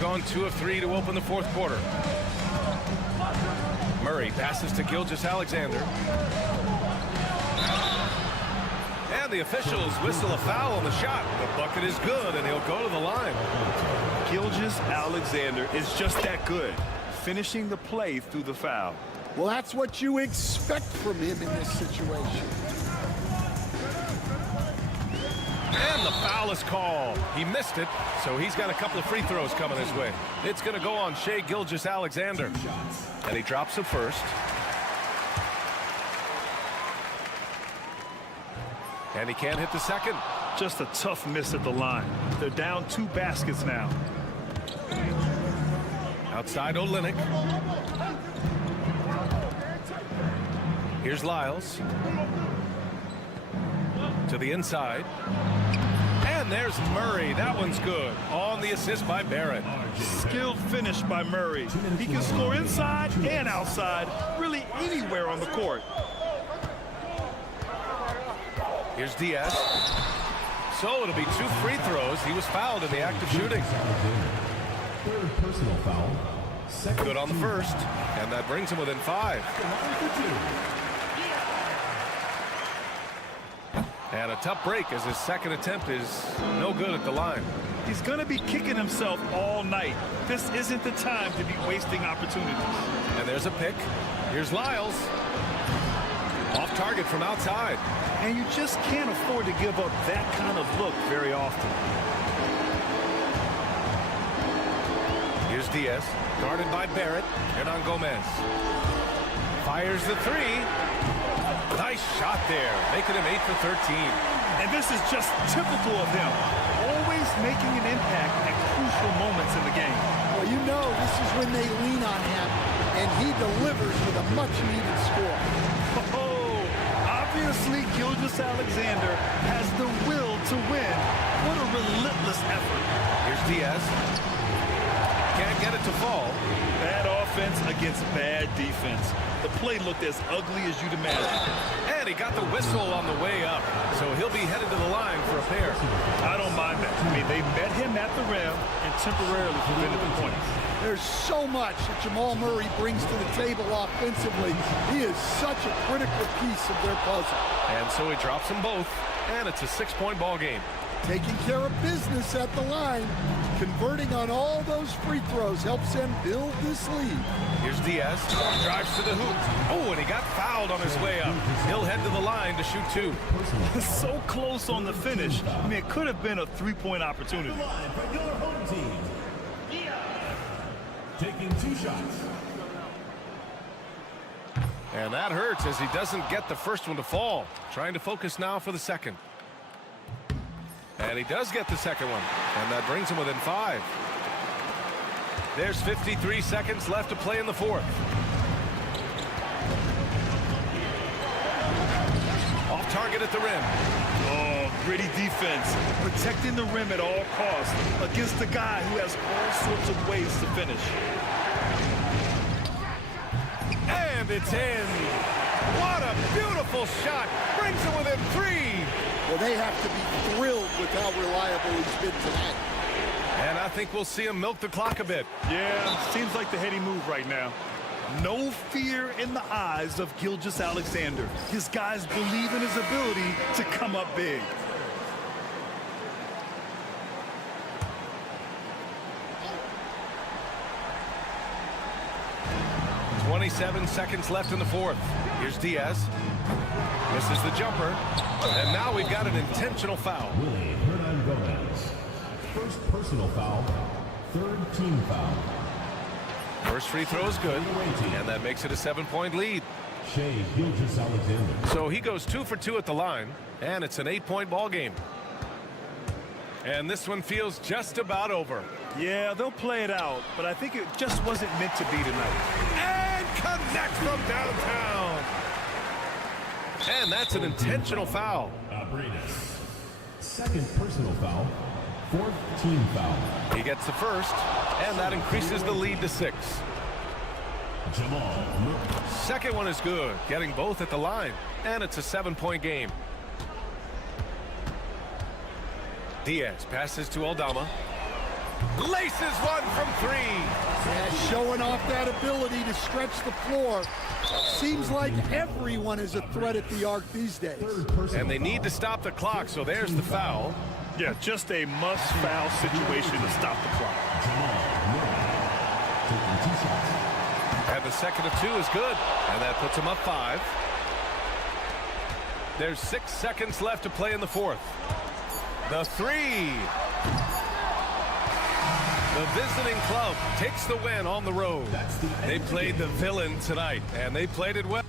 Gone 2 of 3 to open the 4th quarter. Murray passes to Gilgeous-Alexander. And the officials whistle a foul on the shot. The bucket is good, and he'll go to the line. Gilgeous-Alexander is just that good, finishing the play through the foul. Well, that's what you expect from him in this situation. And the foul is called. He missed it, so he's got a couple of free throws coming his way. It's going to go on Shai Gilgeous-Alexander. And he drops it first. And he can't hit the second. Just a tough miss at the line. They're down 2 baskets now. Outside Olynyk. Here's Lyles. To the inside. And there's Murray. That one's good. On the assist by Barrett. Skilled finish by Murray. He can score inside and outside, really anywhere on the court. Here's Diaz. So it'll be 2 free throws. He was fouled in the act of shooting. Third personal foul. Good on the first. And that brings him within 5. And a tough break as his second attempt is no good at the line. He's going to be kicking himself all night. This isn't the time to be wasting opportunities. And there's a pick. Here's Lyles. Off target from outside. And you just can't afford to give up that kind of look very often. Here's Diaz. Guarded by Barrett. Hernan Gomez. Fires the 3. Nice shot there, making him 8 for 13. And this is just typical of him, always making an impact at crucial moments in the game. Well, you know this is when they lean on him, and he delivers with a much-needed score. Oh, obviously Gilgeous-Alexander has the will to win. What a relentless effort. Here's Diaz. Can't get it to fall. That offense against bad defense. The play looked as ugly as you'd imagine. And he got the whistle on the way up, so he'll be headed to the line for a pair. I don't mind that. I mean, they met him at the rim and temporarily prevented the points. There's so much that Jamal Murray brings to the table offensively. He is such a critical piece of their puzzle. And so he drops them both, and it's a 6-point ball game. Taking care of business at the line, converting on all those free throws helps them build this lead. Here's Diaz, drives to the hoop. Oh, and he got fouled on his way up. He'll head to the line to shoot 2. So close on the finish. I mean, it could have been a 3-point opportunity. Taking 2 shots. And that hurts as he doesn't get the first one to fall. Trying to focus now for the second. And he does get the second one. And that brings him within 5. There's 53 seconds left to play in the fourth. Off target at the rim. Oh, gritty defense. Protecting the rim at all costs against a guy who has all sorts of ways to finish. And it's in. What a beautiful shot. Brings him within 3. Well, they have to be thrilled with how reliable he's been tonight. And I think we'll see him milk the clock a bit. Yeah, seems like the heady move right now. No fear in the eyes of Gilgeous-Alexander. His guys believe in his ability to come up big. .27 seconds left in the fourth. Here's Diaz. Misses the jumper. And now we've got an intentional foul. Willie Hernan-Gomez. First personal foul. Third team foul. First free throw is good. And that makes it a 7-point lead. Shai Gilgeous-Alexander. So he goes 2 for 2 at the line. And it's an 8-point ball game. And this one feels just about over. Yeah, they'll play it out. But I think it just wasn't meant to be tonight. And connects from downtown. And that's an intentional foul. Abrines. Second personal foul. Fourth team foul. He gets the first, and that increases the lead to 6. Jamal Murray. Second one is good, getting both at the line, and it's a 7-point game. Diaz passes to Aldama. Laces one from 3. Yeah, showing off that ability to stretch the floor. Seems like everyone is a threat at the arc these days. And they need to stop the clock, so there's the foul. Yeah, just a must-foul situation to stop the clock. And the second of 2 is good, and that puts him up 5. There's 6 seconds left to play in the fourth. The 3. The visiting club takes the win on the road. They played the villain tonight, and they played it well.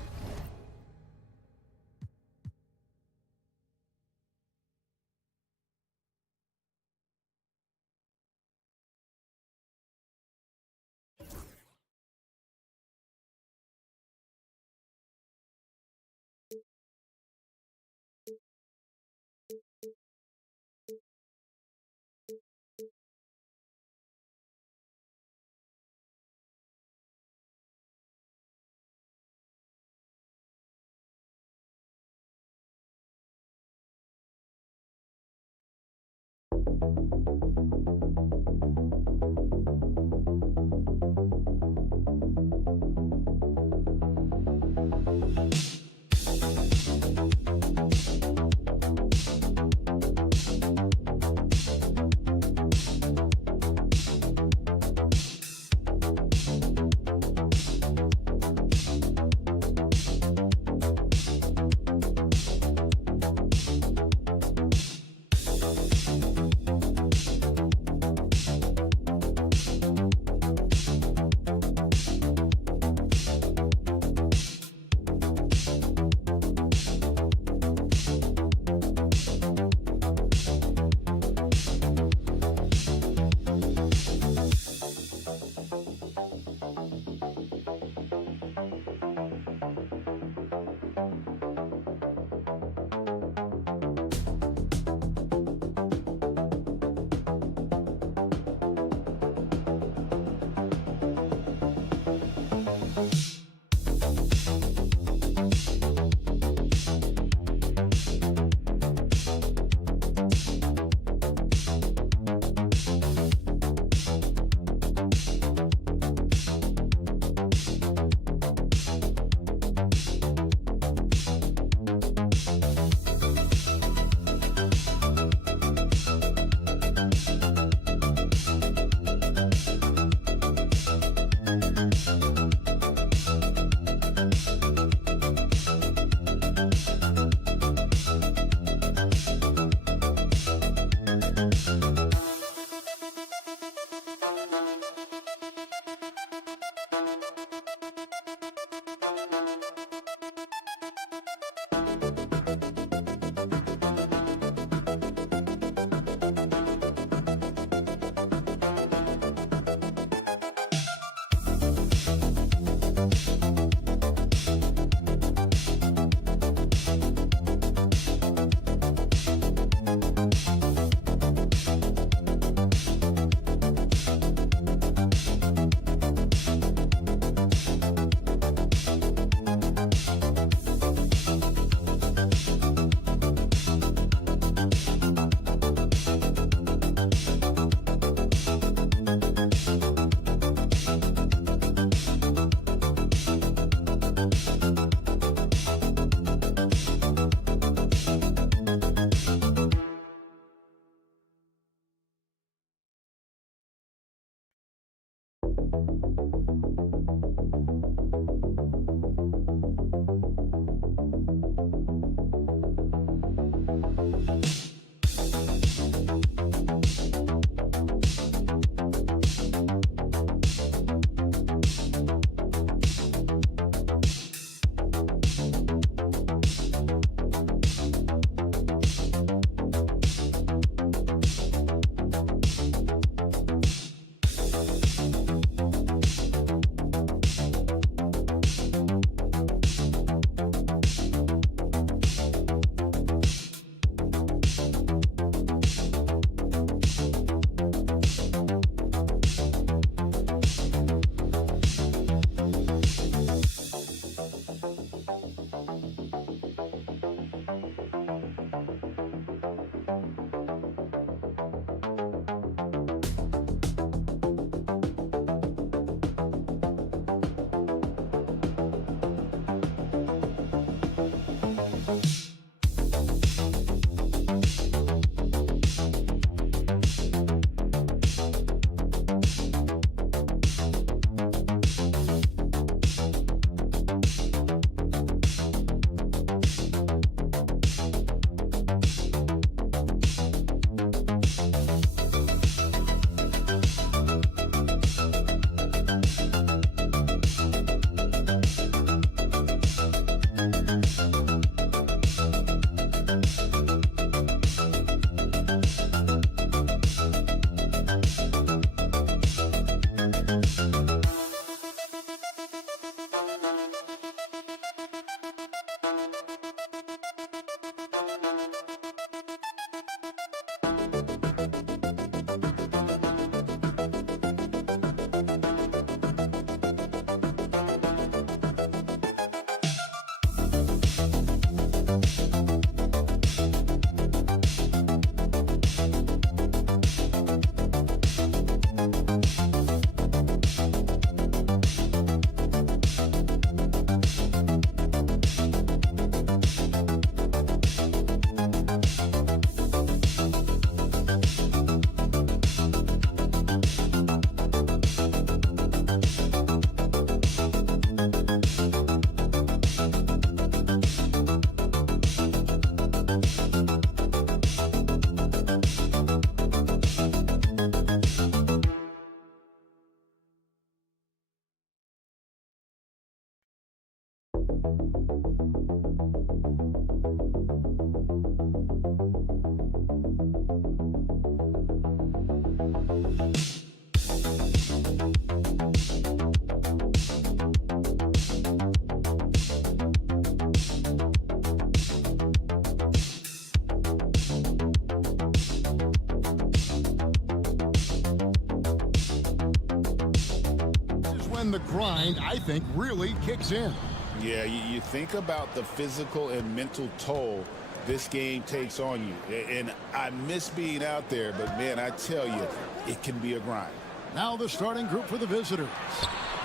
The grind, I think, really kicks in. Yeah, you think about the physical and mental toll this game takes on you. And I miss being out there, but, man, I tell you, it can be a grind. Now the starting group for the visitors.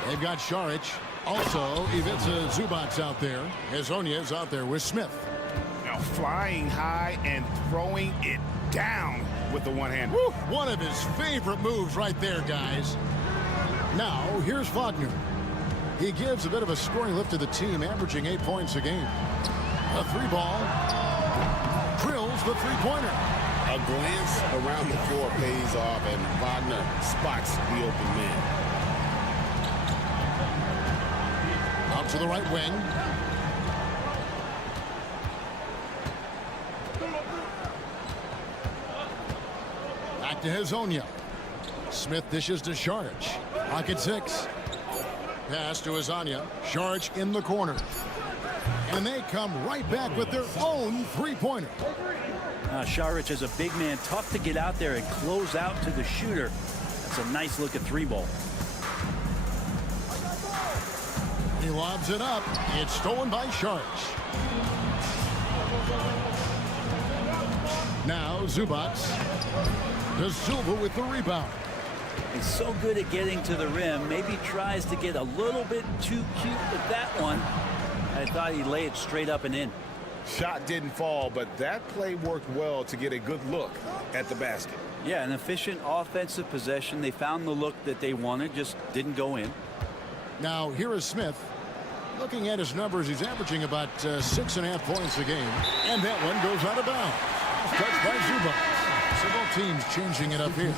They've got Šarić. Also, Ivica Zubac's out there. Hezonja's out there with Smith. Now flying high and throwing it down with the one-hand. One of his favorite moves right there, guys. Now, here's Wagner. He gives a bit of a scoring lift to the team, averaging 8 points a game. A three ball. Drills the three-pointer. A glance around the floor pays off, and Wagner spots the open man. Out to the right wing. Back to Hezonja. Smith dishes to Šarić. Pocket 6. Pass to Hezonja. Šarić in the corner. And they come right back with their own three-pointer. Šarić is a big man, tough to get out there and close out to the shooter. That's a nice look at three ball. He lobs it up. It's stolen by Šarić. Now Zubac. De Silva with the rebound. He's so good at getting to the rim. Maybe tries to get a little bit too cute with that one. I thought he'd lay it straight up and in. Shot didn't fall, but that play worked well to get a good look at the basket. Yeah, an efficient offensive possession. They found the look that they wanted, just didn't go in. Now, here is Smith. Looking at his numbers, he's averaging about 6.5 points a game. And that one goes out of bounds. Touched by Zubac. So both teams changing it up here.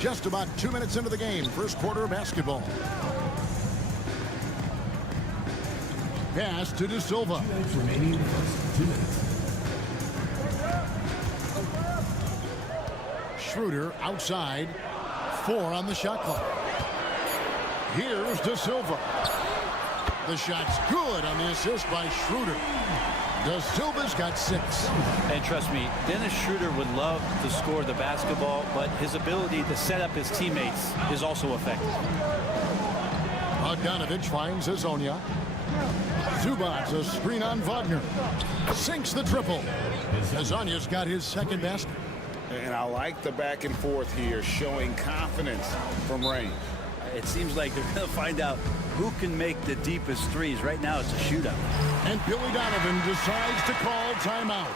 Just about 2 minutes into the game. First quarter of basketball. Pass to De Silva. Remaining in the first 2 minutes. Schroeder outside. 4 on the shot clock. Here's De Silva. The shot's good on the assist by Schroeder. De Silva's got 6. And trust me, Dennis Schroeder would love to score the basketball, but his ability to set up his teammates is also effective. Bogdanovich finds Hazonia. Zubac, a screen on Wagner. Sinks the triple. Hazonia's got his second basket. And I like the back and forth here, showing confidence from range. It seems like they're going to find out who can make the deepest threes. Right now, it's a shootout. And Billy Donovan decides to call timeout.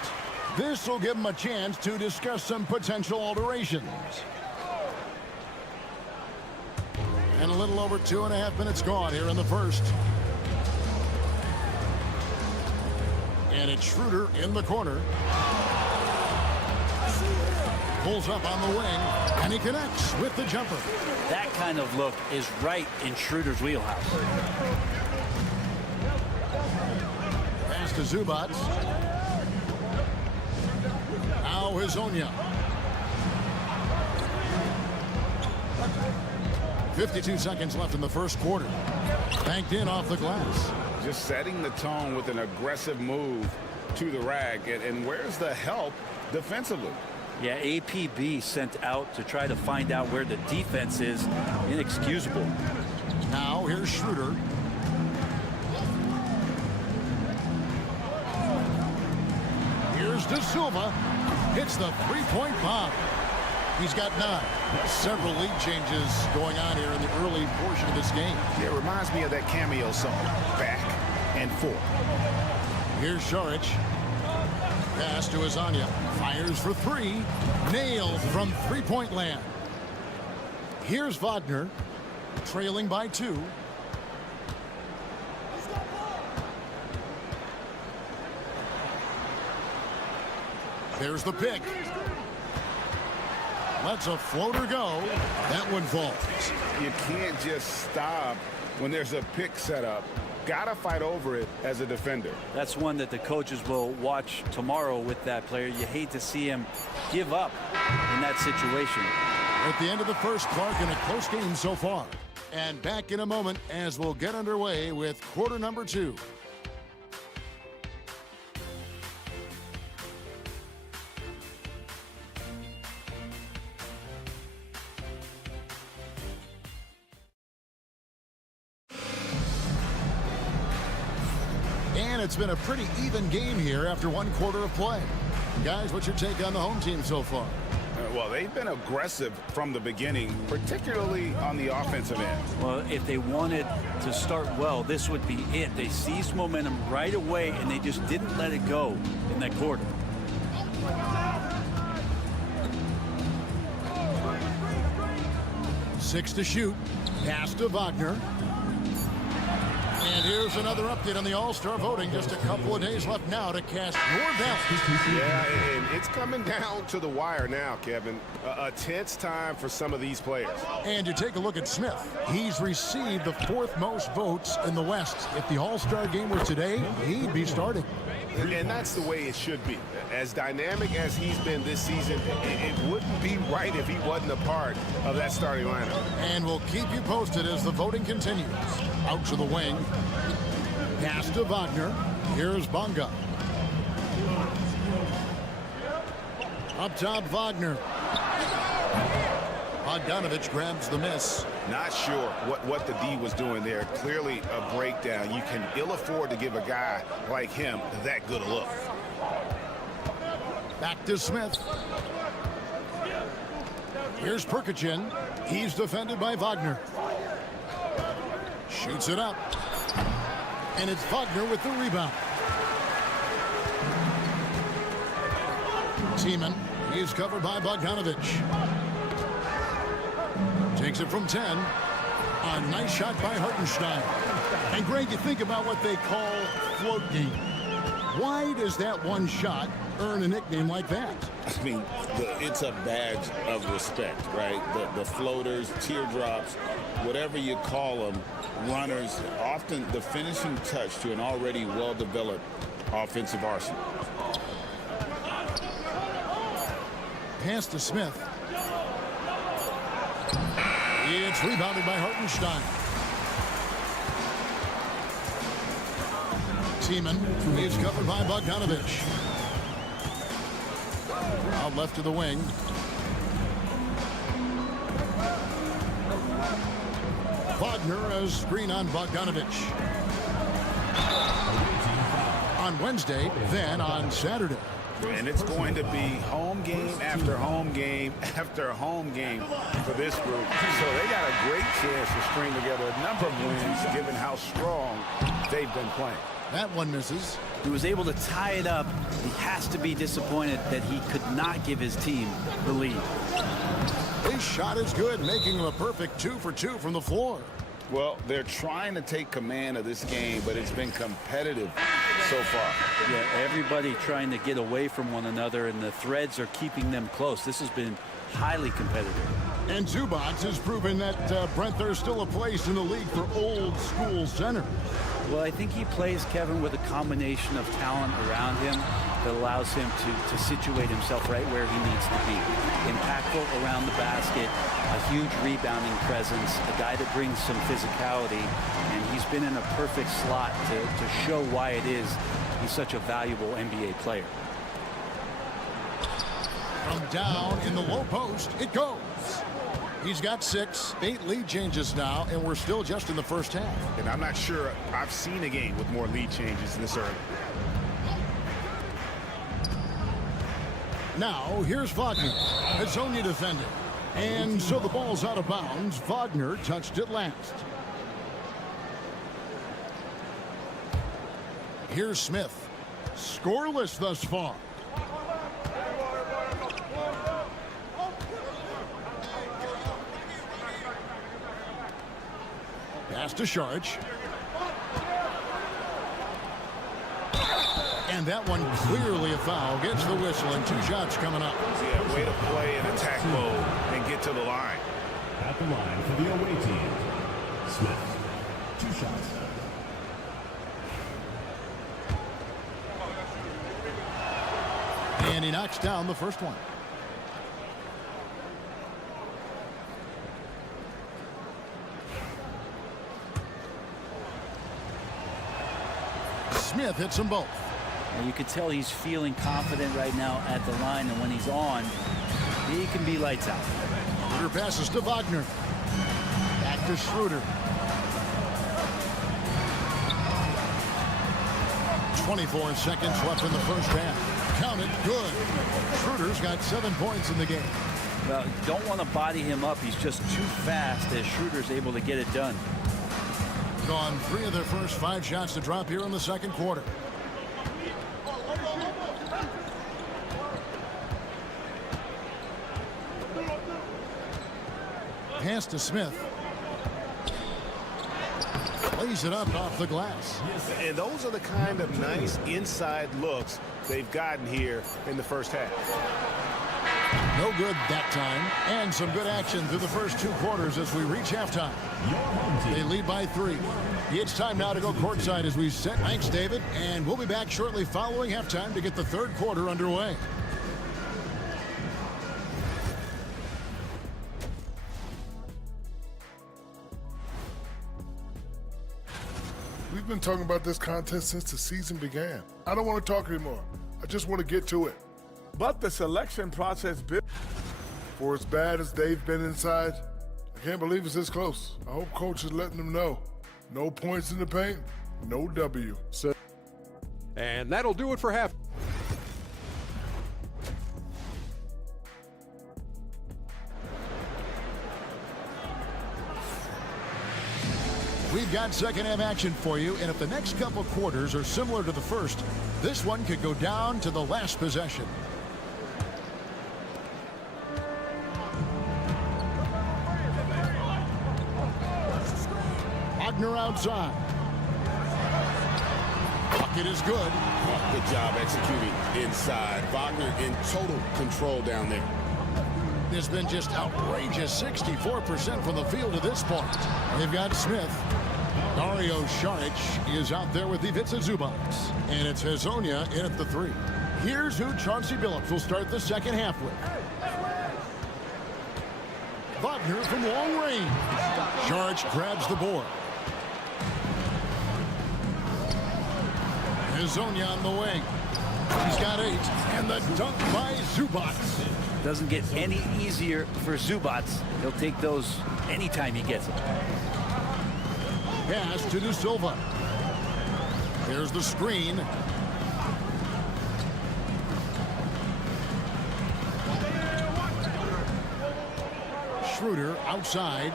This will give him a chance to discuss some potential alterations. And a little over 2.5 minutes gone here in the first. And it's Schroeder in the corner. Pulls up on the wing, and he connects with the jumper. That kind of look is right in Schroeder's wheelhouse. Pass to Zubac. Now Hazonia. 52 seconds left in the first quarter. Banked in off the glass. Just setting the tone with an aggressive move to the rack. And where's the help defensively? Yeah, APB sent out to try to find out where the defense is. Inexcusable. Now here's Schroeder. Here's De Silva. Hits the three-point bomb. He's got 9. Several lead changes going on here in the early portion of this game. Yeah, it reminds me of that cameo song, Back and Forth. Here's Šarić. Pass to Hazonia. Fires for 3. Nailed from three-point land. Here's Wagner. Trailing by 2. There's the pick. Lets a floater go. That one falls. You can't just stop when there's a pick set up. Gotta fight over it as a defender. That's one that the coaches will watch tomorrow with that player. You hate to see him give up in that situation. At the end of the first, Clark, in a close game so far. And back in a moment as we'll get underway with quarter number 2. And it's been a pretty even game here after one quarter of play. Guys, what's your take on the home team so far? Well, they've been aggressive from the beginning, particularly on the offensive end. Well, if they wanted to start well, this would be it. They seized momentum right away, and they just didn't let it go in that quarter. Six to shoot. Pass to Wagner. And here's another update on the All-Star voting. Just a couple of days left now to cast your ballot. Yeah, and it's coming down to the wire now, Kevin. A tense time for some of these players. And you take a look at Smith. He's received the 4th most votes in the West. If the All-Star game were today, he'd be starting. And that's the way it should be. As dynamic as he's been this season, it wouldn't be right if he wasn't a part of that starting lineup. And we'll keep you posted as the voting continues. Out to the wing. Pass to Wagner. Here's Bonga. Up top, Wagner. Bogdanovich grabs the miss. Not sure what the D was doing there. Clearly a breakdown. You can ill afford to give a guy like him that good a look. Back to Smith. Here's Perkichin. He's defended by Wagner. Shoots it up. And it's Wagner with the rebound. Seaman, he's covered by Bogdanovich. Takes it from 10. A nice shot by Hartenstein. And Greg, you think about what they call float game. Why does that one shot earn a nickname like that? I mean, it's a badge of respect, right? The floaters, teardrops, whatever you call them, runners, often the finishing touch to an already well-developed offensive arsenal. Pass to Smith. It's rebounded by Hartenstein. Seaman is covered by Bogdanovich. Out left to the wing. Wagner a screen on Bogdanovich. On Wednesday, then on Saturday. And it's going to be home game after home game after home game for this group. So they got a great chance to string together a number of wins given how strong they've been playing. That one misses. He was able to tie it up. He has to be disappointed that he could not give his team the lead. His shot is good, making him a perfect 2 for 2 from the floor. Well, they're trying to take command of this game, but it's been competitive so far. Yeah, everybody trying to get away from one another, and the threads are keeping them close. This has been highly competitive. And Zubac has proven that, Brent, there's still a place in the league for old school center. Well, I think he plays, Kevin, with a combination of talent around him that allows him to situate himself right where he needs to be. Impactful around the basket, a huge rebounding presence, a guy that brings some physicality, and he's been in a perfect slot to show why it is he's such a valuable NBA player. From down in the low post, it goes. He's got 6, 8 lead changes now, and we're still just in the first half. And I'm not sure I've seen a game with more lead changes this early. Now, here's Wagner. It's only defended. And so the ball's out of bounds. Wagner touched it last. Here's Smith. Scoreless thus far. Pass to Sharch. And that one clearly a foul. Gets the whistle and 2 shots coming up. Yeah, way to play in attack mode and get to the line. At the line for the away team, Smith. 2 shots. And he knocks down the first one. Smith hits them both. And you can tell he's feeling confident right now at the line, and when he's on, he can be lights out. Schroeder passes to Wagner. Back to Schroeder. 24 seconds left in the first half. Count it, good. Schroeder's got 7 points in the game. Well, you don't want to body him up. He's just too fast as Schroeder's able to get it done. Gone 3 of their first 5 shots to drop here in the second quarter. Pass to Smith. Lays it up off the glass. And those are the kind of nice inside looks they've gotten here in the first half. No good that time. And some good action through the first 2 quarters as we reach halftime. They lead by 3. It's time now to go courtside as we set. Thanks, David. And we'll be back shortly following halftime to get the third quarter underway. We've been talking about this contest since the season began. I don't want to talk anymore. I just want to get to it. But the selection process, for as bad as they've been inside, I can't believe it's this close. I hope coach is letting them know. No points in the paint, no W. And that'll do it for half. We've got second half action for you, and if the next couple quarters are similar to the first, this one could go down to the last possession. Wagner outside. Bucket is good. Good job executing inside. Wagner in total control down there. It's been just outrageous, 64% from the field to this point. They've got Smith. Dario Saric is out there with Ivica Zubac. And it's Hezonja in at the 3. Here's who Chauncey Billups will start the second half with. Wagner from long range. Saric grabs the board. Hezonja on the wing. He's got 8. And the dunk by Zubac. Doesn't get any easier for Zubac. He'll take those anytime he gets them. Pass to De Silva. Here's the screen. Schroeder outside.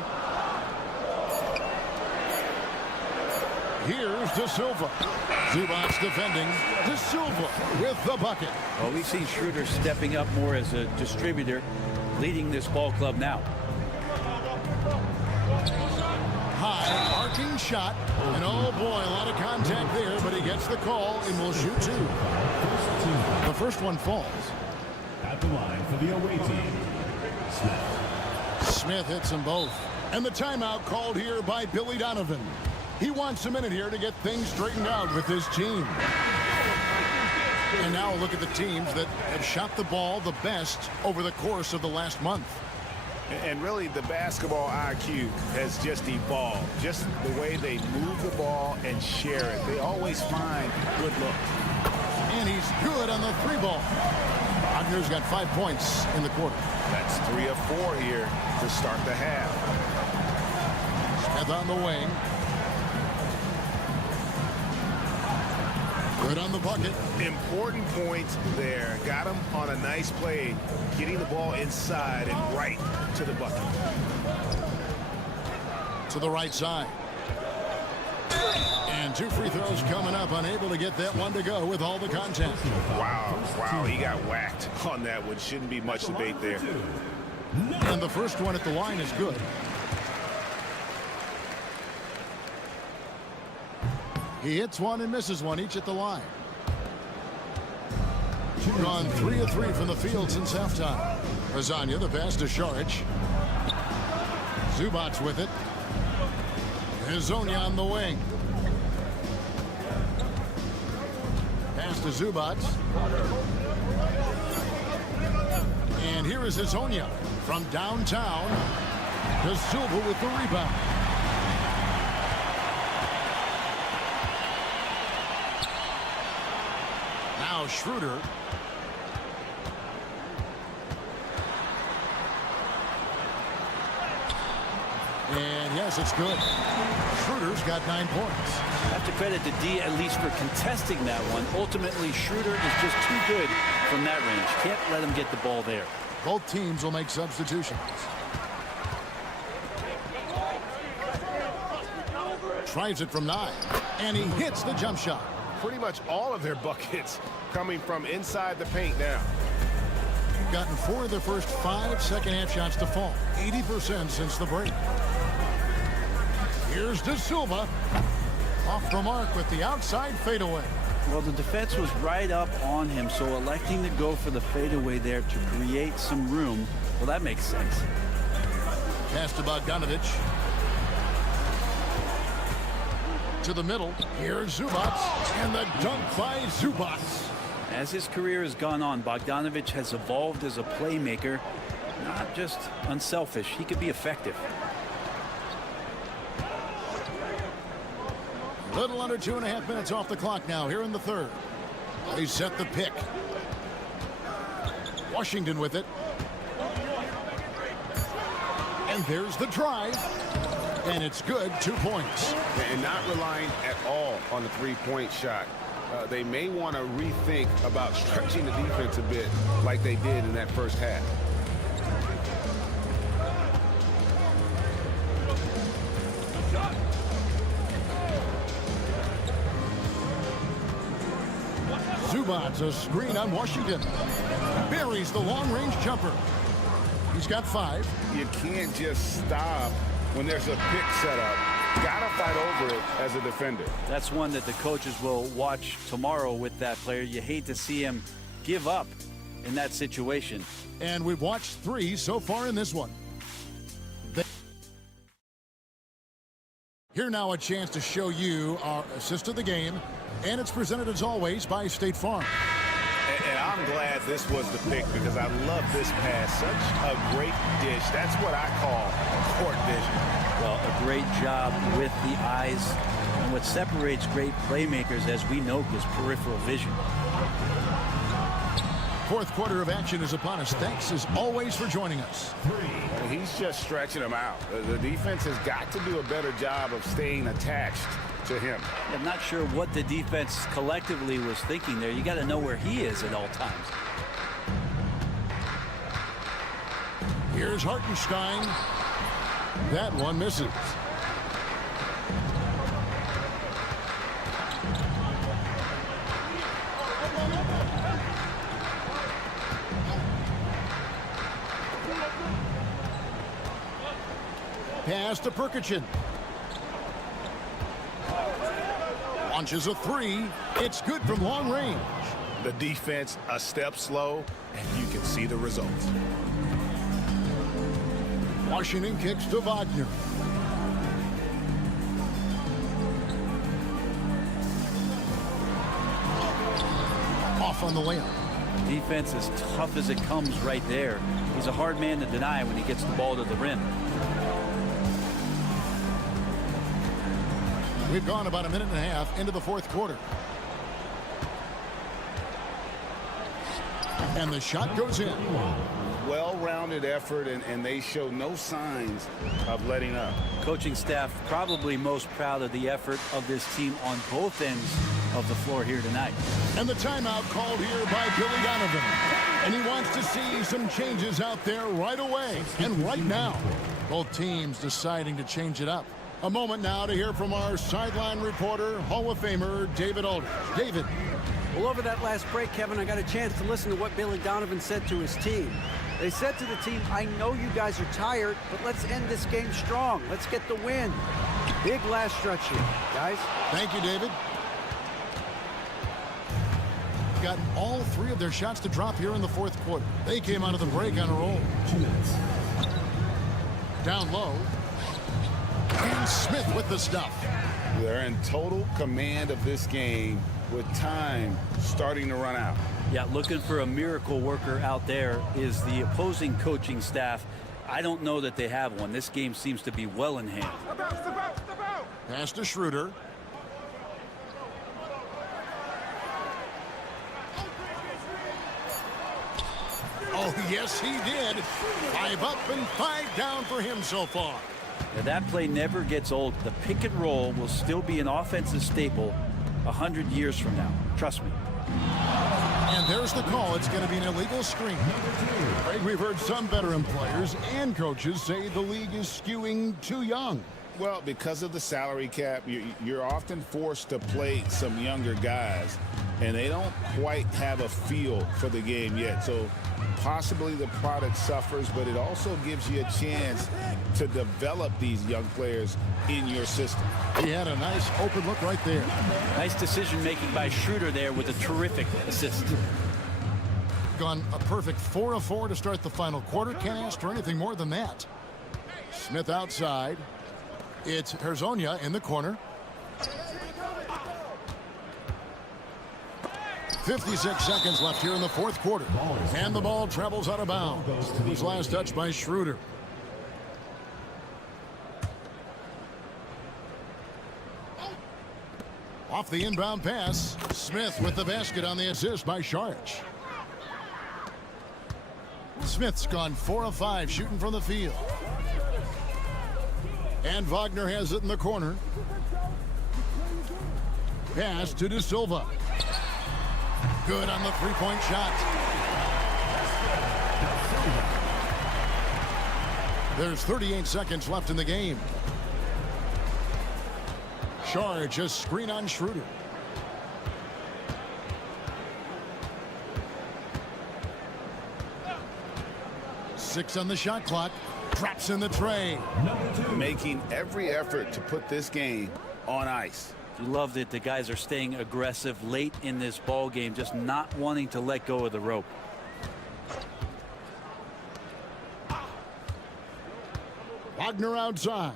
Here's De Silva. Zubac defending. De Silva with the bucket. Well, we've seen Schroeder stepping up more as a distributor, leading this ball club now. High arcing shot. And oh boy, a lot of contact there, but he gets the call and will shoot 2. The first one falls. At the line for the away team, Smith hits them both. And the timeout called here by Billy Donovan. He wants a minute here to get things straightened out with his team. And now look at the teams that have shot the ball the best over the course of the last month. And really, the basketball IQ has just evolved. Just the way they move the ball and share it. They always find good looks. And he's good on the 3 ball. Wagner's got 5 points in the quarter. That's 3 of 4 here to start the half. Smith on the wing. Good on the bucket. Important points there. Got him on a nice play, getting the ball inside and right to the bucket. To the right side. And 2 free throws coming up, unable to get that one to go with all the contact. Wow, he got whacked on that one. Shouldn't be much debate there. And the first one at the line is good. He hits one and misses one, each at the line. Gone 3 of 3 from the field since halftime. Hezonja, the pass to Saric. Zubac with it. Hezonja on the wing. Pass to Zubac. And here is Hezonja from downtown. De Silva with the rebound. Now Schroeder. And yes, it's good. Schroeder's got 9 points. I have to credit the D at least for contesting that one. Ultimately, Schroeder is just too good from that range. Can't let him get the ball there. Both teams will make substitutions. Tries it from 9. And he hits the jump shot. Pretty much all of their buckets coming from inside the paint now. Gotten 4 of their first 5 second-half shots to fall. 80% since the break. Here's De Silva. Off the mark with the outside fadeaway. Well, the defense was right up on him, so electing to go for the fadeaway there to create some room, well, that makes sense. Pass to Bogdanovic. To the middle. Here's Zubac. And the dunk by Zubac. As his career has gone on, Bogdanovic has evolved as a playmaker, not just unselfish. He could be effective. Little under 2.5 minutes off the clock now here in the third. They set the pick. Washington with it. And there's the drive. And it's good, 2 points. And not relying at all on the three-point shot. They may want to rethink about stretching the defense a bit like they did in that first half. Zubac, a screen on Washington. Buries the long-range jumper. He's got 5. You can't just stop when there's a pick set up. Gotta fight over it as a defender. That's one that the coaches will watch tomorrow with that player. You hate to see him give up in that situation. And we've watched 3 so far in this one. Here now a chance to show you our assist of the game, and it's presented as always by State Farm. And I'm glad this was the pick because I love this pass. Such a great dish. That's what I call court vision. Well, a great job with the eyes. And what separates great playmakers, as we know, is peripheral vision. Fourth quarter of action is upon us. Thanks as always for joining us. He's just stretching him out. The defense has got to do a better job of staying attached to him. I'm not sure what the defense collectively was thinking there. You got to know where he is at all times. Here's Hartenstein. That one misses. Pass to Perkichin. Launches a 3. It's good from long range. The defense a step slow, and you can see the results. Washington kicks to Wagner. Off on the layup. Defense as tough as it comes right there. He's a hard man to deny when he gets the ball to the rim. We've gone about a minute and a half into the fourth quarter. And the shot goes in. Well-rounded effort, and they show no signs of letting up. Coaching staff probably most proud of the effort of this team on both ends of the floor here tonight. And the timeout called here by Billy Donovan. And he wants to see some changes out there right away and right now. Both teams deciding to change it up. A moment now to hear from our sideline reporter, Hall of Famer David Aldridge. David. Well, over that last break, Kevin, I got a chance to listen to what Billy Donovan said to his team. They said to the team, I know you guys are tired, but let's end this game strong. Let's get the win. Big last stretch here, guys. Thank you, David. Got all 3 of their shots to drop here in the fourth quarter. They came out of the break on a roll. Down low. And Smith with the stuff. They're in total command of this game with time starting to run out. Yeah, looking for a miracle worker out there is the opposing coaching staff. I don't know that they have one. This game seems to be well in hand. Pass to Schroeder. Oh, yes, he did. 5 up and 5 down for him so far. Now, that play never gets old. The pick and roll will still be an offensive staple 100 years from now. Trust me. And there's the call. It's going to be an illegal screen. Craig, we've heard some veteran players and coaches say the league is skewing too young. Well, because of the salary cap, you're often forced to play some younger guys, and they don't quite have a feel for the game yet. So possibly the product suffers, but it also gives you a chance to develop these young players in your system. He had a nice open look right there. Nice decision making by Schroeder there with a terrific assist. Gone a perfect 4 of 4 to start the final quarter. Can't ask for anything more than that. Smith outside. It's Herzonia in the corner. 56 seconds left here in the fourth quarter. And the ball travels out of bounds. It was last touched by Schroeder. Off the inbound pass. Smith with the basket on the assist by Saric. Smith's gone 4 of 5 shooting from the field. And Wagner has it in the corner. Pass to De Silva. Good on the 3-point shot. There's 38 seconds left in the game. Saric just screen on Schroeder. Six on the shot clock. Drops in the tray. Making every effort to put this game on ice. You love that the guys are staying aggressive late in this ball game, just not wanting to let go of the rope. Wagner outside.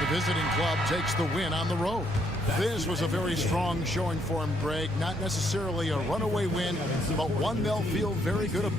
The visiting club takes the win on the road. This was a very strong showing for him, Greg. Not necessarily a runaway win, but one they'll feel very good about.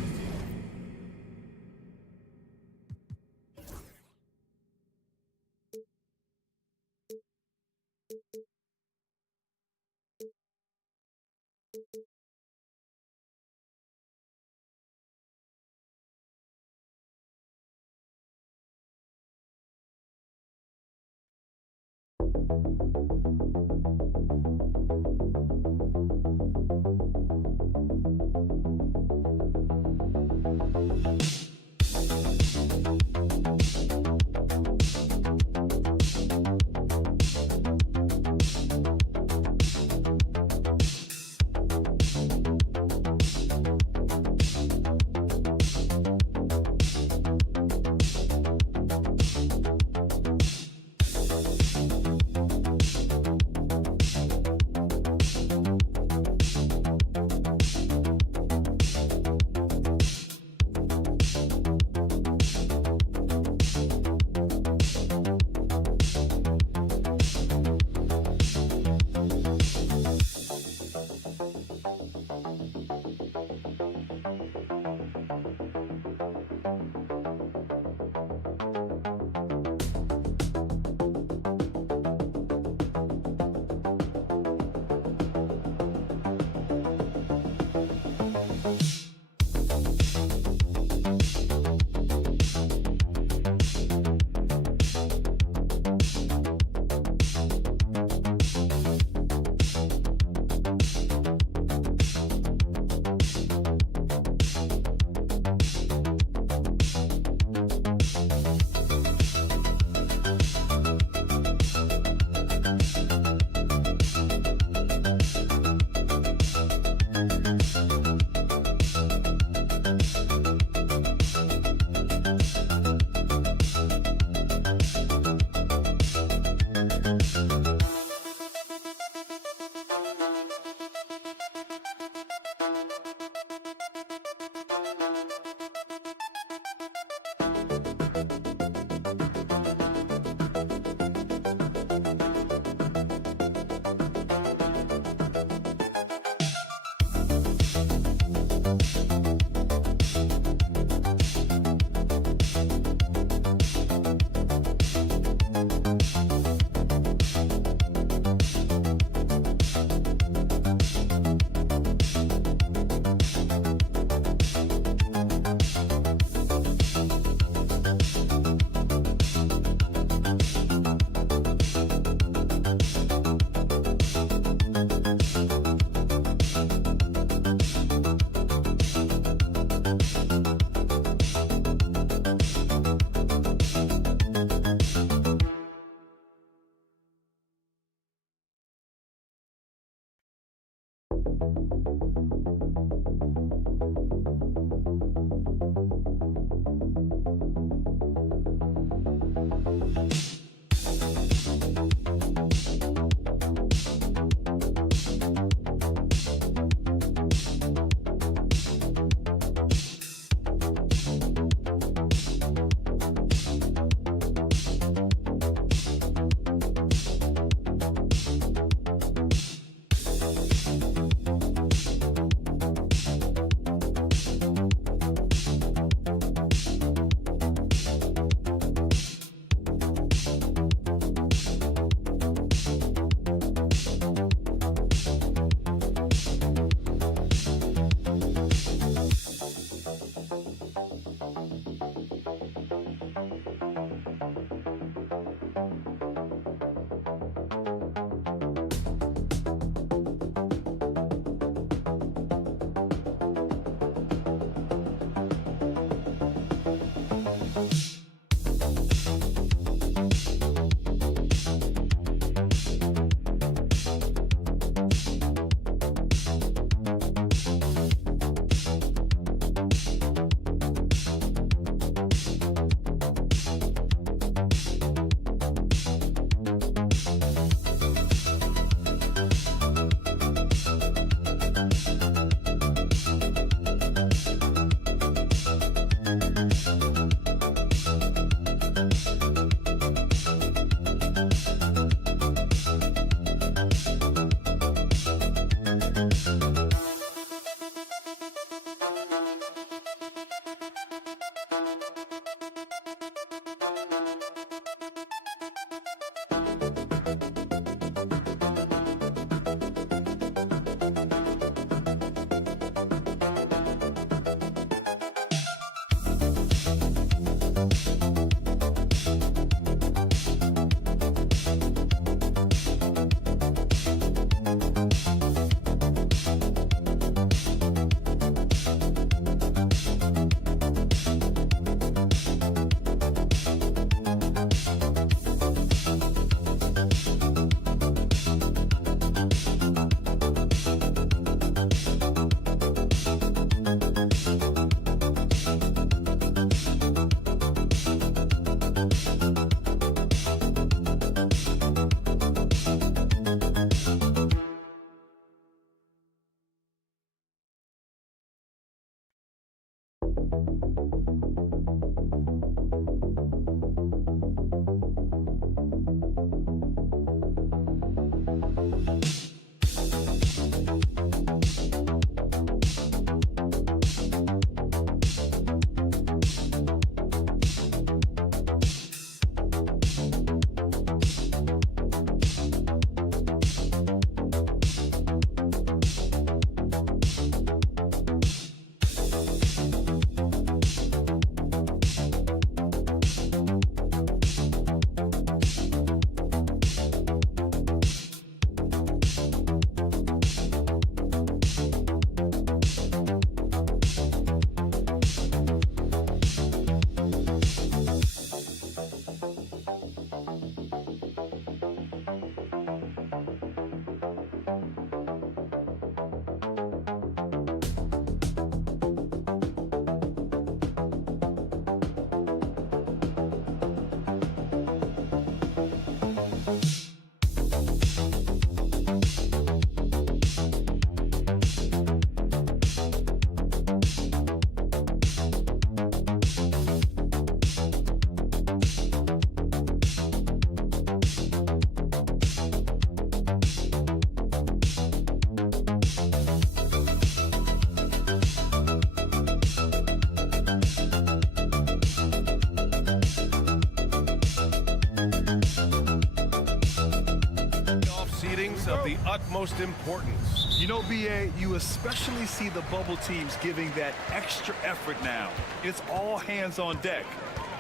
Of the utmost importance. You know, BA, you especially see the bubble teams giving that extra effort now. It's all hands on deck.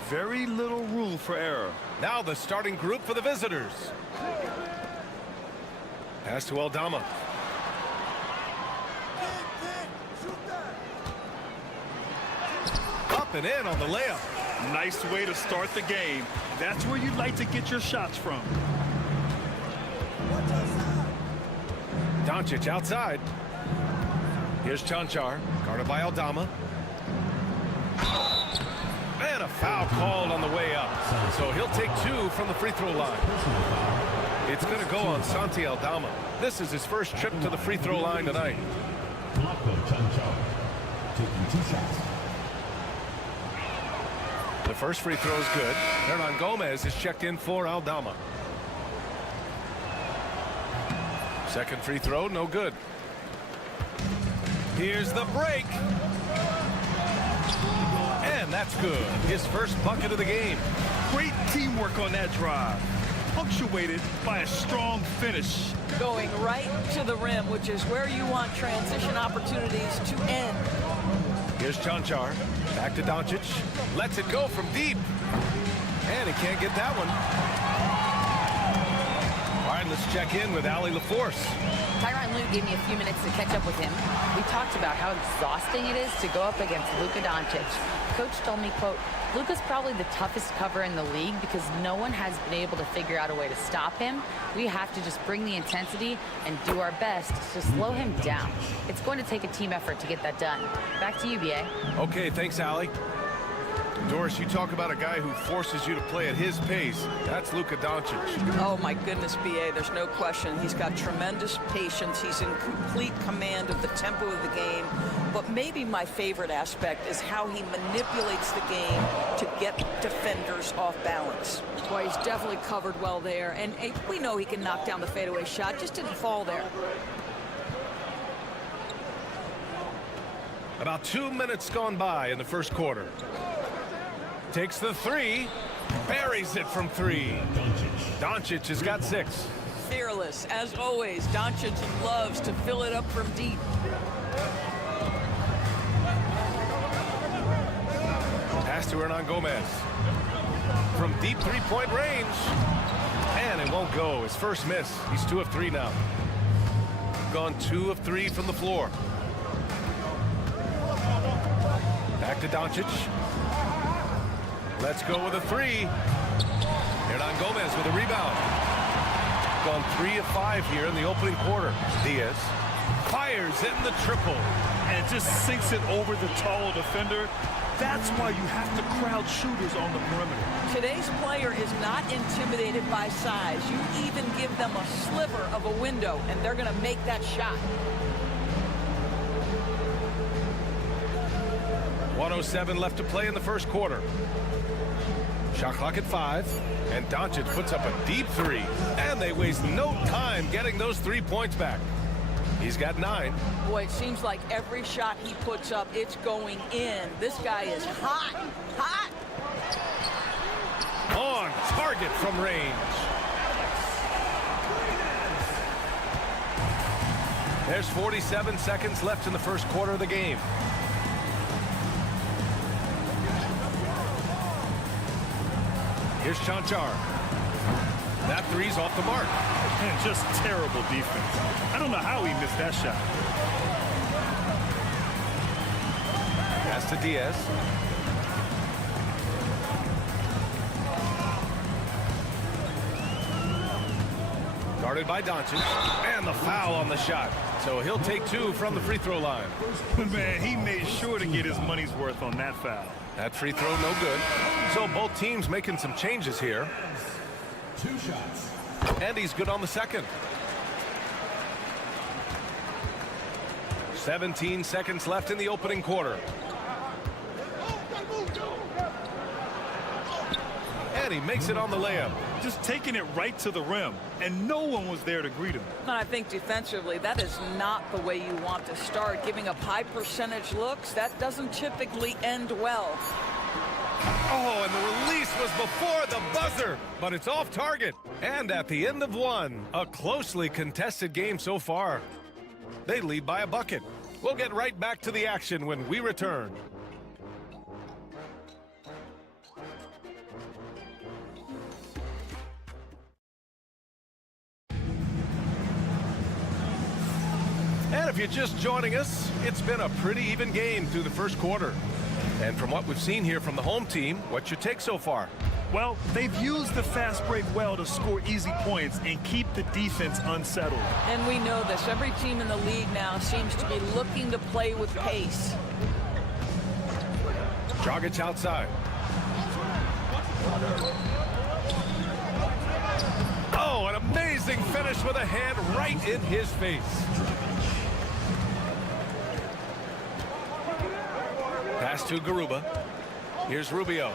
Very little room for error. Now the starting group for the visitors. Pass to Aldama. Up and in on the layup. Nice way to start the game. That's where you'd like to get your shots from. Doncic outside. Here's Chanchar, guarded by Aldama. And a foul called on the way up. So he'll take 2 from the free throw line. It's going to go on Santi Aldama. This is his first trip to the free throw line tonight. The first free throw is good. Hernan Gomez is checked in for Aldama. Second free throw, no good. Here's the break. And that's good. His first bucket of the game. Great teamwork on that drive. Punctuated by a strong finish. Going right to the rim, which is where you want transition opportunities to end. Here's Chanchar. Back to Doncic. Lets it go from deep. And he can't get that one. All right, let's check in with Allie LaForce. Tyronn Lue gave me a few minutes to catch up with him. We talked about how exhausting it is to go up against Luka Doncic. Coach told me, quote, Luka's probably the toughest cover in the league because no one has been able to figure out a way to stop him. We have to just bring the intensity and do our best to slow him down. It's going to take a team effort to get that done. Back to you, BA. Okay, thanks, Allie. Doris, you talk about a guy who forces you to play at his pace. That's Luka Doncic. Oh, my goodness, BA, there's no question. He's got tremendous patience. He's in complete command of the tempo of the game. But maybe my favorite aspect is how he manipulates the game to get defenders off balance. Boy, he's definitely covered well there. And we know he can knock down the fadeaway shot. Just didn't fall there. About 2 minutes gone by in the first quarter. Takes the three, buries it from 3. Doncic has got 6. Fearless, as always. Doncic loves to fill it up from deep. Pass to Hernan Gomez. From deep three-point range. And it won't go. His first miss. He's 2 of 3 now. Gone 2 of 3 from the floor. Back to Doncic. Let's go with a 3. Hernan Gomez with a rebound. Gone 3 of 5 here in the opening quarter. Diaz fires in the triple. And just sinks it over the tall defender. That's why you have to crowd shooters on the perimeter. Today's player is not intimidated by size. You even give them a sliver of a window, and they're going to make that shot. 1:07 left to play in the first quarter. Shot clock at 5, and Doncic puts up a deep three, and they waste no time getting those 3 points back. He's got 9. Boy, it seems like every shot he puts up, it's going in. This guy is hot, hot. On target from range. There's 47 seconds left in the first quarter of the game. Here's Chanchar. That three's off the mark. And just terrible defense. I don't know how he missed that shot. Pass to Diaz. Guarded by Doncic. And the foul on the shot. So he'll take 2 from the free throw line. Man, he made sure to get his money's worth on that foul. That free throw no good. So both teams making some changes here. 2 shots. And he's good on the second. 17 seconds left in the opening quarter. And he makes it on the layup. Just taking it right to the rim, and no one was there to greet him. And I think defensively, that is not the way you want to start. Giving up high percentage looks, that doesn't typically end well. Oh, and the release was before the buzzer, but it's off target. And at the end of 1, a closely contested game so far. They lead by a bucket. We'll get right back to the action when we return. And if you're just joining us, it's been a pretty even game through the first quarter. And from what we've seen here from the home team, what's your take so far? Well, they've used the fast break well to score easy points and keep the defense unsettled. And we know this. Every team in the league now seems to be looking to play with pace. Dragic outside. Oh, an amazing finish with a hand right in his face. Pass to Garuba. Here's Rubio.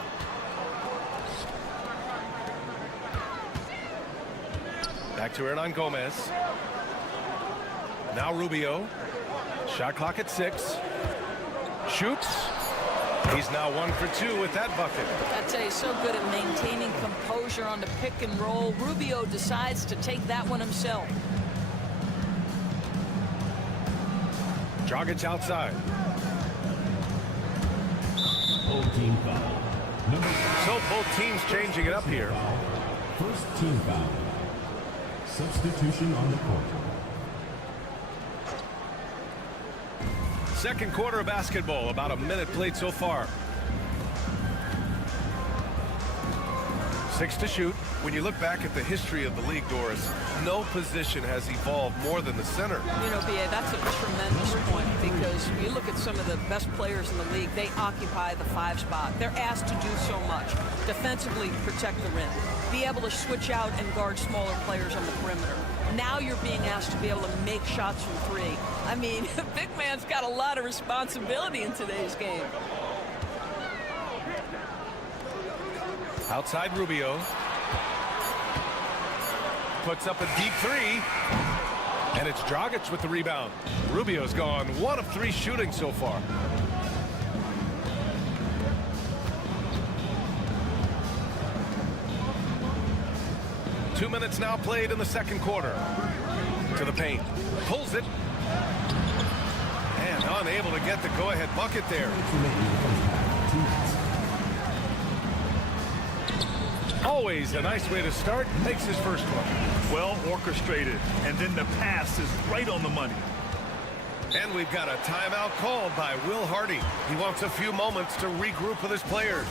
Back to Hernan Gomez. Now Rubio. Shot clock at 6. Shoots. He's now 1 for 2 with that bucket. I tell you, so good at maintaining composure on the pick and roll. Rubio decides to take that one himself. Dragic outside. Team foul. So both teams changing it up here. First team foul. Substitution on the court. Second quarter of basketball, about a minute played so far. 6 to shoot. When you look back at the history of the league, Doris, no position has evolved more than the center. You know, B.A., that's a tremendous point, because you look at some of the best players in the league, they occupy the 5 spot. They're asked to do so much. Defensively, protect the rim. Be able to switch out and guard smaller players on the perimeter. Now you're being asked to be able to make shots from 3. I mean, big man's got a lot of responsibility in today's game. Outside Rubio. Puts up a deep 3. And it's Dragic with the rebound. Rubio's gone 1 of 3 shooting so far. Two minutes now played in the second quarter. To the paint. Pulls it. And unable to get the go-ahead bucket there. Always a nice way to start. Makes his first one. Well orchestrated. And then the pass is right on the money. And we've got a timeout called by Will Hardy. He wants a few moments to regroup with his players.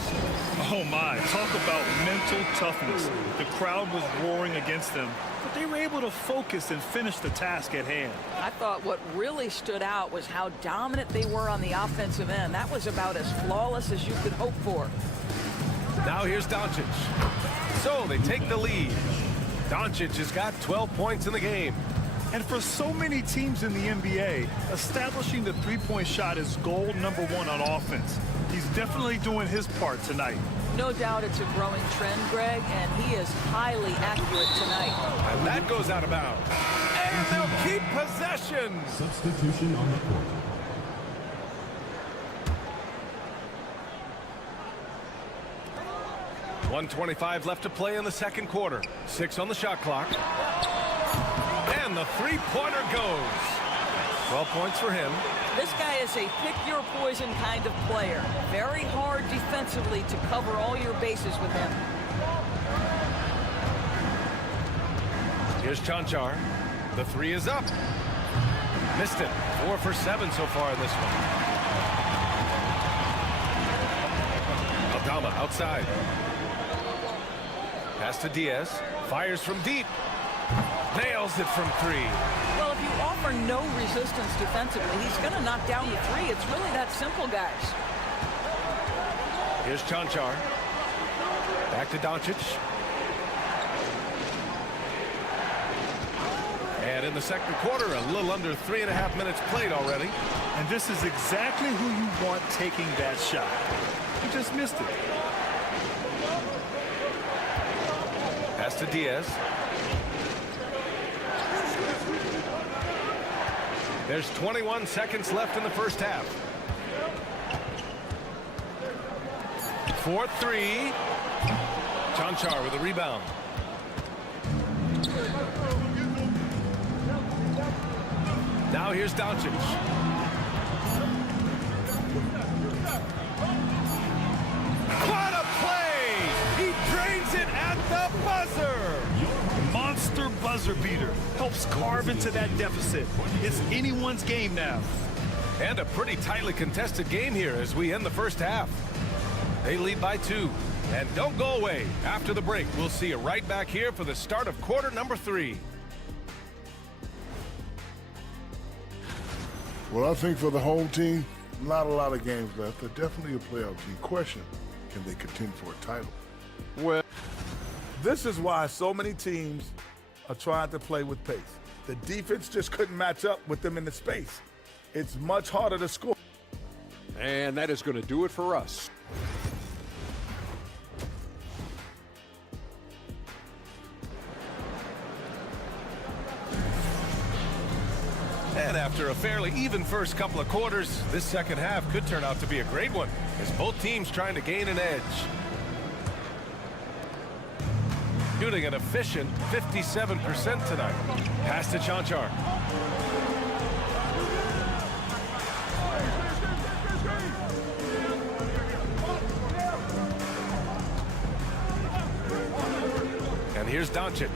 Oh my, talk about mental toughness. The crowd was roaring against them, but they were able to focus and finish the task at hand. I thought what really stood out was how dominant they were on the offensive end. That was about as flawless as you could hope for. Now here's Doncic. So they take the lead. Doncic has got 12 points in the game. And for so many teams in the NBA, establishing the three-point shot is goal number 1 on offense. He's definitely doing his part tonight. No doubt it's a growing trend, Greg, and he is highly accurate tonight. And that goes out of bounds. And they'll keep possession. Substitution on the court. 1:25 left to play in the second quarter. 6 on the shot clock. And the three-pointer goes. 12 points for him. This guy is a pick-your-poison kind of player. Very hard defensively to cover all your bases with him. Here's Chanchar. The three is up. Missed it. 4 for 7 so far in this one. Aldama outside. Pass to Diaz. Fires from deep. Nails it from 3. Well, if you offer no resistance defensively, he's going to knock down the 3. It's really that simple, guys. Here's Chanchar. Back to Doncic. And in the second quarter, a little under 3.5 minutes played already. And this is exactly who you want taking that shot. You just missed it. Pass to Diaz. There's 21 seconds left in the first half. 4-3. Chanchar with a rebound. Now here's Doncic. What a play! He drains it at the buzzer! Monster buzzer beater. Helps carve into that deficit. It's anyone's game now. And a pretty tightly contested game here as we end the first half. They lead by 2. And don't go away. After the break, we'll see you right back here for the start of quarter number 3. Well, I think for the home team, not a lot of games left. They're definitely a playoff team. Question, can they contend for a title? Well, this is why so many teams are trying to play with pace. The defense just couldn't match up with them in the space. It's much harder to score. And that is going to do it for us. And after a fairly even first couple of quarters, this second half could turn out to be a great one as both teams trying to gain an edge. Shooting an efficient 57% tonight. Pass to Chanchar. And here's Doncic.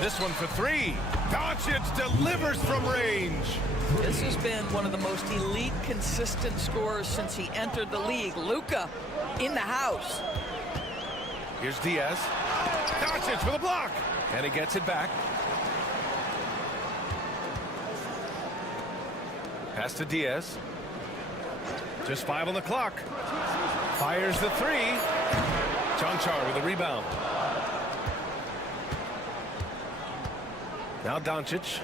This one for 3. Doncic delivers from range. This has been one of the most elite, consistent scorers since he entered the league. Luka in the house. Here's Diaz. Doncic for the block. And he gets it back. Pass to Diaz. Just 5 on the clock. Fires the 3. Chanchar with a rebound. Now Doncic.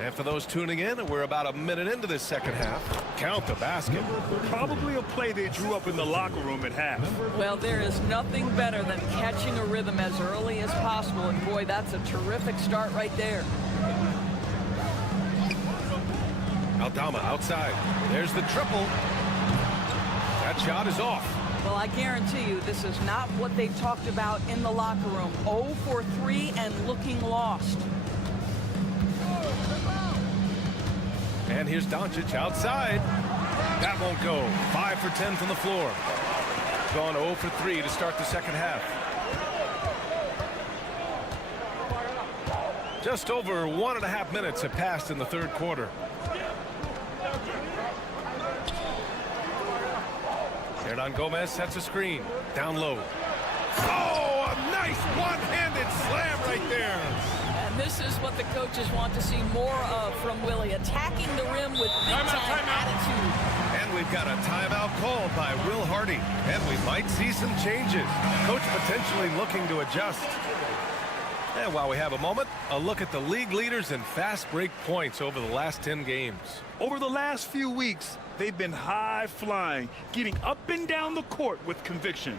And for those tuning in, we're about a minute into this second half. Count the basket. Probably a play they drew up in the locker room at half. Well, there is nothing better than catching a rhythm as early as possible. And boy, that's a terrific start right there. Aldama outside. There's the triple. That shot is off. Well, I guarantee you this is not what they talked about in the locker room. 0 for 3 and looking lost. And here's Doncic outside. That won't go. 5 for 10 from the floor. Gone 0 for 3 to start the second half. Just over 1.5 minutes have passed in the third quarter. Hernan Gomez sets a screen. Down low. Oh, a nice one-handed slam right there. And this is what the coaches want to see more of from Willie. Attacking the rim with big-time attitude. And we've got a timeout called by Will Hardy. And we might see some changes. Coach potentially looking to adjust. And while we have a moment, a look at the league leaders in fast break points over the last 10 games. Over the last few weeks, they've been high-flying, getting up and down the court with conviction.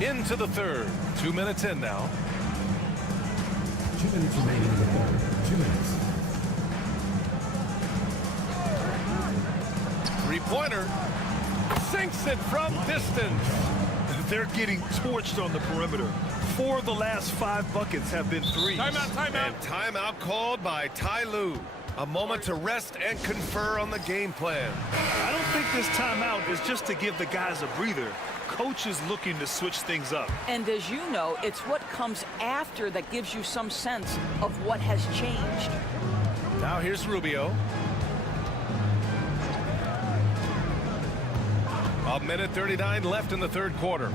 Into the third. 2 minutes in now. 2 minutes remaining in the third. 2 minutes. Three-pointer. Sinks it from distance. They're getting torched on the perimeter. 4 of the last 5 buckets have been threes. Timeout. And timeout called by Ty Lue. A moment to rest and confer on the game plan. I don't think this timeout is just to give the guys a breather. Coach is looking to switch things up. And as you know, it's what comes after that gives you some sense of what has changed. Now here's Rubio. A minute 39 left in the third quarter.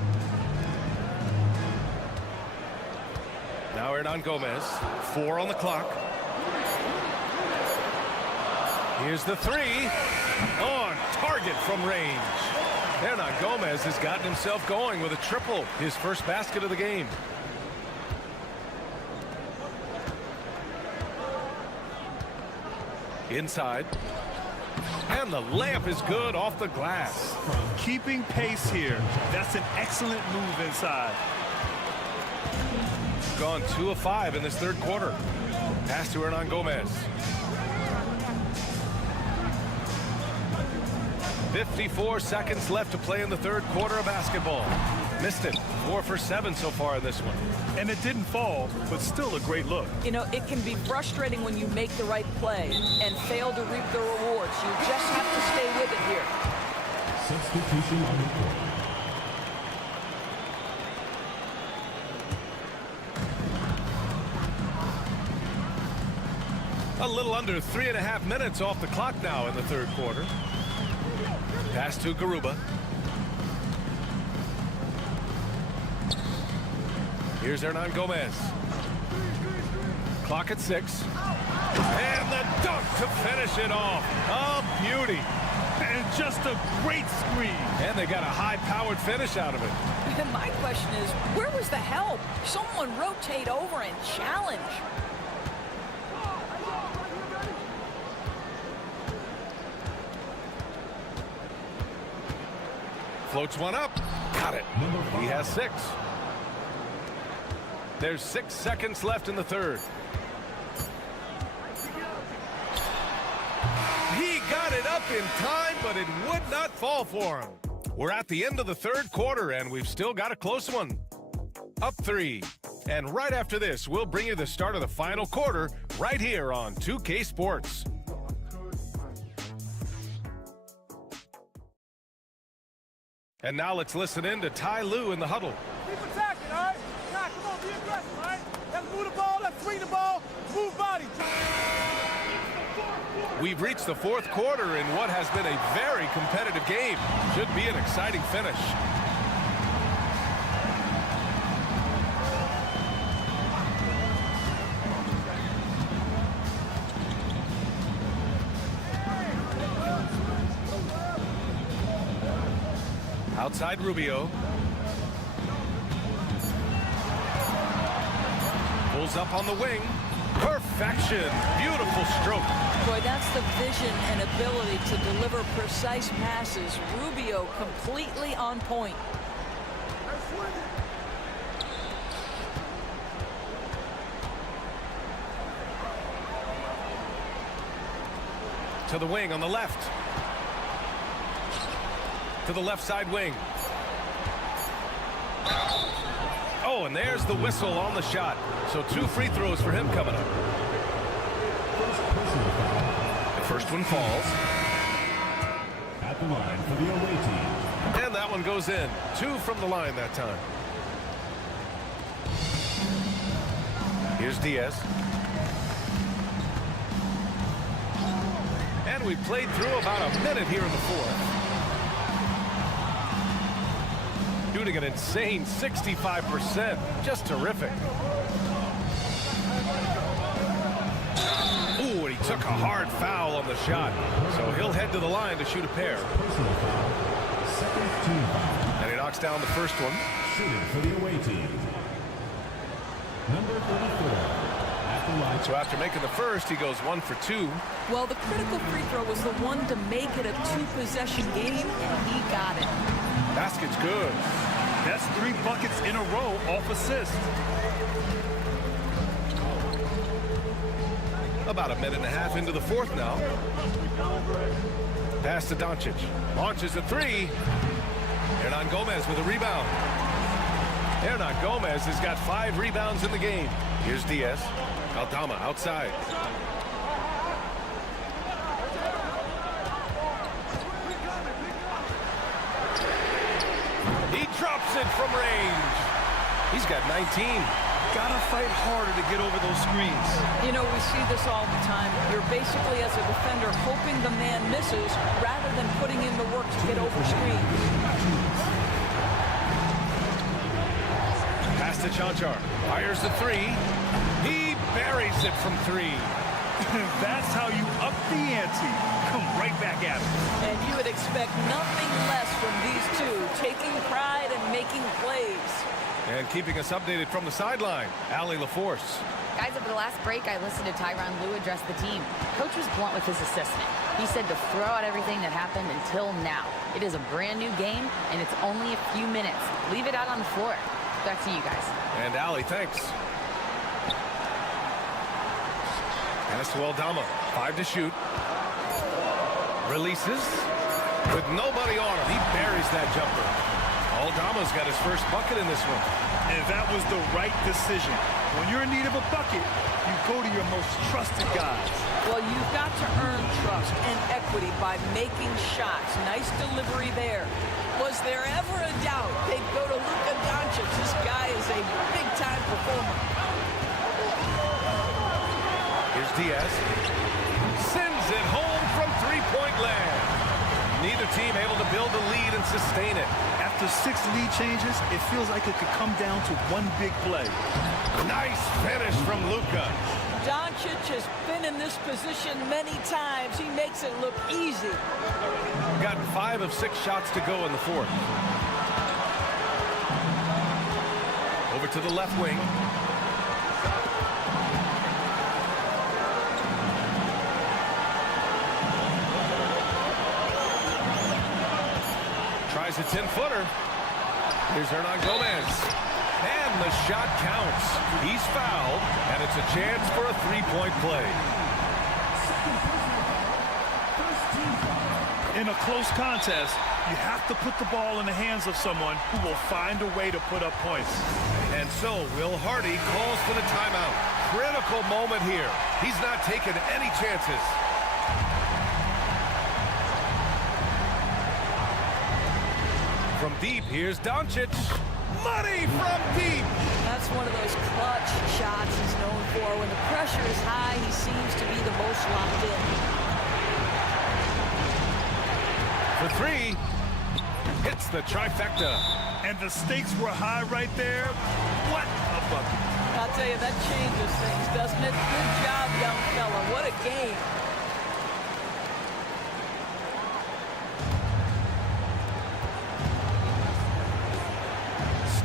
Now Hernan Gomez. 4 on the clock. Here's the three. On target from range. Hernan Gomez has gotten himself going with a triple. His first basket of the game. Inside. And the layup is good off the glass. Keeping pace here. That's an excellent move inside. Gone 2 of 5 in this third quarter. Pass to Hernan Gomez. 54 seconds left to play in the third quarter of basketball. Missed it. 4 for 7 so far in this one. And it didn't fall, but still a great look. You know, it can be frustrating when you make the right play and fail to reap the rewards. You just have to stay with it here. Substitution on the court. A little under 3.5 minutes off the clock now in the third quarter. Pass to Garuba. Here's Hernan Gomez. Clock at 6. And the dunk to finish it off. A beauty. And just a great screen. And they got a high-powered finish out of it. And my question is, where was the help? Someone rotate over and challenge. Floats one up. Got it. He has 6. There's 6 seconds left in the third. He got it up in time, but it would not fall for him. We're at the end of the third quarter, and we've still got a close one. Up 3. And right after this, we'll bring you the start of the final quarter right here on 2K Sports. And now let's listen in to Ty Lue in the huddle. Keep attacking, all right? Nah, come on, be aggressive, all right? Let's move the ball, let's swing the ball, move body. We've reached the fourth quarter in what has been a very competitive game. Should be an exciting finish. Outside Rubio. Pulls up on the wing. Perfection. Beautiful stroke. Boy, that's the vision and ability to deliver precise passes. Rubio completely on point. To the wing on the left. To the left side wing. Oh, and there's the whistle on the shot. So 2 free throws for him coming up. The first one falls. At the line for the away team. And that one goes in. 2 from the line that time. Here's Diaz. And we played through about a minute here in the fourth. Shooting an insane 65%. Just terrific. Ooh, and he took a hard foul on the shot. So he'll head to the line to shoot a pair. And he knocks down the first one. Shooting for the away team. Number 34. At the line. So after making the first, he goes 1 for 2. Well, the critical free throw was the one to make it a two-possession game, and he got it. Basket's good. That's 3 buckets in a row off assist. About a minute and a half into the fourth now. Pass to Doncic. Launches a 3. Hernan Gomez with a rebound. Hernan Gomez has got 5 rebounds in the game. Here's Diaz. Aldama outside. He drops it from range. He's got 19. Gotta fight harder to get over those screens. You know, we see this all the time. You're basically, as a defender, hoping the man misses rather than putting in the work to get over screens. Pass to Chanchar. Fires the 3. He buries it from 3. That's how you up the ante. Come right back at him. And you would expect nothing less from these two, taking pride and making plays. And keeping us updated from the sideline, Allie LaForce. Guys, over the last break, I listened to Tyronn Lue address the team. Coach was blunt with his assistant. He said to throw out everything that happened until now. It is a brand new game, and it's only a few minutes. Leave it out on the floor. Back to you guys. And Allie, thanks. Pass to Aldama. 5 to shoot. Releases. With nobody on him, he buries that jumper. Aldama's got his first bucket in this one. And that was the right decision. When you're in need of a bucket, you go to your most trusted guys. Well, you've got to earn trust and equity by making shots. Nice delivery there. Was there ever a doubt they'd go to Luka Doncic? This guy is a big-time performer. Here's Diaz. Sends it home from three-point land. Neither team able to build a lead and sustain it. After 6 lead changes, it feels like it could come down to one big play. Nice finish from Luka. Doncic has been in this position many times. He makes it look easy. Got 5 of 6 shots to go in the fourth. Over to the left wing. Tries a 10-footer. Here's Hernan Gomez. And the shot counts. He's fouled, and it's a chance for a three-point play. In a close contest, you have to put the ball in the hands of someone who will find a way to put up points. And so Will Hardy calls for the timeout. Critical moment here. He's not taking any chances. From deep, here's Doncic. Money from deep. That's one of those clutch shots he's known for. When the pressure is high, he seems to be the most locked in. For 3. Hits the trifecta. And the stakes were high right there. What a bucket. I'll tell you, that changes things, doesn't it? Good job, young fella. What a game.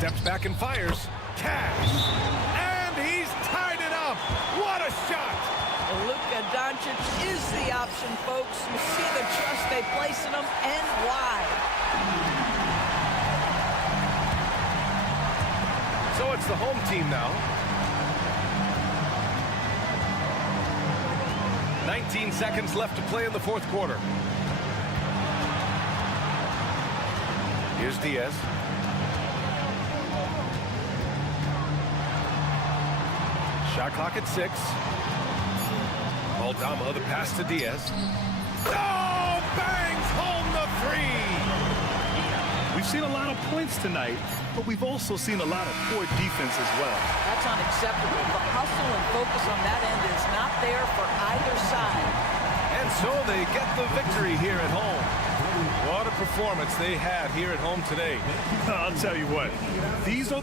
Steps back and fires. Cash. And he's tied it up. What a shot. Luka Doncic is the option, folks. You see the trust they place in him and why. So it's the home team now. 19 seconds left to play in the fourth quarter. Here's Diaz. Shot clock at 6. Aldama, the pass to Diaz. Oh, bangs home the 3. We've seen a lot of points tonight, but we've also seen a lot of poor defense as well. That's unacceptable. The hustle and focus on that end is not there for either side. And so they get the victory here at home. What a performance they had here at home today. I'll tell you what, these are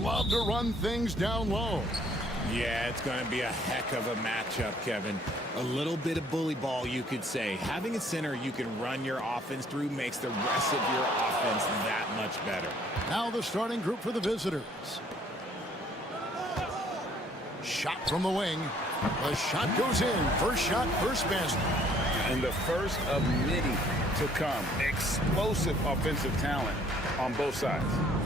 Love to run things down low. Yeah, it's going to be a heck of a matchup, Kevin. A little bit of bully ball, you could say. Having a center you can run your offense through makes the rest of your offense that much better. Now the starting group for the visitors. Shot from the wing. The shot goes in. First shot, first basket. And the first of many to come. Explosive offensive talent on both sides.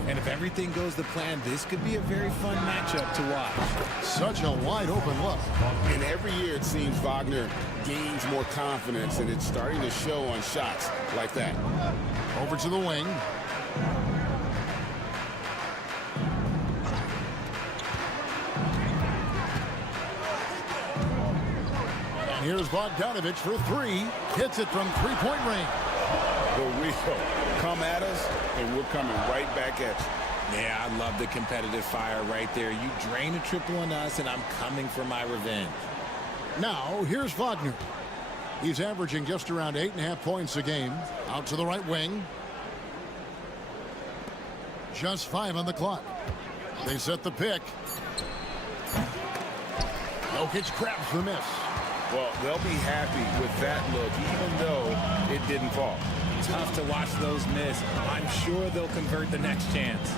And if everything goes to plan, this could be a very fun matchup to watch. Such a wide open look. And every year it seems Wagner gains more confidence, and it's starting to show on shots like that. Over to the wing. And here's Bogdanovich for three. Hits it from three-point range. The wheel come at us, and we're coming right back at you. Yeah, I love the competitive fire right there. You drain a triple on us, and I'm coming for my revenge. Now, here's Wagner. He's averaging just around 8.5 points a game. Out to the right wing. Just 5 on the clock. They set the pick. Jokic grabs the miss. Well, they'll be happy with that look, even though it didn't fall. Tough to watch those miss. I'm sure they'll convert the next chance.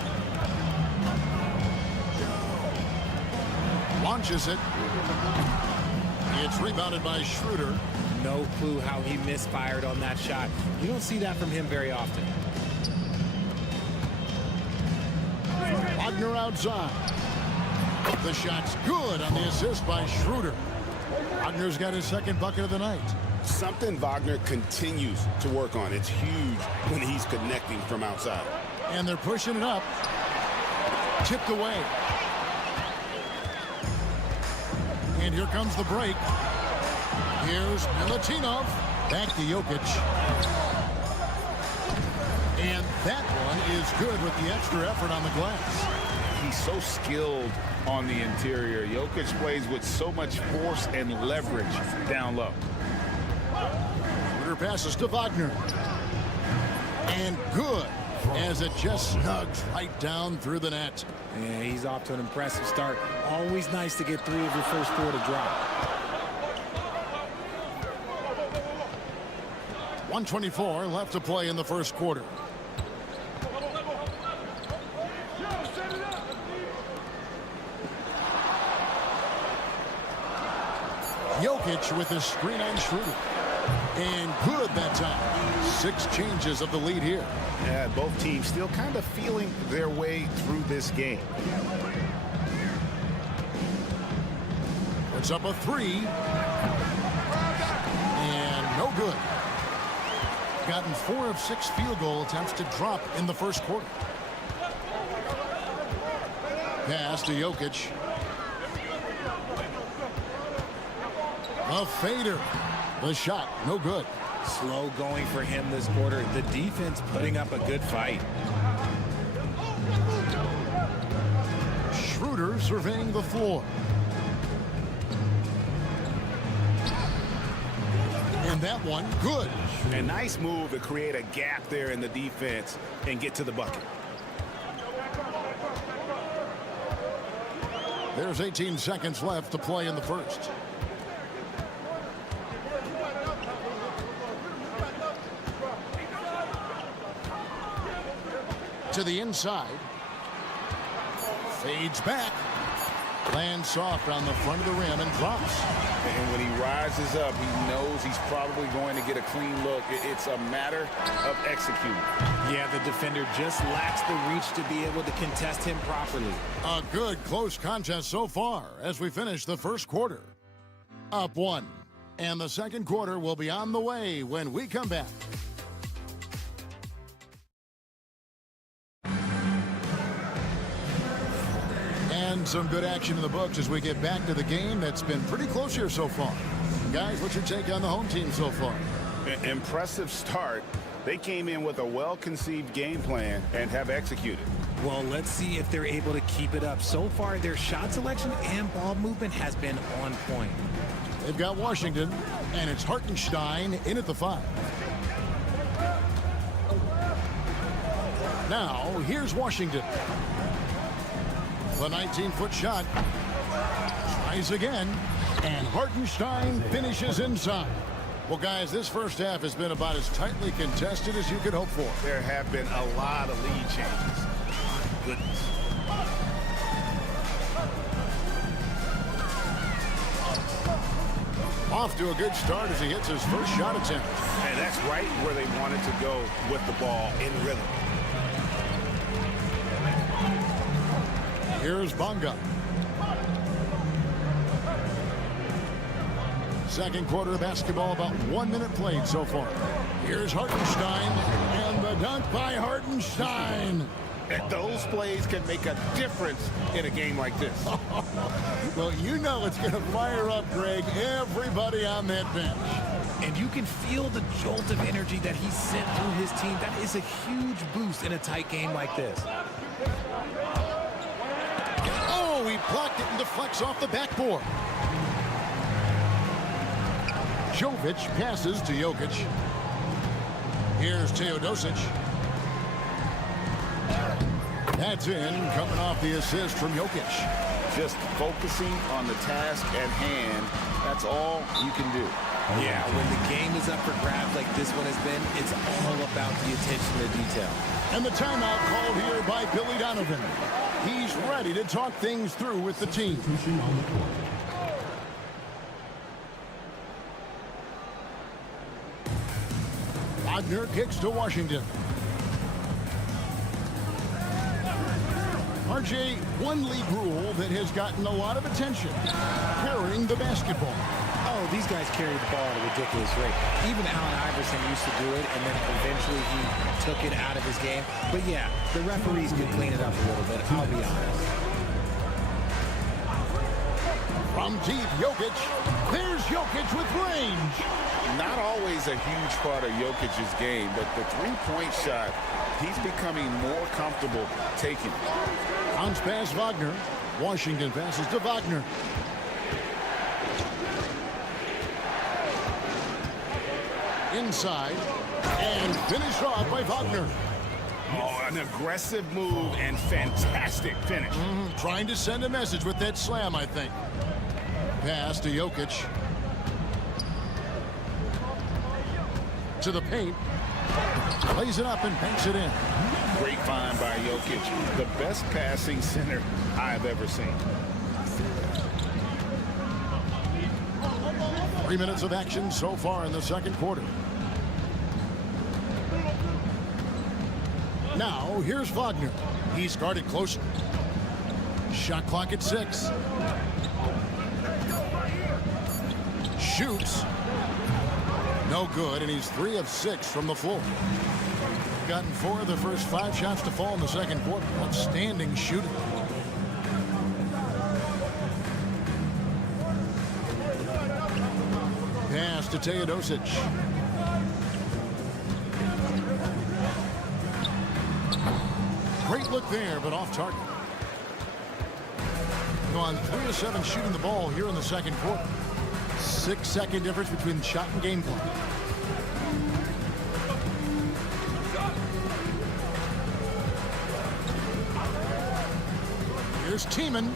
Launches it. It's rebounded by Schroeder. No clue how he misfired on that shot. You don't see that from him very often. Wagner outside. The shot's good on the assist by Schroeder. Wagner's got his second bucket of the night. Something Wagner continues to work on. It's huge when he's connecting from outside. And they're pushing it up. Tipped away. And here comes the break. Here's Milutinov. Back to Jokic. And that one is good with the extra effort on the glass. He's so skilled on the interior. Jokic plays with so much force and leverage down low. Schroeder passes to Wagner. And good, as it just snugs right down through the net. Yeah, he's off to an impressive start. Always nice to get 3 of your first 4 to drop. 1:24 left to play in the first quarter. Jokic with his screen on Schroeder. And good that time. 6 changes of the lead here. Yeah, both teams still kind of feeling their way through this game. Puts up a 3. And no good. Gotten 4 of 6 field goal attempts to drop in the first quarter. Pass to Jokic. A fader. The shot, no good. Slow going for him this quarter. The defense putting up a good fight. Schroeder surveying the floor. And that one, good. A nice move to create a gap there in the defense and get to the bucket. There's 18 seconds left to play in the first. To the inside. Fades back. Lands soft on the front of the rim and drops. And when he rises up, he knows he's probably going to get a clean look. It's a matter of executing. Yeah, the defender just lacks the reach to be able to contest him properly. A good close contest so far as we finish the first quarter. Up 1. And the second quarter will be on the way when we come back. And some good action in the books as we get back to the game that's been pretty close here so far. Guys, what's your take on the home team so far? Impressive start. They came in with a well-conceived game plan and have executed. Well, let's see if they're able to keep it up. So far, their shot selection and ball movement has been on point. They've got Washington, and it's Hartenstein in at the 5. Now, here's Washington. The 19-foot shot. Tries again, and Hartenstein finishes inside. Well, guys, this first half has been about as tightly contested as you could hope for. There have been a lot of lead changes. Goodness. Off to a good start as he hits his first shot attempt. And that's right where they wanted to go with the ball in rhythm. Here's Bonga. Second quarter basketball, about 1 minute played so far. Here's Hartenstein, and the dunk by Hartenstein. And those plays can make a difference in a game like this. Well, you know it's going to fire up, Greg, everybody on that bench. And you can feel the jolt of energy that he sent through his team. That is a huge boost in a tight game like this. Oh, he blocked it and deflects off the backboard. Jovic passes to Jokic. Here's Teodosic. That's in, coming off the assist from Jokic. Just focusing on the task at hand, that's all you can do. Yeah, when the game is up for grabs like this one has been, it's all about the attention to detail. And the timeout called here by Billy Donovan. He's ready to talk things through with the team. Wagner kicks to Washington. RJ, one league rule that has gotten a lot of attention, carrying the basketball. Oh, these guys carry the ball at a ridiculous rate. Even Allen Iverson used to do it, and then eventually he took it out of his game. But yeah, the referees could clean it up a little bit, I'll be honest. From deep, Jokic. There's Jokic with range. Not always a huge part of Jokic's game, but the three-point shot, he's becoming more comfortable taking it. Bounce pass Wagner. Washington passes to Wagner. Inside. And finished off by Wagner. Oh, an aggressive move and fantastic finish. Trying to send a message with that slam, I think. Pass to Jokic. To the paint. Plays it up and banks it in. Great find by Jokic. The best passing center I've ever seen. 3 minutes of action so far in the second quarter. Now, here's Wagner. He's guarded close. Shot clock at 6. Shoots. No good, and he's 3 of 6 from the floor. Gotten 4 of the first 5 shots to fall in the second quarter. Outstanding shooting. Pass to Teodosic. Great look there, but off target. Gone 3 of 7 shooting the ball here in the second quarter. 6-second difference between shot and game clock. Here's Tiemann.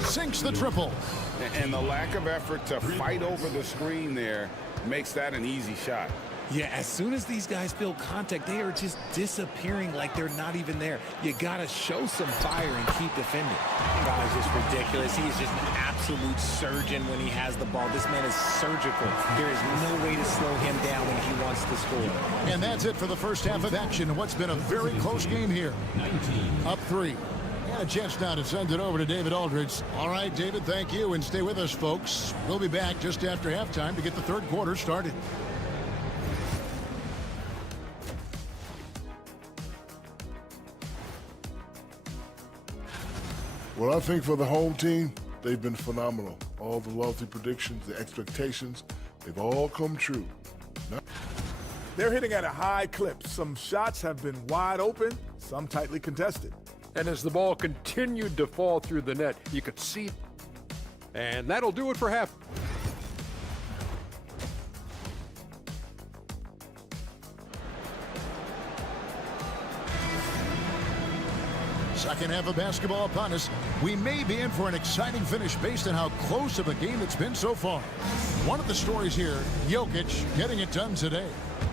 Sinks the triple. And the lack of effort to fight over the screen there makes that an easy shot. Yeah, as soon as these guys feel contact, they are just disappearing like they're not even there. You got to show some fire and keep defending. God, is just ridiculous. He is just an absolute surgeon when he has the ball. This man is surgical. There is no way to slow him down when he wants to score. And that's it for the first half of action in what's been a very close game here. Up 3. And a chance now to send it over to David Aldridge. All right, David, thank you, and stay with us, folks. We'll be back just after halftime to get the third quarter started. Well, I think for the home team, they've been phenomenal. All the lofty predictions, the expectations, they've all come true. They're hitting at a high clip. Some shots have been wide open, some tightly contested. And as the ball continued to fall through the net, you could see. And that'll do it for half. Second half of basketball upon us. We may be in for an exciting finish based on how close of a game it's been so far. One of the stories here, Jokic getting it done today.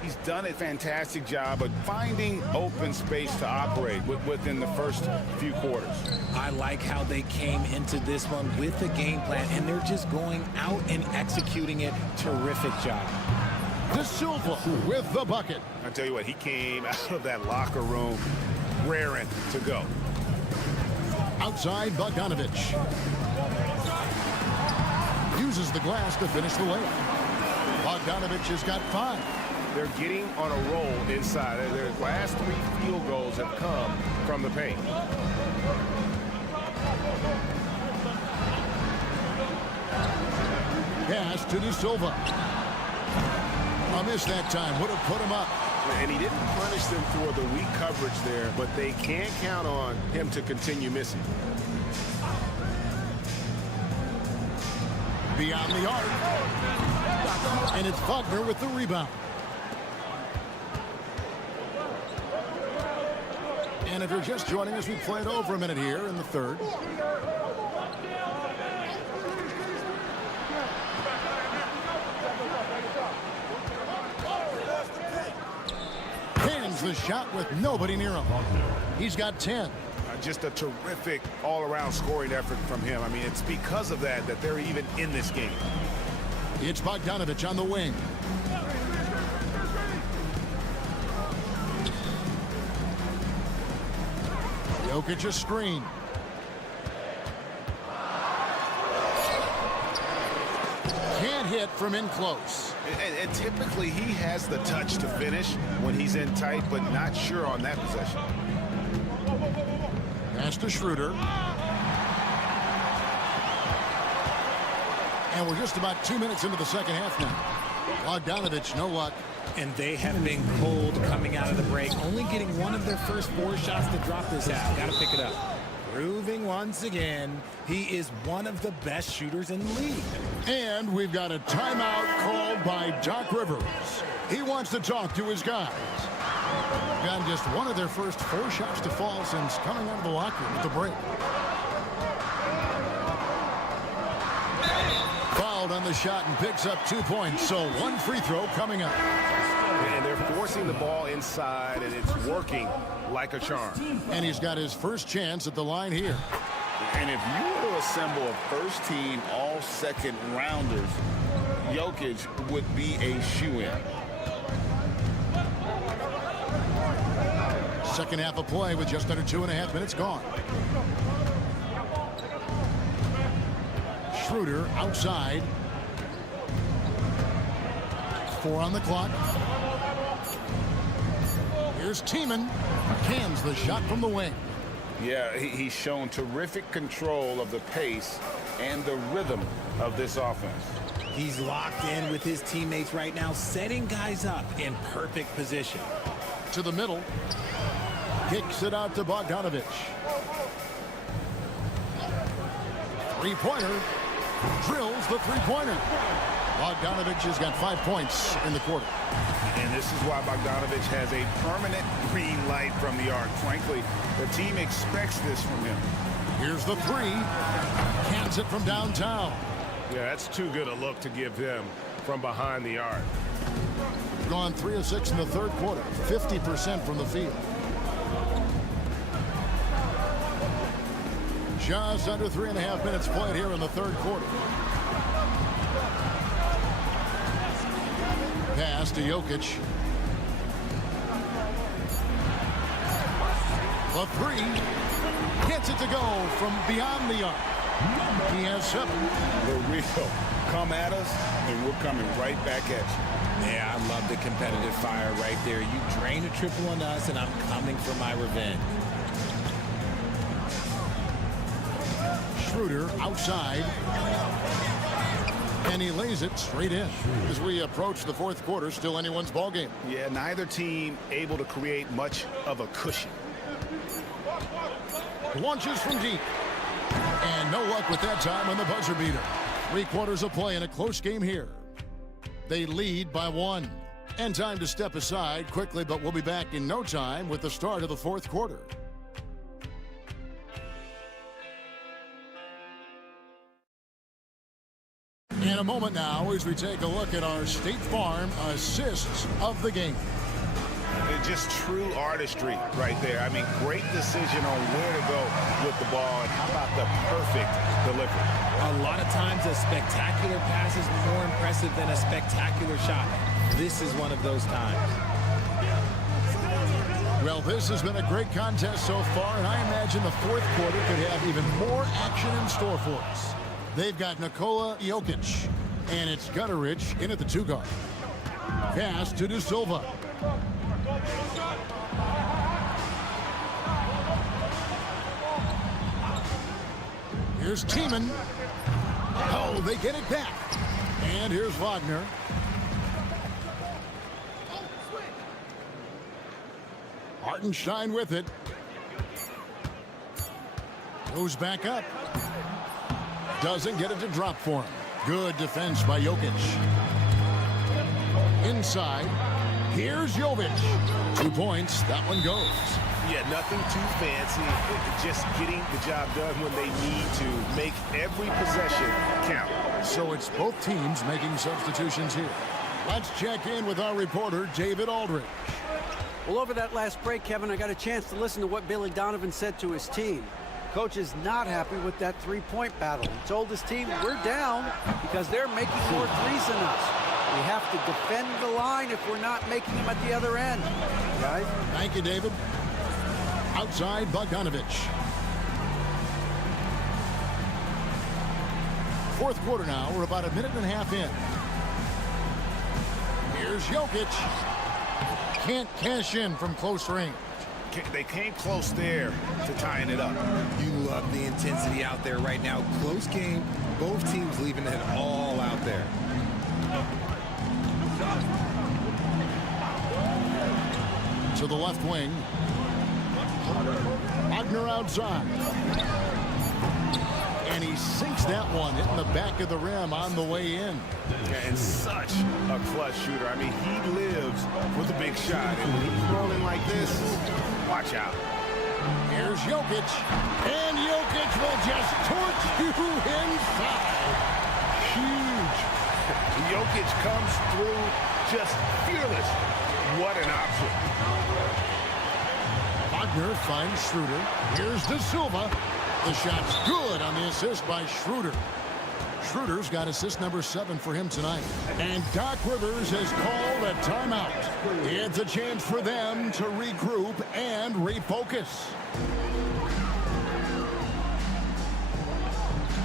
He's done a fantastic job of finding open space to operate within the first few quarters. I like how they came into this one with a game plan, and they're just going out and executing it. Terrific job. De Silva with the bucket. I tell you what, he came out of that locker room raring to go. Outside, Bogdanovic uses the glass to finish the layup. Bogdanovic has got 5. They're getting on a roll inside. Their last 3 field goals have come from the paint. Pass to De Silva. A miss that time. Would have put him up. And he didn't punish them for the weak coverage there, but they can't count on him to continue missing. Beyond the arc. And it's Wagner with the rebound. And if you're just joining us, we played over a minute here in the third. Hands the shot with nobody near him. He's got 10. Just a terrific all-around scoring effort from him. I mean, it's because of that they're even in this game. It's Bogdanovic on the wing. Jokic a screen. Can't hit from in close. And typically he has the touch to finish when he's in tight, but not sure on that possession. Pass to Schroeder. And we're just about 2 minutes into the second half now. Bogdanovic, no luck. And they have been cold coming out of the break, only getting one of their first 4 shots to drop this half. Got to pick it up. Proving once again, he is one of the best shooters in the league. And we've got a timeout called by Doc Rivers. He wants to talk to his guys. Gotten just one of their first 4 shots to fall since coming out of the locker room at the break. Fouled on the shot and picks up 2 points, so 1 free throw coming up. And they're forcing the ball inside, and it's working like a charm. And he's got his first chance at the line here. And if you were to assemble a first-team all-second rounders, Jokic would be a shoo-in. Second half of play with just under 2.5 minutes gone. Schroeder outside. 4 on the clock. Here's Tiemann. Cans the shot from the wing. Yeah, he's shown terrific control of the pace and the rhythm of this offense. He's locked in with his teammates right now, setting guys up in perfect position. To the middle. Kicks it out to Bogdanovic. 3-pointer. Drills the 3-pointer. Bogdanovic has got 5 points in the quarter. And this is why Bogdanovic has a permanent green light from the arc. Frankly, the team expects this from him. Here's the 3. Cans it from downtown. Yeah, that's too good a look to give him from behind the arc. Gone 3 of 6 in the third quarter, 50% from the field. Just under 3.5 minutes played here in the third quarter. Pass to Jokic. The three. Gets it to go from beyond the arc. He has 7. The real. Come at us, and we're coming right back at you. Yeah, I love the competitive fire right there. You drain a triple on us, and I'm coming for my revenge. Schroeder outside. And he lays it straight in. As we approach the fourth quarter, still anyone's ball game. Yeah, neither team able to create much of a cushion. Launches from deep. And no luck with that time on the buzzer beater. 3 quarters of play in a close game here. They lead by 1. And time to step aside quickly, but we'll be back in no time with the start of the fourth quarter. In a moment now as we take a look at our State Farm assists of the game. And just true artistry right there. I mean, great decision on where to go with the ball, and how about the perfect delivery? A lot of times a spectacular pass is more impressive than a spectacular shot. This is one of those times. Well, this has been a great contest so far, and I imagine the fourth quarter could have even more action in store for us. They've got Nikola Jokic, and it's Gutterich in at the 2 guard. Pass to De Silva. Here's Tiemann. Oh, they get it back. And here's Wagner. Hartenstein with it. Goes back up. Doesn't get it to drop for him. Good defense by Jokic. Inside. Here's Jovic. 2 points. That one goes. Yeah, nothing too fancy. Just getting the job done when they need to. Make every possession count. So it's both teams making substitutions here. Let's check in with our reporter, David Aldridge. Well, over that last break, Kevin, I got a chance to listen to what Billy Donovan said to his team. Coach is not happy with that three-point battle. He told his team, we're down because they're making more threes than us. We have to defend the line if we're not making them at the other end. Guys? Thank you, David. Outside, Bogdanovich. Fourth quarter now. We're about 1.5 minutes in. Here's Jokic. Can't cash in from close range. They came close there to tying it up. You love the intensity out there right now. Close game. Both teams leaving it all out there. To the left wing. Wagner outside. And he sinks that one, hitting the back of the rim on the way in. Yeah, and such a clutch shooter. I mean, he lives with a big shot. And when he's rolling like this, watch out. Here's Jokic. And Jokic will just torch you inside. Huge. Jokic comes through just fearless. What an option. Wagner finds Schroeder. Here's De Silva. The shot's good on the assist by Schroeder. Schroeder's got assist number 7 for him tonight. And Doc Rivers has called a timeout. It's a chance for them to regroup and refocus.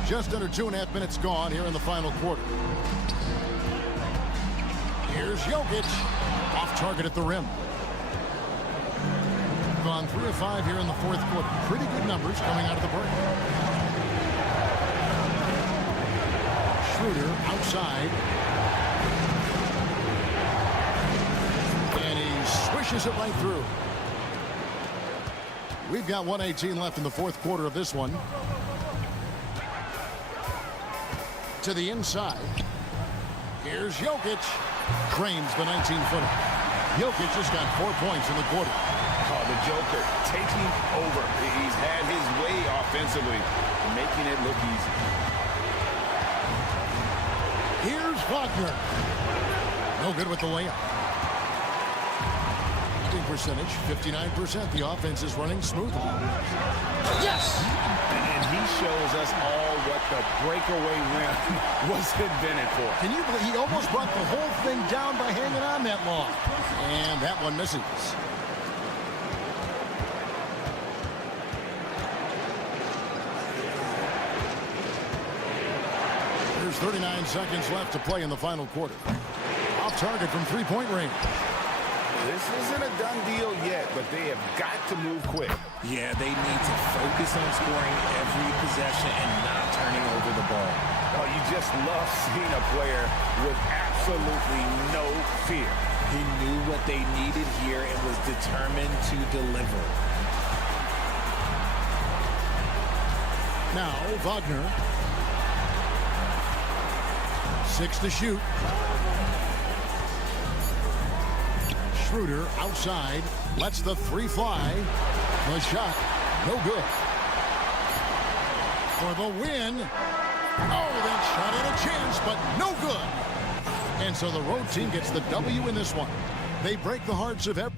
Just under 2.5 minutes gone here in the final quarter. Here's Jokic. Off target at the rim. Gone 3 of 5 here in the fourth quarter. Pretty good numbers coming out of the break. Schroeder outside. And he swishes it right through. We've got 1:18 left in the fourth quarter of this one. To the inside. Here's Jokic. Frames the 19-footer. Jokic has got 4 points in the quarter. Oh, the Joker taking over. He's had his way offensively, making it look easy. Here's Wagner. No good with the layup. Shooting percentage, 59%. The offense is running smoothly. Yes! And he shows us all what the breakaway rim was invented for. Can you believe he almost brought the whole thing down by hanging on that long? And that one misses. There's 39 seconds left to play in the final quarter. Off target from three-point range. This isn't a done deal yet, but they have got to move quick. Yeah, they need to focus on scoring every possession and not turning over the ball. Oh, you just love seeing a player with absolutely no fear. He knew what they needed here and was determined to deliver. Now, Wagner. 6 to shoot. Schroeder outside, lets the three fly. The shot, no good. For the win. Oh, that shot had a chance, but no good. And so the road team gets the W in this one. They break the hearts of every